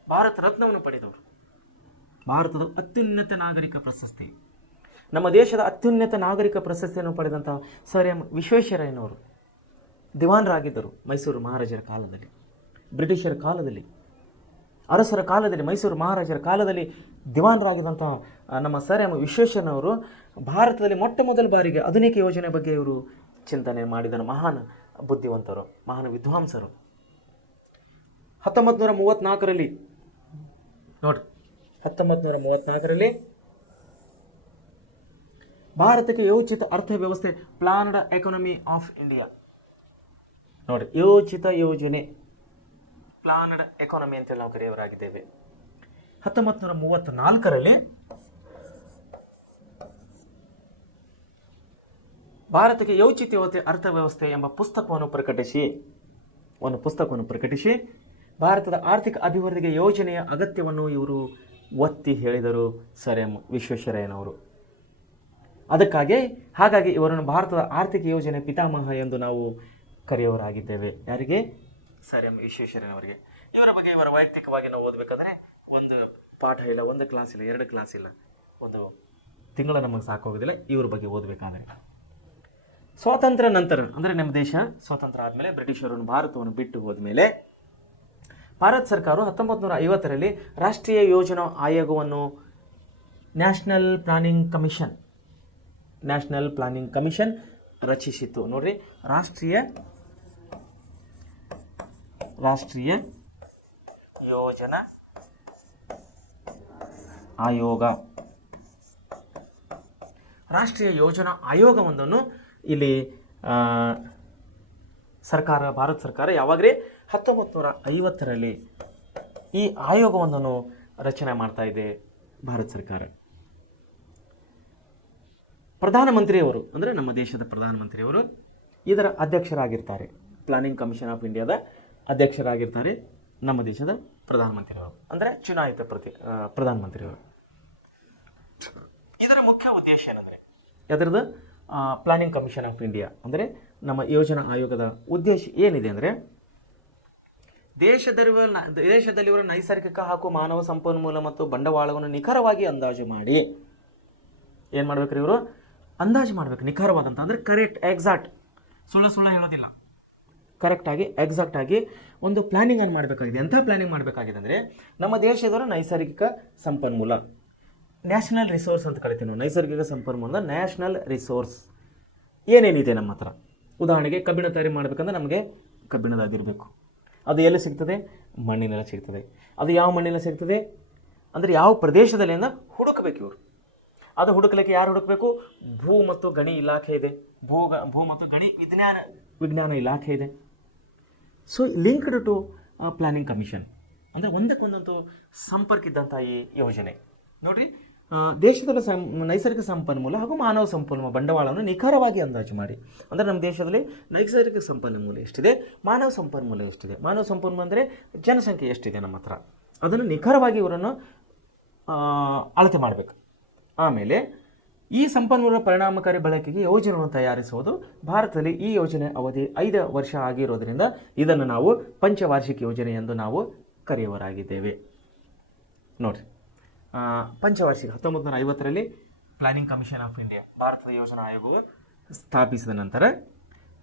ಭಾರತ ರತ್ನವನ್ನು ಪಡೆದವರು, ಭಾರತದ ಅತ್ಯುನ್ನತ ನಾಗರಿಕ ಪ್ರಶಸ್ತಿ, ನಮ್ಮ ದೇಶದ ಅತ್ಯುನ್ನತ ನಾಗರಿಕ ಪ್ರಶಸ್ತಿಯನ್ನು ಪಡೆದಂಥ ಸರ್ ಎಂ ವಿಶ್ವೇಶ್ವರಯ್ಯನವರು ದಿವಾನರಾಗಿದ್ದರು ಮೈಸೂರು ಮಹಾರಾಜರ ಕಾಲದಲ್ಲಿ, ಬ್ರಿಟಿಷರ ಕಾಲದಲ್ಲಿ, ಅರಸರ ಕಾಲದಲ್ಲಿ, ಮೈಸೂರು ಮಹಾರಾಜರ ಕಾಲದಲ್ಲಿ ದಿವಾನರಾಗಿದ್ದಂಥ ನಮ್ಮ ಸರ್ ಎಂ ವಿಶ್ವೇಶ್ವರಯ್ಯನವರು ಭಾರತದಲ್ಲಿ ಮೊಟ್ಟ ಮೊದಲ ಬಾರಿಗೆ ಆಧುನಿಕ ಯೋಜನೆ ಬಗ್ಗೆ ಇವರು ಚಿಂತನೆ ಮಾಡಿದ ಮಹಾನ್ ಬುದ್ಧಿವಂತರು, ಮಹಾನ್ ವಿದ್ವಾಂಸರು. 1934ರಲ್ಲಿ ನೋಡಿ, 1934ರಲ್ಲಿ ಭಾರತಕ್ಕೆ ಯೋಚಿತ ಅರ್ಥವ್ಯವಸ್ಥೆ, ಪ್ಲಾನ್ಡ್ ಎಕಾನಮಿ ಆಫ್ ಇಂಡಿಯಾ, ನೋಡಿ ಯೋಚಿತ ಯೋಜನೆ, ಪ್ಲಾನ್ಡ್ ಎಕಾನಮಿ ಅಂತೇಳಿ ನಾವು ಕರೆಯವರಾಗಿದ್ದೇವೆ. 1934ರಲ್ಲಿ ಭಾರತಕ್ಕೆ ಯೋಚಿತ ಅರ್ಥವ್ಯವಸ್ಥೆ ಎಂಬ ಪುಸ್ತಕವನ್ನು ಪ್ರಕಟಿಸಿ ಭಾರತದ ಆರ್ಥಿಕ ಅಭಿವೃದ್ಧಿಗೆ ಯೋಜನೆಯ ಅಗತ್ಯವನ್ನು ಇವರು ಒತ್ತಿ ಹೇಳಿದರು ಸರ್ ಎಂ ವಿಶ್ವೇಶ್ವರಯ್ಯನವರು. ಹಾಗಾಗಿ ಇವರನ್ನು ಭಾರತದ ಆರ್ಥಿಕ ಯೋಜನೆ ಪಿತಾಮಹ ಎಂದು ನಾವು ಕರೆಯವರಾಗಿದ್ದೇವೆ. ಯಾರಿಗೆ? ಸರ್ ಎಂ ವಿಶ್ವೇಶ್ವರಯ್ಯನವರಿಗೆ. ಇವರ ಬಗ್ಗೆ ಇವರ ವೈಯಕ್ತಿಕವಾಗಿ ನಾವು ಓದಬೇಕಾದ್ರೆ ಒಂದು ಪಾಠ ಇಲ್ಲ, ಒಂದು ಕ್ಲಾಸ್ ಇಲ್ಲ, 2 ಕ್ಲಾಸ್ ಇಲ್ಲ, ಒಂದು ತಿಂಗಳ ನಮಗೆ ಸಾಕೋಗೋದಿಲ್ಲ ಇವ್ರ ಬಗ್ಗೆ ಓದಬೇಕಾದ್ರೆ. ಸ್ವಾತಂತ್ರ್ಯ ನಂತರ ಅಂದರೆ ನಮ್ಮ ದೇಶ ಸ್ವಾತಂತ್ರ್ಯ ಆದಮೇಲೆ ಬ್ರಿಟಿಷರನ್ನು ಭಾರತವನ್ನು ಬಿಟ್ಟು ಹೋದ್ಮೇಲೆ ಭಾರತ ಸರ್ಕಾರವು 1950ರಲ್ಲಿ ರಾಷ್ಟ್ರೀಯ ಯೋಜನಾ ಆಯೋಗವನ್ನು ನ್ಯಾಷನಲ್ ಪ್ಲಾನಿಂಗ್ ಕಮಿಷನ್ ರಚಿಸಿತು. ನೋಡ್ರಿ, ರಾಷ್ಟ್ರೀಯ ಯೋಜನಾ ಆಯೋಗ, ರಾಷ್ಟ್ರೀಯ ಯೋಜನಾ ಆಯೋಗವೊಂದನ್ನು ಇಲ್ಲಿ ಭಾರತ ಸರ್ಕಾರ ಯಾವಾಗಲೇ 1950ರಲ್ಲಿ ಈ ಆಯೋಗವೊಂದನ್ನು ರಚನೆ ಮಾಡ್ತಾ ಇದೆ ಭಾರತ ಸರ್ಕಾರ. ಪ್ರಧಾನಮಂತ್ರಿಯವರು ಅಂದರೆ ನಮ್ಮ ದೇಶದ ಪ್ರಧಾನಮಂತ್ರಿಯವರು ಇದರ ಅಧ್ಯಕ್ಷರಾಗಿರ್ತಾರೆ. ಪ್ಲಾನಿಂಗ್ ಕಮಿಷನ್ ಆಫ್ ಇಂಡಿಯಾದ ಅಧ್ಯಕ್ಷರಾಗಿರ್ತಾರೆ ನಮ್ಮ ದೇಶದ ಪ್ರಧಾನಮಂತ್ರಿಯವರು, ಅಂದರೆ ಚುನಾಯಿತ ಪ್ರಧಾನಮಂತ್ರಿಯವರು. ಇದರ ಮುಖ್ಯ ಉದ್ದೇಶ ಏನಂದರೆ, ಅದರದ್ದು ಪ್ಲಾನಿಂಗ್ ಕಮಿಷನ್ ಆಫ್ ಇಂಡಿಯಾ ಅಂದರೆ ನಮ್ಮ ಯೋಜನಾ ಆಯೋಗದ ಉದ್ದೇಶ ಏನಿದೆ ಅಂದರೆ, ದೇಶದಲ್ಲಿರುವ ನೈಸರ್ಗಿಕ ಹಾಗೂ ಮಾನವ ಸಂಪನ್ಮೂಲ ಮತ್ತು ಬಂಡವಾಳವನ್ನು ನಿಖರವಾಗಿ ಅಂದಾಜು ಮಾಡಿ ಏನು ಮಾಡ್ಬೇಕ್ರಿ ಇವರು? ಅಂದಾಜು ಮಾಡಬೇಕು, ನಿಖರವಾದಂಥ ಅಂದರೆ ಕರೆಕ್ಟ್, ಎಕ್ಸಾಕ್ಟ್, ಸುಳ್ಳು ಹೇಳೋದಿಲ್ಲ, ಕರೆಕ್ಟಾಗಿ ಎಕ್ಸಾಕ್ಟಾಗಿ ಒಂದು ಪ್ಲಾನಿಂಗನ್ನು ಮಾಡಬೇಕಾಗಿದೆ. ಎಂಥ ಪ್ಲಾನಿಂಗ್ ಮಾಡಬೇಕಾಗಿದೆ ಅಂದರೆ, ನಮ್ಮ ದೇಶದವರ ನೈಸರ್ಗಿಕ ಸಂಪನ್ಮೂಲ, ನ್ಯಾಷನಲ್ ರಿಸೋರ್ಸ್ ಅಂತ ಕರಿತೀವಿ ನಾವು. ನೈಸರ್ಗಿಕ ಸಂಪನ್ಮೂಲದ ನ್ಯಾಷನಲ್ ರಿಸೋರ್ಸ್ ಏನೇನಿದೆ ನಮ್ಮ ಹತ್ರ. ಉದಾಹರಣೆಗೆ ಕಬ್ಬಿಣ ತಯಾರಿ ಮಾಡಬೇಕಂದ್ರೆ ನಮಗೆ ಕಬ್ಬಿಣದಾಗಿರಬೇಕು. ಅದು ಎಲ್ಲಿ ಸಿಗ್ತದೆ? ಮಣ್ಣಿನೆಲ್ಲ ಸಿಗ್ತದೆ. ಅದು ಯಾವ ಮಣ್ಣಿನಲ್ಲಿ ಸಿಗ್ತದೆ ಅಂದರೆ ಯಾವ ಪ್ರದೇಶದಲ್ಲಿ ಅಂತ ಹುಡುಕಬೇಕು ಇವರು. ಅದು ಹುಡುಕಲಿಕ್ಕೆ ಯಾರು ಹುಡುಕಬೇಕು? ಭೂ ಮತ್ತು ಗಣಿ ಇಲಾಖೆ ಇದೆ, ಭೂ ಮತ್ತು ಗಣಿ ವಿಜ್ಞಾನ ಇಲಾಖೆ ಇದೆ. So linked to planning commission ಅಂದರೆ ಒಂದಕ್ಕೊಂದೊಂದು ಸಂಪರ್ಕ ಇದ್ದಂಥ ಈ ಯೋಜನೆ. ನೋಡಿರಿ, ದೇಶದಲ್ಲಿ ನೈಸರ್ಗಿಕ ಸಂಪನ್ಮೂಲ ಹಾಗೂ ಮಾನವ ಸಂಪನ್ಮೂಲ ಬಂಡವಾಳವನ್ನು ನಿಖರವಾಗಿ ಅಂದಾಜು ಮಾಡಿ. ಅಂದರೆ ನಮ್ಮ ದೇಶದಲ್ಲಿ ನೈಸರ್ಗಿಕ ಸಂಪನ್ಮೂಲ ಎಷ್ಟಿದೆ, ಮಾನವ ಸಂಪನ್ಮೂಲ ಎಷ್ಟಿದೆ. ಮಾನವ ಸಂಪನ್ಮೂಲ ಅಂದರೆ ಜನಸಂಖ್ಯೆ ಎಷ್ಟಿದೆ ನಮ್ಮ ಹತ್ರ, ಅದನ್ನು ನಿಖರವಾಗಿ ಇವರನ್ನು ಅಳತೆ ಮಾಡಬೇಕು. ಆಮೇಲೆ ಈ ಸಂಪನ್ಮೂಲ ಪರಿಣಾಮಕಾರಿ ಬಳಕೆಗೆ ಯೋಜನೆಯನ್ನು ತಯಾರಿಸುವುದು. ಭಾರತದಲ್ಲಿ ಈ ಯೋಜನೆ ಅವಧಿ 5 ವರ್ಷ ಆಗಿರೋದ್ರಿಂದ ಇದನ್ನು ನಾವು ಪಂಚವಾರ್ಷಿಕ ಯೋಜನೆ ಎಂದು ನಾವು ಕರೆಯುವರಾಗಿದ್ದೇವೆ. ನೋಡಿರಿ, ಪಂಚವಾರ್ಷಿಕ 1950ರಲ್ಲಿ ಪ್ಲಾನಿಂಗ್ ಕಮಿಷನ್ ಆಫ್ ಇಂಡಿಯಾ, ಭಾರತದ ಯೋಜನಾ ಆಯೋಗ ಸ್ಥಾಪಿಸಿದ ನಂತರ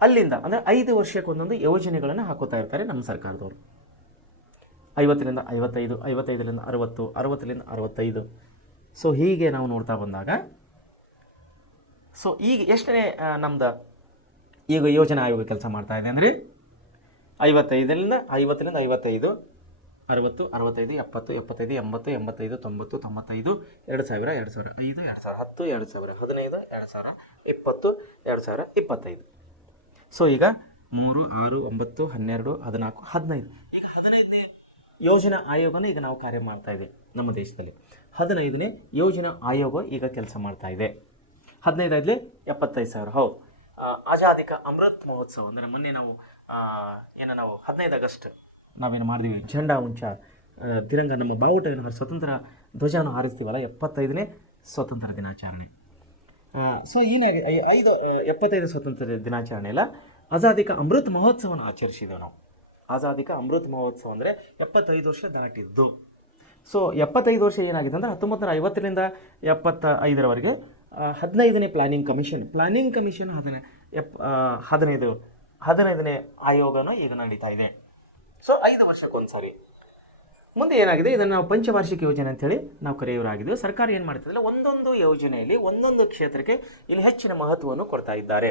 ಅಲ್ಲಿಂದ ಅಂದರೆ 5 ವರ್ಷಕ್ಕೊಂದೊಂದು ಯೋಜನೆಗಳನ್ನು ಹಾಕೋತಾ ಇರ್ತಾರೆ ನಮ್ಮ ಸರ್ಕಾರದವರು. 50ರಿಂದ 55, 55ರಿಂದ 60, 60ರಿಂದ 65. ಸೊ ಹೀಗೆ ನಾವು ನೋಡ್ತಾ ಬಂದಾಗ ಸೊ ಈಗ ಎಷ್ಟನೇ ನಮ್ದು ಈಗ ಯೋಜನಾ ಆಯೋಗ ಕೆಲಸ ಮಾಡ್ತಾ ಇದೆ ಅಂದರೆ 50ರಿಂದ 55, 60, 65, 70, 75, 80, 85, 90, 95, 2000, 2005, 2010, 2015, 2020, 2025. ಸೊ ಈಗ 3, 6, 9, 12, 14, 15. ಈಗ 15ನೇ ಯೋಜನಾ ಆಯೋಗನ ಈಗ ನಾವು ಕಾರ್ಯ ಮಾಡ್ತಾ ಇದೆ ನಮ್ಮ ದೇಶದಲ್ಲಿ. 15ನೇ ಯೋಜನಾ ಆಯೋಗ ಈಗ ಕೆಲಸ ಮಾಡ್ತಾ ಇದೆ. 15 ಆದ್ಲಿ 75,000. ಹೌದು, ಆಜಾದಿ ಕಾ ಅಮೃತ್ ಮಹೋತ್ಸವ ಅಂದರೆ ಮೊನ್ನೆ ನಾವು ನಾವು 15 ಆಗಸ್ಟ್ ನಾವೇನು ಮಾಡಿದ್ವಿ, ಝಂಡಾ ಉಂಚ ತಿರಂಗ ನಮ್ಮ ಬಾವುಟ ಸ್ವತಂತ್ರ ಧ್ವಜವನ್ನು ಹಾರಿಸ್ತೀವಲ್ಲ, 75ನೇ ಸ್ವಾತಂತ್ರ್ಯ ದಿನಾಚರಣೆ. ಸೊ ಏನಾಗಿ 75 ಸ್ವಾತಂತ್ರ್ಯ ದಿನಾಚರಣೆ ಎಲ್ಲ ಆಜಾದಿ ಕಾ ಅಮೃತ್ ಮಹೋತ್ಸವವನ್ನು ಆಚರಿಸಿದ್ದೇವೆ ನಾವು. ಆಜಾದಿ ಕಾ ಅಮೃತ್ ಮಹೋತ್ಸವ ಅಂದರೆ 75 ವರ್ಷ ದಾಟಿದ್ದು. ಸೊ 75 ವರ್ಷ ಏನಾಗಿದೆ ಅಂದರೆ 1950ರಿಂದ 75ರವರೆಗೆ 15ನೇ ಪ್ಲಾನಿಂಗ್ ಕಮಿಷನ್ 15ನೇ ಆಯೋಗನ ಈಗ ನಡೀತಾ ಇದೆ. ಸೊ 5 ವರ್ಷಕ್ಕೊಂದ್ಸರಿ. ಮುಂದೆ ಏನಾಗಿದೆ, ಇದನ್ನು ನಾವು ಪಂಚವಾರ್ಷಿಕ ಯೋಜನೆ ಅಂತೇಳಿ ನಾವು ಕರೆಯೋರಾಗಿದ್ದೀವಿ. ಸರ್ಕಾರ ಏನು ಮಾಡ್ತಿದ್ರೆ ಒಂದೊಂದು ಯೋಜನೆಯಲ್ಲಿ ಒಂದೊಂದು ಕ್ಷೇತ್ರಕ್ಕೆ ಇಲ್ಲಿ ಹೆಚ್ಚಿನ ಮಹತ್ವವನ್ನು ಕೊಡ್ತಾ ಇದ್ದಾರೆ.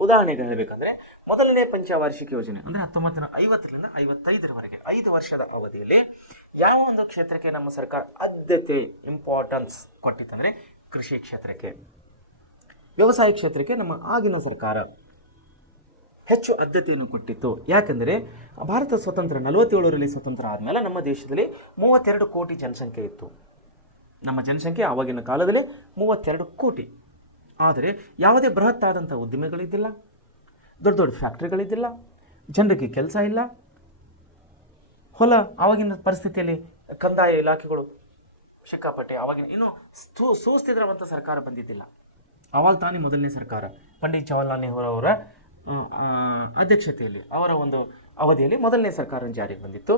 ಉದಾಹರಣೆಗೆ ಹೇಳಬೇಕಂದ್ರೆ ಮೊದಲನೇ ಪಂಚವಾರ್ಷಿಕ ಯೋಜನೆ ಅಂದರೆ 1950ರಿಂದ 55ರವರೆಗೆ 5 ವರ್ಷದ ಅವಧಿಯಲ್ಲಿ ಯಾವ ಒಂದು ಕ್ಷೇತ್ರಕ್ಕೆ ನಮ್ಮ ಸರ್ಕಾರ ಆದ್ಯತೆ ಇಂಪಾರ್ಟೆನ್ಸ್ ಕೊಟ್ಟಿತ್ತಂದರೆ ಕೃಷಿ ಕ್ಷೇತ್ರಕ್ಕೆ, ವ್ಯವಸಾಯ ಕ್ಷೇತ್ರಕ್ಕೆ ನಮ್ಮ ಆಗಿನ ಸರ್ಕಾರ ಹೆಚ್ಚು ಆದ್ಯತೆಯನ್ನು ಕೊಟ್ಟಿತ್ತು. ಯಾಕೆಂದರೆ ಭಾರತ ಸ್ವತಂತ್ರ 47ರಲ್ಲಿ ಸ್ವತಂತ್ರ ಆದಮೇಲೆ ನಮ್ಮ ದೇಶದಲ್ಲಿ 32 ಕೋಟಿ ಜನಸಂಖ್ಯೆ ಇತ್ತು. ನಮ್ಮ ಜನಸಂಖ್ಯೆ ಆವಾಗಿನ ಕಾಲದಲ್ಲಿ 32 ಕೋಟಿ. ಆದರೆ ಯಾವುದೇ ಬೃಹತ್ ಆದಂಥ ಉದ್ದಿಮೆಗಳಿದ್ದಿಲ್ಲ, ದೊಡ್ಡ ದೊಡ್ಡ ಫ್ಯಾಕ್ಟ್ರಿಗಳಿದ್ದಿಲ್ಲ, ಜನರಿಗೆ ಕೆಲಸ ಇಲ್ಲ, ಹೊಲ ಆವಾಗಿನ ಪರಿಸ್ಥಿತಿಯಲ್ಲಿ ಕಂದಾಯ ಇಲಾಖೆಗಳು ಸಿಕ್ಕಾಪಟ್ಟೆ ಆವಾಗಿನ ಇನ್ನೂ ಸುಸ್ಥಿರವಂತ ಸರ್ಕಾರ ಬಂದಿದ್ದಿಲ್ಲ. ಆವಾಗ ತಾನೇ ಮೊದಲನೇ ಸರ್ಕಾರ ಪಂಡಿತ್ ಜವಾಹರ್ಲಾಲ್ ನೆಹರು ಅವರ ಅಧ್ಯಕ್ಷತೆಯಲ್ಲಿ ಅವರ ಒಂದು ಅವಧಿಯಲ್ಲಿ ಮೊದಲನೇ ಸರ್ಕಾರ ಜಾರಿಗೆ ಬಂದಿತ್ತು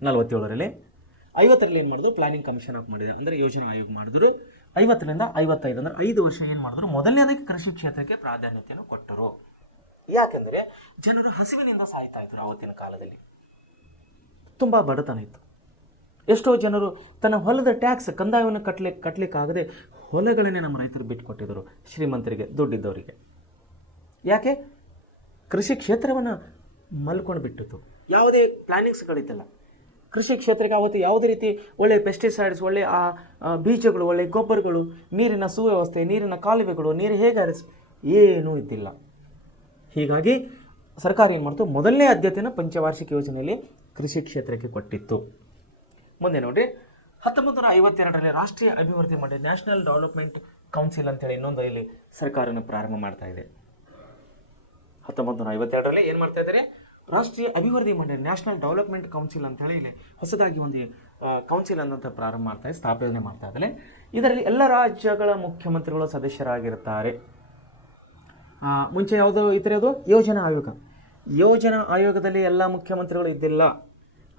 47ರಲ್ಲಿ. 50ರಲ್ಲಿ ಏನು ಮಾಡಿದ್ರು, ಪ್ಲಾನಿಂಗ್ ಕಮಿಷನ್ ಆಫ್ ಮಾಡಿದೆ ಅಂದರೆ ಯೋಜನಾ ಆಯೋಗ ಮಾಡಿದ್ರು. 50ರಿಂದ 55 ಅಂದರೆ 5 ವರ್ಷ ಏನು ಮಾಡಿದ್ರು, ಮೊದಲನೇದಕ್ಕೆ ಕೃಷಿ ಕ್ಷೇತ್ರಕ್ಕೆ ಪ್ರಾಧಾನ್ಯತೆಯನ್ನು ಕೊಟ್ಟರು. ಯಾಕೆಂದರೆ ಜನರು ಹಸಿವಿನಿಂದ ಸಾಯ್ತಾ ಇದ್ರು. ಆವತ್ತಿನ ಕಾಲದಲ್ಲಿ ತುಂಬ ಬಡತನ ಇತ್ತು. ಎಷ್ಟೋ ಜನರು ತನ್ನ ಹೊಲದ ಟ್ಯಾಕ್ಸ್ ಕಂದಾಯವನ್ನು ಕಟ್ಟಲಿಕ್ಕಾಗದೆ ಹೊಲಗಳನ್ನೇ ನಮ್ಮ ರೈತರು ಬಿಟ್ಟುಕೊಟ್ಟಿದ್ದರು, ಶ್ರೀಮಂತರಿಗೆ, ದುಡ್ಡಿದ್ದವರಿಗೆ. ಯಾಕೆ? ಕೃಷಿ ಕ್ಷೇತ್ರವನ್ನು ಮಲ್ಕೊಂಡು ಬಿಟ್ಟಿತ್ತು. ಯಾವುದೇ ಪ್ಲಾನಿಂಗ್ಸ್ಗಳಿದ್ದಲ್ಲ ಕೃಷಿ ಕ್ಷೇತ್ರಕ್ಕೆ. ಆವತ್ತು ಯಾವುದೇ ರೀತಿ ಒಳ್ಳೆಯ ಪೆಸ್ಟಿಸೈಡ್ಸ್, ಒಳ್ಳೆಯ ಬೀಜಗಳು, ಒಳ್ಳೆಯ ಗೊಬ್ಬರಗಳು, ನೀರಿನ ಸುವ್ಯವಸ್ಥೆ, ನೀರಿನ ಕಾಲುವೆಗಳು, ನೀರು ಹೇಗೆ ಏನೂ ಇದ್ದಿಲ್ಲ. ಹೀಗಾಗಿ ಸರ್ಕಾರ ಏನು ಮಾಡ್ತು, ಮೊದಲನೇ ಆದ್ಯತೆಯನ್ನು ಪಂಚವಾರ್ಷಿಕ ಯೋಜನೆಯಲ್ಲಿ ಕೃಷಿ ಕ್ಷೇತ್ರಕ್ಕೆ ಕೊಟ್ಟಿತ್ತು. ಮುಂದೆ ನೋಡಿರಿ, 1952ರಲ್ಲಿ ರಾಷ್ಟ್ರೀಯ ಅಭಿವೃದ್ಧಿ ಮಂಡಳಿ, ನ್ಯಾಷನಲ್ ಡೆವಲಪ್ಮೆಂಟ್ ಕೌನ್ಸಿಲ್ ಅಂತೇಳಿ ಇನ್ನೊಂದು ಇಲ್ಲಿ ಸರ್ಕಾರನ ಪ್ರಾರಂಭ ಮಾಡ್ತಾ ಇದೆ. 1952ರಲ್ಲಿ ಏನು ಮಾಡ್ತಾ ಇದ್ದಾರೆ, ರಾಷ್ಟ್ರೀಯ ಅಭಿವೃದ್ಧಿ ಮಂಡಳಿ, ನ್ಯಾಷನಲ್ ಡೆವಲಪ್ಮೆಂಟ್ ಕೌನ್ಸಿಲ್ ಅಂತೇಳಿ ಇಲ್ಲಿ ಹೊಸದಾಗಿ ಒಂದು ಕೌನ್ಸಿಲ್ ಅನ್ನೋಂಥ ಪ್ರಾರಂಭ ಮಾಡ್ತಾ ಇದೆ, ಸ್ಥಾಪನೆ ಮಾಡ್ತಾ ಇದ್ದಾರೆ. ಇದರಲ್ಲಿ ಎಲ್ಲ ರಾಜ್ಯಗಳ ಮುಖ್ಯಮಂತ್ರಿಗಳು ಸದಸ್ಯರಾಗಿರ್ತಾರೆ. ಮುಂಚೆ ಯಾವುದು ಇತರದು ಯೋಜನಾ ಆಯೋಗ. ಯೋಜನಾ ಆಯೋಗದಲ್ಲಿ ಎಲ್ಲ ಮುಖ್ಯಮಂತ್ರಿಗಳು ಇದ್ದಿಲ್ಲ.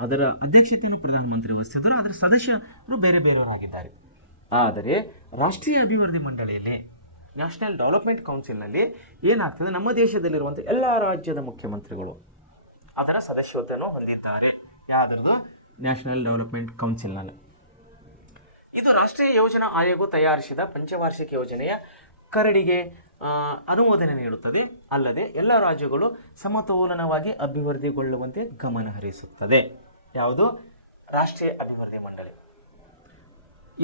ಅದರ ಅಧ್ಯಕ್ಷತೆಯನ್ನು ಪ್ರಧಾನಮಂತ್ರಿ ವಹಿಸಿದರು. ಅದರ ಸದಸ್ಯರು ಬೇರೆ ಬೇರೆಯವರಾಗಿದ್ದಾರೆ. ಆದರೆ ರಾಷ್ಟ್ರೀಯ ಅಭಿವೃದ್ಧಿ ಮಂಡಳಿಯಲ್ಲಿ, ನ್ಯಾಷನಲ್ ಡೆವಲಪ್ಮೆಂಟ್ ಕೌನ್ಸಿಲ್ನಲ್ಲಿ ಏನಾಗ್ತದೆ, ನಮ್ಮ ದೇಶದಲ್ಲಿರುವಂಥ ಎಲ್ಲ ರಾಜ್ಯದ ಮುಖ್ಯಮಂತ್ರಿಗಳು ಅದರ ಸದಸ್ಯತೆಯನ್ನು ಹೊಂದಿದ್ದಾರೆ. ಯಾವುದ್ರದ್ದು? ನ್ಯಾಷನಲ್ ಡೆವಲಪ್ಮೆಂಟ್ ಕೌನ್ಸಿಲ್ನಲ್ಲಿ. ಇದು ರಾಷ್ಟ್ರೀಯ ಯೋಜನಾ ಆಯೋಗ ತಯಾರಿಸಿದ ಪಂಚವಾರ್ಷಿಕ ಯೋಜನೆಯ ಕರಡಿಗೆ ಅನುಮೋದನೆ ನೀಡುತ್ತದೆ. ಅಲ್ಲದೆ ಎಲ್ಲ ರಾಜ್ಯಗಳು ಸಮತೋಲನವಾಗಿ ಅಭಿವೃದ್ಧಿಗೊಳ್ಳುವಂತೆ ಗಮನ ಹರಿಸುತ್ತದೆ. ಯಾವುದು? ರಾಷ್ಟ್ರೀಯ ಅಭಿವೃದ್ಧಿ ಮಂಡಳಿ.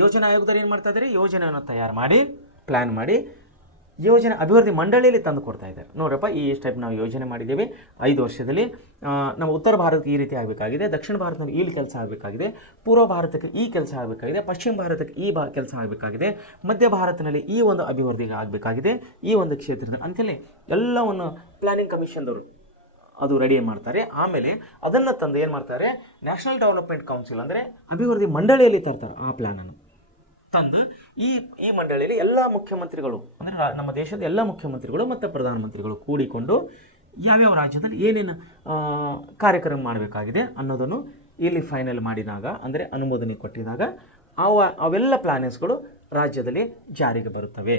ಯೋಜನಾ ಆಯೋಗದಲ್ಲಿ ಏನು ಮಾಡ್ತಾ ಇದ್ದಾರೆ, ಯೋಜನೆಯನ್ನು ತಯಾರು ಮಾಡಿ, ಪ್ಲ್ಯಾನ್ ಮಾಡಿ, ಯೋಜನೆ ಅಭಿವೃದ್ಧಿ ಮಂಡಳಿಯಲ್ಲಿ ತಂದು ಕೊಡ್ತಾ ಇದ್ದಾರೆ. ನೋಡ್ರಪ್ಪ, ಈ ಟೈಪ್ ನಾವು ಯೋಜನೆ ಮಾಡಿದ್ದೇವೆ 5 ವರ್ಷದಲ್ಲಿ. ನಮ್ಮ ಉತ್ತರ ಭಾರತಕ್ಕೆ ಈ ರೀತಿ ಆಗಬೇಕಾಗಿದೆ, ದಕ್ಷಿಣ ಭಾರತದಲ್ಲಿ ಈ ಕೆಲಸ ಆಗಬೇಕಾಗಿದೆ, ಪೂರ್ವ ಭಾರತಕ್ಕೆ ಈ ಕೆಲಸ ಆಗಬೇಕಾಗಿದೆ, ಪಶ್ಚಿಮ ಭಾರತಕ್ಕೆ ಈ ಕೆಲಸ ಆಗಬೇಕಾಗಿದೆ, ಮಧ್ಯ ಭಾರತದಲ್ಲಿ ಈ ಒಂದು ಅಭಿವೃದ್ಧಿಗೆ ಆಗಬೇಕಾಗಿದೆ, ಈ ಒಂದು ಕ್ಷೇತ್ರದಲ್ಲಿ ಅಂಥೇಳಿ ಎಲ್ಲವನ್ನು ಪ್ಲಾನಿಂಗ್ ಕಮಿಷನ್ದವರು ಅದು ರೆಡಿ ಮಾಡ್ತಾರೆ. ಆಮೇಲೆ ಅದನ್ನು ತಂದು ಏನು ಮಾಡ್ತಾರೆ, ನ್ಯಾಷನಲ್ ಡೆವಲಪ್ಮೆಂಟ್ ಕೌನ್ಸಿಲ್ ಅಂದರೆ ಅಭಿವೃದ್ಧಿ ಮಂಡಳಿಯಲ್ಲಿ ತರ್ತಾರೆ. ಆ ಪ್ಲ್ಯಾನನ್ನು ತಂದು ಈ ಮಂಡಳಿಯಲ್ಲಿ ಎಲ್ಲ ಮುಖ್ಯಮಂತ್ರಿಗಳು ಅಂದರೆ ನಮ್ಮ ದೇಶದ ಎಲ್ಲ ಮುಖ್ಯಮಂತ್ರಿಗಳು ಮತ್ತು ಪ್ರಧಾನಮಂತ್ರಿಗಳು ಕೂಡಿಕೊಂಡು ಯಾವ್ಯಾವ ರಾಜ್ಯದಲ್ಲಿ ಏನೇನು ಕಾರ್ಯಕ್ರಮ ಮಾಡಬೇಕಾಗಿದೆ ಅನ್ನೋದನ್ನು ಇಲ್ಲಿ ಫೈನಲ್ ಮಾಡಿದಾಗ, ಅಂದರೆ ಅನುಮೋದನೆ ಕೊಟ್ಟಿದಾಗ ಅವೆಲ್ಲ ಪ್ಲಾನಿಂಗ್ಸ್ಗಳು ರಾಜ್ಯದಲ್ಲಿ ಜಾರಿಗೆ ಬರುತ್ತವೆ.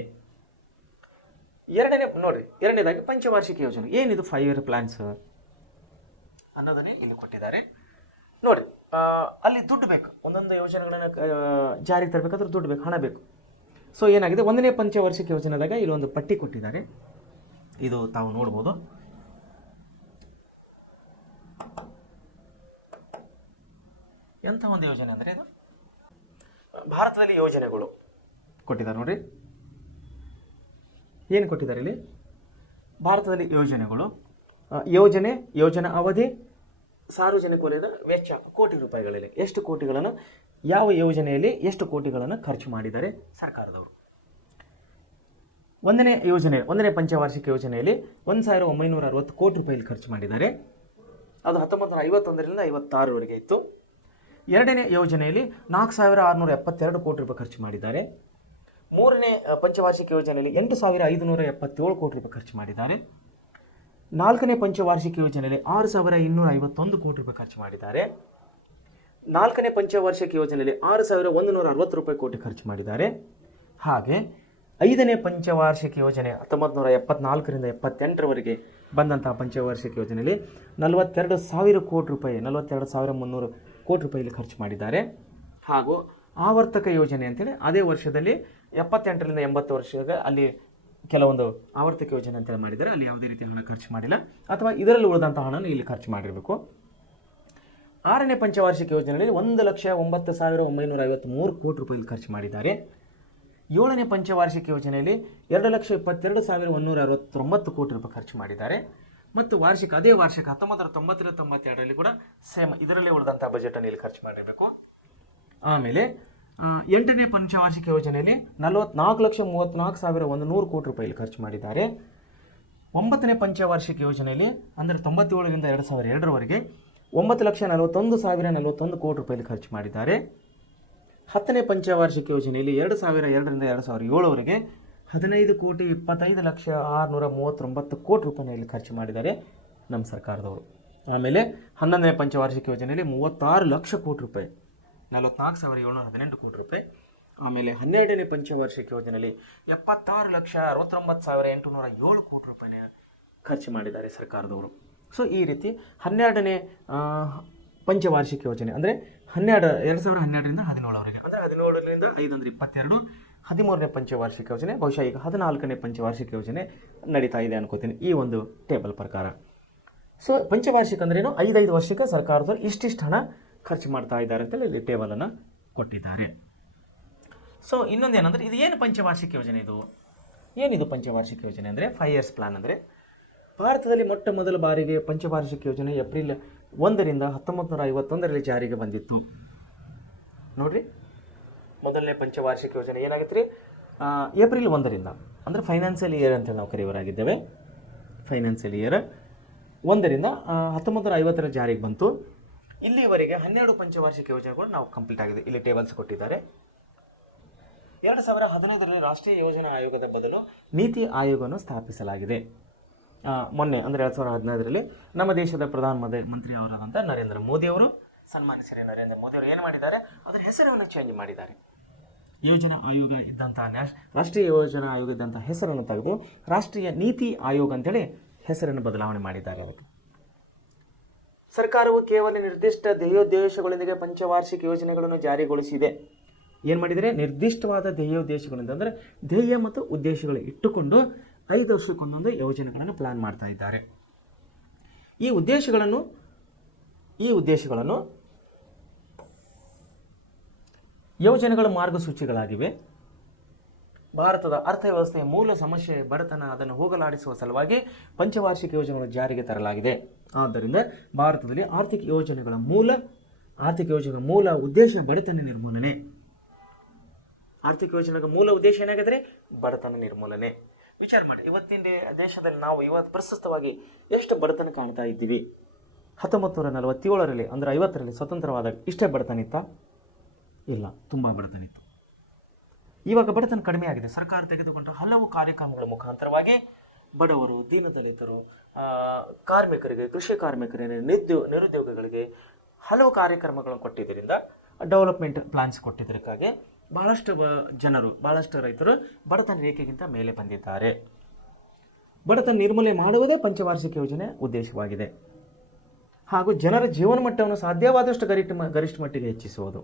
ಎರಡನೇದಾಗಿ ಪಂಚವಾರ್ಷಿಕ ಯೋಜನೆ. ಏನಿದು 5 ಇಯರ್ ಪ್ಲಾನ್ಸ್ ಅನ್ನೋದನ್ನೇ ಇಲ್ಲಿ ಕೊಟ್ಟಿದ್ದಾರೆ ನೋಡ್ರಿ. ಅಲ್ಲಿ ದುಡ್ಡು ಬೇಕು, ಒಂದೊಂದು ಯೋಜನೆಗಳನ್ನು ಜಾರಿಗೆ ತರಬೇಕಾದ್ರೆ ದುಡ್ಡು ಬೇಕು, ಹಣ ಬೇಕು. ಸೊ ಏನಾಗಿದೆ, 1ನೇ ಪಂಚವಾರ್ಷಿಕ ಯೋಜನೆದಾಗ ಇಲ್ಲಿ ಒಂದು ಪಟ್ಟಿ ಕೊಟ್ಟಿದ್ದಾರೆ, ಇದು ತಾವು ನೋಡ್ಬೋದು. ಎಂಥ ಒಂದು ಯೋಜನೆ ಅಂದರೆ ಇದು ಭಾರತದಲ್ಲಿ ಯೋಜನೆಗಳು ಕೊಟ್ಟಿದ್ದಾರೆ ನೋಡ್ರಿ. ಏನು ಕೊಟ್ಟಿದ್ದಾರೆ ಇಲ್ಲಿ? ಭಾರತದಲ್ಲಿ ಯೋಜನೆಗಳು, ಯೋಜನಾ ಅವಧಿ, ಸಾರ್ವಜನಿಕ ವಲಯದ ವೆಚ್ಚ ಕೋಟಿ ರೂಪಾಯಿಗಳಲ್ಲಿ ಎಷ್ಟು ಕೋಟಿಗಳನ್ನು, ಯಾವ ಯೋಜನೆಯಲ್ಲಿ ಎಷ್ಟು ಕೋಟಿಗಳನ್ನು ಖರ್ಚು ಮಾಡಿದ್ದಾರೆ ಸರ್ಕಾರದವರು. 1ನೇ ಪಂಚವಾರ್ಷಿಕ ಯೋಜನೆಯಲ್ಲಿ 1960 ಕೋಟಿ ರೂಪಾಯಿ ಖರ್ಚು ಮಾಡಿದ್ದಾರೆ. ಅದು 1951ರಿಂದ 56ವರೆಗೆ ಇತ್ತು. 2ನೇ ಯೋಜನೆಯಲ್ಲಿ 4672 ಕೋಟಿ ರೂಪಾಯಿ ಖರ್ಚು ಮಾಡಿದ್ದಾರೆ. 3ನೇ ಪಂಚವಾರ್ಷಿಕ ಯೋಜನೆಯಲ್ಲಿ 8577 ಕೋಟಿ ರೂಪಾಯಿ ಖರ್ಚು ಮಾಡಿದ್ದಾರೆ. 4ನೇ ಪಂಚವಾರ್ಷಿಕ ಯೋಜನೆಯಲ್ಲಿ 6251 ಕೋಟಿ ರೂಪಾಯಿ ಖರ್ಚು ಮಾಡಿದ್ದಾರೆ. 4ನೇ ಪಂಚವಾರ್ಷಿಕ ಯೋಜನೆಯಲ್ಲಿ 6160 ಕೋಟಿ ಖರ್ಚು ಮಾಡಿದ್ದಾರೆ. ಹಾಗೆ 5ನೇ ಪಂಚವಾರ್ಷಿಕ ಯೋಜನೆ 1974ರಿಂದ 78ರವರೆಗೆ ಬಂದಂತಹ ಪಂಚವಾರ್ಷಿಕ ಯೋಜನೆಯಲ್ಲಿ 42,000 ಕೋಟಿ ರೂಪಾಯಿ, 42,300 ಕೋಟಿ ರೂಪಾಯಿ ಖರ್ಚು ಮಾಡಿದ್ದಾರೆ. ಹಾಗೂ ಆವರ್ತಕ ಯೋಜನೆ ಅಂತೇಳಿ ಅದೇ ವರ್ಷದಲ್ಲಿ 78ರಿಂದ 80 ವರ್ಷಕ್ಕೆ ಅಲ್ಲಿ ಕೆಲವೊಂದು ಆವರ್ತಕ ಯೋಜನೆ ಅಂತೇಳಿ ಮಾಡಿದ್ದಾರೆ. ಅಲ್ಲಿ ಯಾವುದೇ ರೀತಿ ಹಣ ಖರ್ಚು ಮಾಡಿಲ್ಲ, ಅಥವಾ ಇದರಲ್ಲಿ ಉಳಿದಂಥ ಹಣನ ಇಲ್ಲಿ ಖರ್ಚು ಮಾಡಿರಬೇಕು. 6ನೇ ಪಂಚವಾರ್ಷಿಕ ಯೋಜನೆಯಲ್ಲಿ 1,09,953 ಕೋಟಿ ರೂಪಾಯಿ ಖರ್ಚು ಮಾಡಿದ್ದಾರೆ. 7ನೇ ಪಂಚವಾರ್ಷಿಕ ಯೋಜನೆಯಲ್ಲಿ 2,22,169 ಕೋಟಿ ರೂಪಾಯಿ ಖರ್ಚು ಮಾಡಿದ್ದಾರೆ. ಮತ್ತು ಅದೇ ವಾರ್ಷಿಕ 1990-92ರಲ್ಲಿ ಕೂಡ ಸೇಮ್ ಇದರಲ್ಲಿ ಉಳಿದಂಥ ಬಜೆಟನ್ನು ಇಲ್ಲಿ ಖರ್ಚು ಮಾಡಿರಬೇಕು. ಆಮೇಲೆ 8ನೇ ಪಂಚವಾರ್ಷಿಕ ಯೋಜನೆಯಲ್ಲಿ 44,34,100 ಕೋಟಿ ರೂಪಾಯಿ ಖರ್ಚು ಮಾಡಿದ್ದಾರೆ. 9ನೇ ಪಂಚವಾರ್ಷಿಕ ಯೋಜನೆಯಲ್ಲಿ ಅಂದರೆ 97ರಿಂದ 2002ರವರೆಗೆ 9,41,041 ಕೋಟಿ ರೂಪಾಯಿ ಖರ್ಚು ಮಾಡಿದ್ದಾರೆ. 10ನೇ ಪಂಚವಾರ್ಷಿಕ ಯೋಜನೆಯಲ್ಲಿ 2002ರಿಂದ 2007ವರೆಗೆ 15,25,639 ಕೋಟಿ ರೂಪಾಯಿನಲ್ಲಿ ಖರ್ಚು ಮಾಡಿದ್ದಾರೆ ನಮ್ಮ ಸರ್ಕಾರದವರು. ಆಮೇಲೆ 11ನೇ ಪಂಚವಾರ್ಷಿಕ ಯೋಜನೆಯಲ್ಲಿ 36 ಲಕ್ಷ ಕೋಟಿ ರೂಪಾಯಿ, 44,718 ಕೋಟಿ ರೂಪಾಯಿ. ಆಮೇಲೆ 12ನೇ ಪಂಚವಾರ್ಷಿಕ ಯೋಜನೆಯಲ್ಲಿ 76,69,807 ಕೋಟಿ ರೂಪಾಯಿನ ಖರ್ಚು ಮಾಡಿದ್ದಾರೆ ಸರ್ಕಾರದವರು. ಸೊ ಈ ರೀತಿ 12ನೇ ಪಂಚವಾರ್ಷಿಕ ಯೋಜನೆ ಅಂದರೆ 2012ರಿಂದ 17ವರೆಗೆ, ಅಂದರೆ 17ರಿಂದ 5 ಅಂದರೆ 22, 13ನೇ ಪಂಚವಾರ್ಷಿಕ ಯೋಜನೆ, ಬಹುಶಃ ಈಗ 14ನೇ ಪಂಚವಾರ್ಷಿಕ ಯೋಜನೆ ನಡೀತಾ ಇದೆ ಅನ್ಕೋತೀನಿ ಈ ಒಂದು ಟೇಬಲ್ ಪ್ರಕಾರ. ಸೊ ಪಂಚವಾರ್ಷಿಕ ಅಂದ್ರೇನು, 5 ವರ್ಷಕ್ಕೆ ಸರ್ಕಾರದವರು ಇಷ್ಟಿಷ್ಟು ಹಣ ಖರ್ಚು ಮಾಡ್ತಾ ಇದ್ದಾರೆ ಅಂತೇಳಿ ಇಲ್ಲಿ ಟೇಬಲನ್ನು ಕೊಟ್ಟಿದ್ದಾರೆ. ಸೊ ಇನ್ನೊಂದೇನೆಂದರೆ, ಇದು ಏನು ಪಂಚವಾರ್ಷಿಕ ಯೋಜನೆ, ಏನಿದು ಪಂಚವಾರ್ಷಿಕ ಯೋಜನೆ ಅಂದರೆ 5 ಇಯರ್ಸ್ ಪ್ಲಾನ್. ಅಂದರೆ ಭಾರತದಲ್ಲಿ ಮೊಟ್ಟ ಮೊದಲ ಬಾರಿಗೆ ಪಂಚವಾರ್ಷಿಕ ಯೋಜನೆ ಏಪ್ರಿಲ್ 1ರಿಂದ 1951ರಲ್ಲಿ ಜಾರಿಗೆ ಬಂದಿತ್ತು ನೋಡ್ರಿ. ಮೊದಲನೇ ಪಂಚವಾರ್ಷಿಕ ಯೋಜನೆ ಏನಾಗಿತ್ತು ರೀ, ಏಪ್ರಿಲ್ 1ರಿಂದ, ಅಂದರೆ ಫೈನಾನ್ಷಿಯಲ್ ಇಯರ್ ಅಂತೇಳಿ ನಾವು ಕರೆಯೋರಾಗಿದ್ದೇವೆ. ಫೈನಾನ್ಷಿಯಲ್ ಇಯರ್ 1ರಿಂದ 1950ರಲ್ಲಿ ಜಾರಿಗೆ ಬಂತು. ಇಲ್ಲಿವರೆಗೆ 12 ಪಂಚವಾರ್ಷಿಕ ಯೋಜನೆಗಳು ನಾವು ಕಂಪ್ಲೀಟ್ ಆಗಿದೆ. ಇಲ್ಲಿ ಟೇಬಲ್ಸ್ ಕೊಟ್ಟಿದ್ದಾರೆ. 2015ರಲ್ಲಿ ರಾಷ್ಟ್ರೀಯ ಯೋಜನಾ ಆಯೋಗದ ಬದಲು ನೀತಿ ಆಯೋಗವನ್ನು ಸ್ಥಾಪಿಸಲಾಗಿದೆ. ಮೊನ್ನೆ ಅಂದರೆ 2015ರಲ್ಲಿ ನಮ್ಮ ದೇಶದ ಪ್ರಧಾನಮಂತ್ರಿ ಅವರಾದಂಥ ನರೇಂದ್ರ ಮೋದಿ ಅವರು, ಸನ್ಮಾನ್ಯ ಶ್ರೀ ನರೇಂದ್ರ ಮೋದಿ ಅವರು ಏನು ಮಾಡಿದ್ದಾರೆ, ಅದರ ಹೆಸರನ್ನು ಚೇಂಜ್ ಮಾಡಿದ್ದಾರೆ. ಯೋಜನಾ ಆಯೋಗ ಇದ್ದಂಥ ರಾಷ್ಟ್ರೀಯ ಯೋಜನಾ ಆಯೋಗ ಇದ್ದಂಥ ಹೆಸರನ್ನು ತೆಗೆದು ರಾಷ್ಟ್ರೀಯ ನೀತಿ ಆಯೋಗ ಅಂತೇಳಿ ಹೆಸರನ್ನು ಬದಲಾವಣೆ ಮಾಡಿದ್ದಾರೆ. ಅದಕ್ಕೆ ಸರ್ಕಾರವು ಕೇವಲ ನಿರ್ದಿಷ್ಟ ಧ್ಯೇಯೋದ್ದೇಶಗಳೊಂದಿಗೆ ಪಂಚವಾರ್ಷಿಕ ಯೋಜನೆಗಳನ್ನು ಜಾರಿಗೊಳಿಸಿದೆ. ಏನು ಮಾಡಿದರೆ, ನಿರ್ದಿಷ್ಟವಾದ ಧ್ಯೇಯೋದ್ದೇಶಗಳಿಂದ ಅಂದರೆ ಧ್ಯೇಯ ಮತ್ತು ಉದ್ದೇಶಗಳು ಇಟ್ಟುಕೊಂಡು 5 ವರ್ಷಕ್ಕೊಂದೊಂದು ಯೋಜನೆಗಳನ್ನು ಪ್ಲಾನ್ ಮಾಡ್ತಾ ಇದ್ದಾರೆ. ಈ ಉದ್ದೇಶಗಳನ್ನು ಯೋಜನೆಗಳ ಮಾರ್ಗಸೂಚಿಗಳಾಗಿವೆ. ಭಾರತದ ಅರ್ಥವ್ಯವಸ್ಥೆಯ ಮೂಲ ಸಮಸ್ಯೆ ಬಡತನ, ಅದನ್ನು ಹೋಗಲಾಡಿಸುವ ಸಲುವಾಗಿ ಪಂಚವಾರ್ಷಿಕ ಯೋಜನೆಗಳು ಜಾರಿಗೆ ತರಲಾಗಿದೆ. ಆದ್ದರಿಂದ ಭಾರತದಲ್ಲಿ ಆರ್ಥಿಕ ಯೋಜನೆಗಳ ಮೂಲ ಉದ್ದೇಶ ಬಡತನ ನಿರ್ಮೂಲನೆ. ಆರ್ಥಿಕ ಯೋಜನೆಗಳ ಮೂಲ ಉದ್ದೇಶ ಏನಾಗಿದ್ರೆ ಬಡತನ ನಿರ್ಮೂಲನೆ. ವಿಚಾರ ಮಾಡಿ, ಇವತ್ತಿನ ದೇಶದಲ್ಲಿ ನಾವು ಇವತ್ತು ಪ್ರಸ್ತುತವಾಗಿ ಎಷ್ಟು ಬಡತನ ಕಾಣ್ತಾ ಇದ್ದೀವಿ. 1947ರಲ್ಲಿ ಅಂದರೆ 50ರಲ್ಲಿ ಸ್ವತಂತ್ರವಾದಾಗ ಇಷ್ಟೇ ಬಡತನ ಇತ್ತಾ? ಇಲ್ಲ, ತುಂಬ ಬಡತನ ಇತ್ತು. ಇವಾಗ ಬಡತನ ಕಡಿಮೆ ಆಗಿದೆ. ಸರ್ಕಾರ ತೆಗೆದುಕೊಂಡ ಹಲವು ಕಾರ್ಯಕ್ರಮಗಳ ಮುಖಾಂತರವಾಗಿ ಬಡವರು, ದೀನದಲಿತರು, ಕಾರ್ಮಿಕರಿಗೆ, ಕೃಷಿ ಕಾರ್ಮಿಕರಿಗೆ, ನಿರುದ್ಯೋಗಿಗಳಿಗೆ ಹಲವು ಕಾರ್ಯಕ್ರಮಗಳನ್ನು ಕೊಟ್ಟಿದ್ದರಿಂದ ಡೆವಲಪ್ಮೆಂಟ್ ಪ್ಲಾನ್ಸ್ ಕೊಟ್ಟಿದ್ದಕ್ಕಾಗಿ ಭಾಳಷ್ಟು ರೈತರು ಬಡತನ ರೇಖೆಗಿಂತ ಮೇಲೆ ಬಂದಿದ್ದಾರೆ. ಬಡತನ ನಿರ್ಮೂಲನೆ ಮಾಡುವುದೇ ಪಂಚವಾರ್ಷಿಕ ಯೋಜನೆ ಉದ್ದೇಶವಾಗಿದೆ. ಹಾಗೂ ಜನರ ಜೀವನ ಮಟ್ಟವನ್ನು ಸಾಧ್ಯವಾದಷ್ಟು ಗರಿಷ್ಠ ಮಟ್ಟಿಗೆ ಹೆಚ್ಚಿಸುವುದು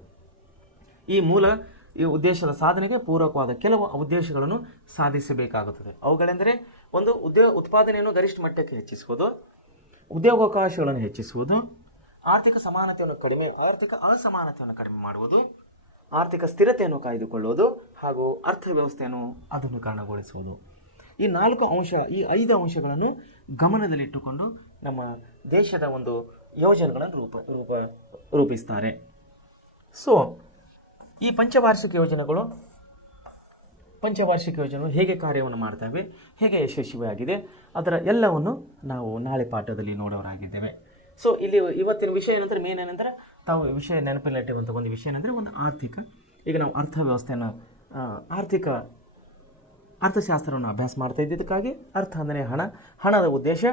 ಈ ಉದ್ದೇಶದ ಸಾಧನೆಗೆ ಪೂರಕವಾದ ಕೆಲವು ಉದ್ದೇಶಗಳನ್ನು ಸಾಧಿಸಬೇಕಾಗುತ್ತದೆ. ಅವುಗಳೆಂದರೆ ಒಂದು ಉತ್ಪಾದನೆಯನ್ನು ಗರಿಷ್ಠ ಮಟ್ಟಕ್ಕೆ ಹೆಚ್ಚಿಸುವುದು, ಉದ್ಯೋಗಾವಕಾಶಗಳನ್ನು ಹೆಚ್ಚಿಸುವುದು, ಆರ್ಥಿಕ ಅಸಮಾನತೆಯನ್ನು ಕಡಿಮೆ ಮಾಡುವುದು, ಆರ್ಥಿಕ ಸ್ಥಿರತೆಯನ್ನು ಕಾಯ್ದುಕೊಳ್ಳುವುದು ಹಾಗೂ ಅರ್ಥವ್ಯವಸ್ಥೆಯನ್ನು ಆಧುನೀಕರಣಗೊಳಿಸುವುದು. ಈ 5 ಅಂಶಗಳನ್ನು ಗಮನದಲ್ಲಿಟ್ಟುಕೊಂಡು ನಮ್ಮ ದೇಶದ ಒಂದು ಯೋಜನೆಗಳನ್ನು ರೂಪಿಸ್ತಾರೆ. ಸೊ ಈ ಪಂಚವಾರ್ಷಿಕ ಯೋಜನೆಗಳು ಹೇಗೆ ಕಾರ್ಯವನ್ನು ಮಾಡ್ತವೆ, ಹೇಗೆ ಯಶಸ್ವಿಯಾಗಿದೆ, ಅದರ ಎಲ್ಲವನ್ನು ನಾವು ನಾಳೆ ಪಾಠದಲ್ಲಿ ನೋಡೋರಾಗಿದ್ದೇವೆ. ಸೊ ಇಲ್ಲಿ ಇವತ್ತಿನ ವಿಷಯ ಏನಂದರೆ ಮೇನ್ ಏನಂದರೆ ತಾವು ವಿಷಯ ನೆನಪಿನಲ್ಲಿಟ್ಟುವಂಥ ಒಂದು ವಿಷಯ ಏನಂದರೆ ಒಂದು ಈಗ ನಾವು ಅರ್ಥವ್ಯವಸ್ಥೆಯನ್ನು ಅರ್ಥಶಾಸ್ತ್ರವನ್ನು ಅಭ್ಯಾಸ ಮಾಡ್ತಾ ಇದ್ದಿದ್ದಕ್ಕಾಗಿ ಅರ್ಥ ಅಂದರೆ ಹಣದ ಉದ್ದೇಶ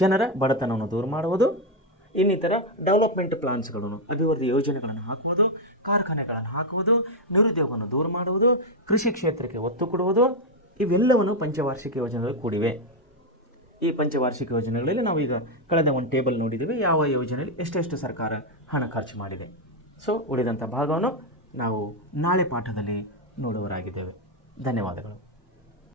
ಜನರ ಬಡತನವನ್ನು ದೂರ ಮಾಡುವುದು, ಇನ್ನಿತರ ಡೆವಲಪ್ಮೆಂಟ್ ಪ್ಲಾನ್ಸ್ಗಳನ್ನು ಅಭಿವೃದ್ಧಿ ಯೋಜನೆಗಳನ್ನು ಹಾಕುವುದು, ಕಾರ್ಖಾನೆಗಳನ್ನು ಹಾಕುವುದು, ನಿರುದ್ಯೋಗವನ್ನು ದೂರ ಮಾಡುವುದು, ಕೃಷಿ ಕ್ಷೇತ್ರಕ್ಕೆ ಒತ್ತು ಕೊಡುವುದು, ಇವೆಲ್ಲವನ್ನು ಪಂಚವಾರ್ಷಿಕ ಯೋಜನೆಗಳು ಕೂಡಿವೆ. ಈ ಪಂಚವಾರ್ಷಿಕ ಯೋಜನೆಗಳಲ್ಲಿ ನಾವೀಗ ಕಳೆದ ಒಂದು ಟೇಬಲ್ ನೋಡಿದ್ದೇವೆ, ಯಾವ ಯೋಜನೆಯಲ್ಲಿ ಎಷ್ಟೆಷ್ಟು ಸರ್ಕಾರ ಹಣ ಖರ್ಚು ಮಾಡಿದೆ. ಸೊ ಉಳಿದಂಥ ಭಾಗವನ್ನು ನಾವು ನಾಳೆ ಪಾಠದಲ್ಲಿ ನೋಡುವರಾಗಿದ್ದೇವೆ. ಧನ್ಯವಾದಗಳು.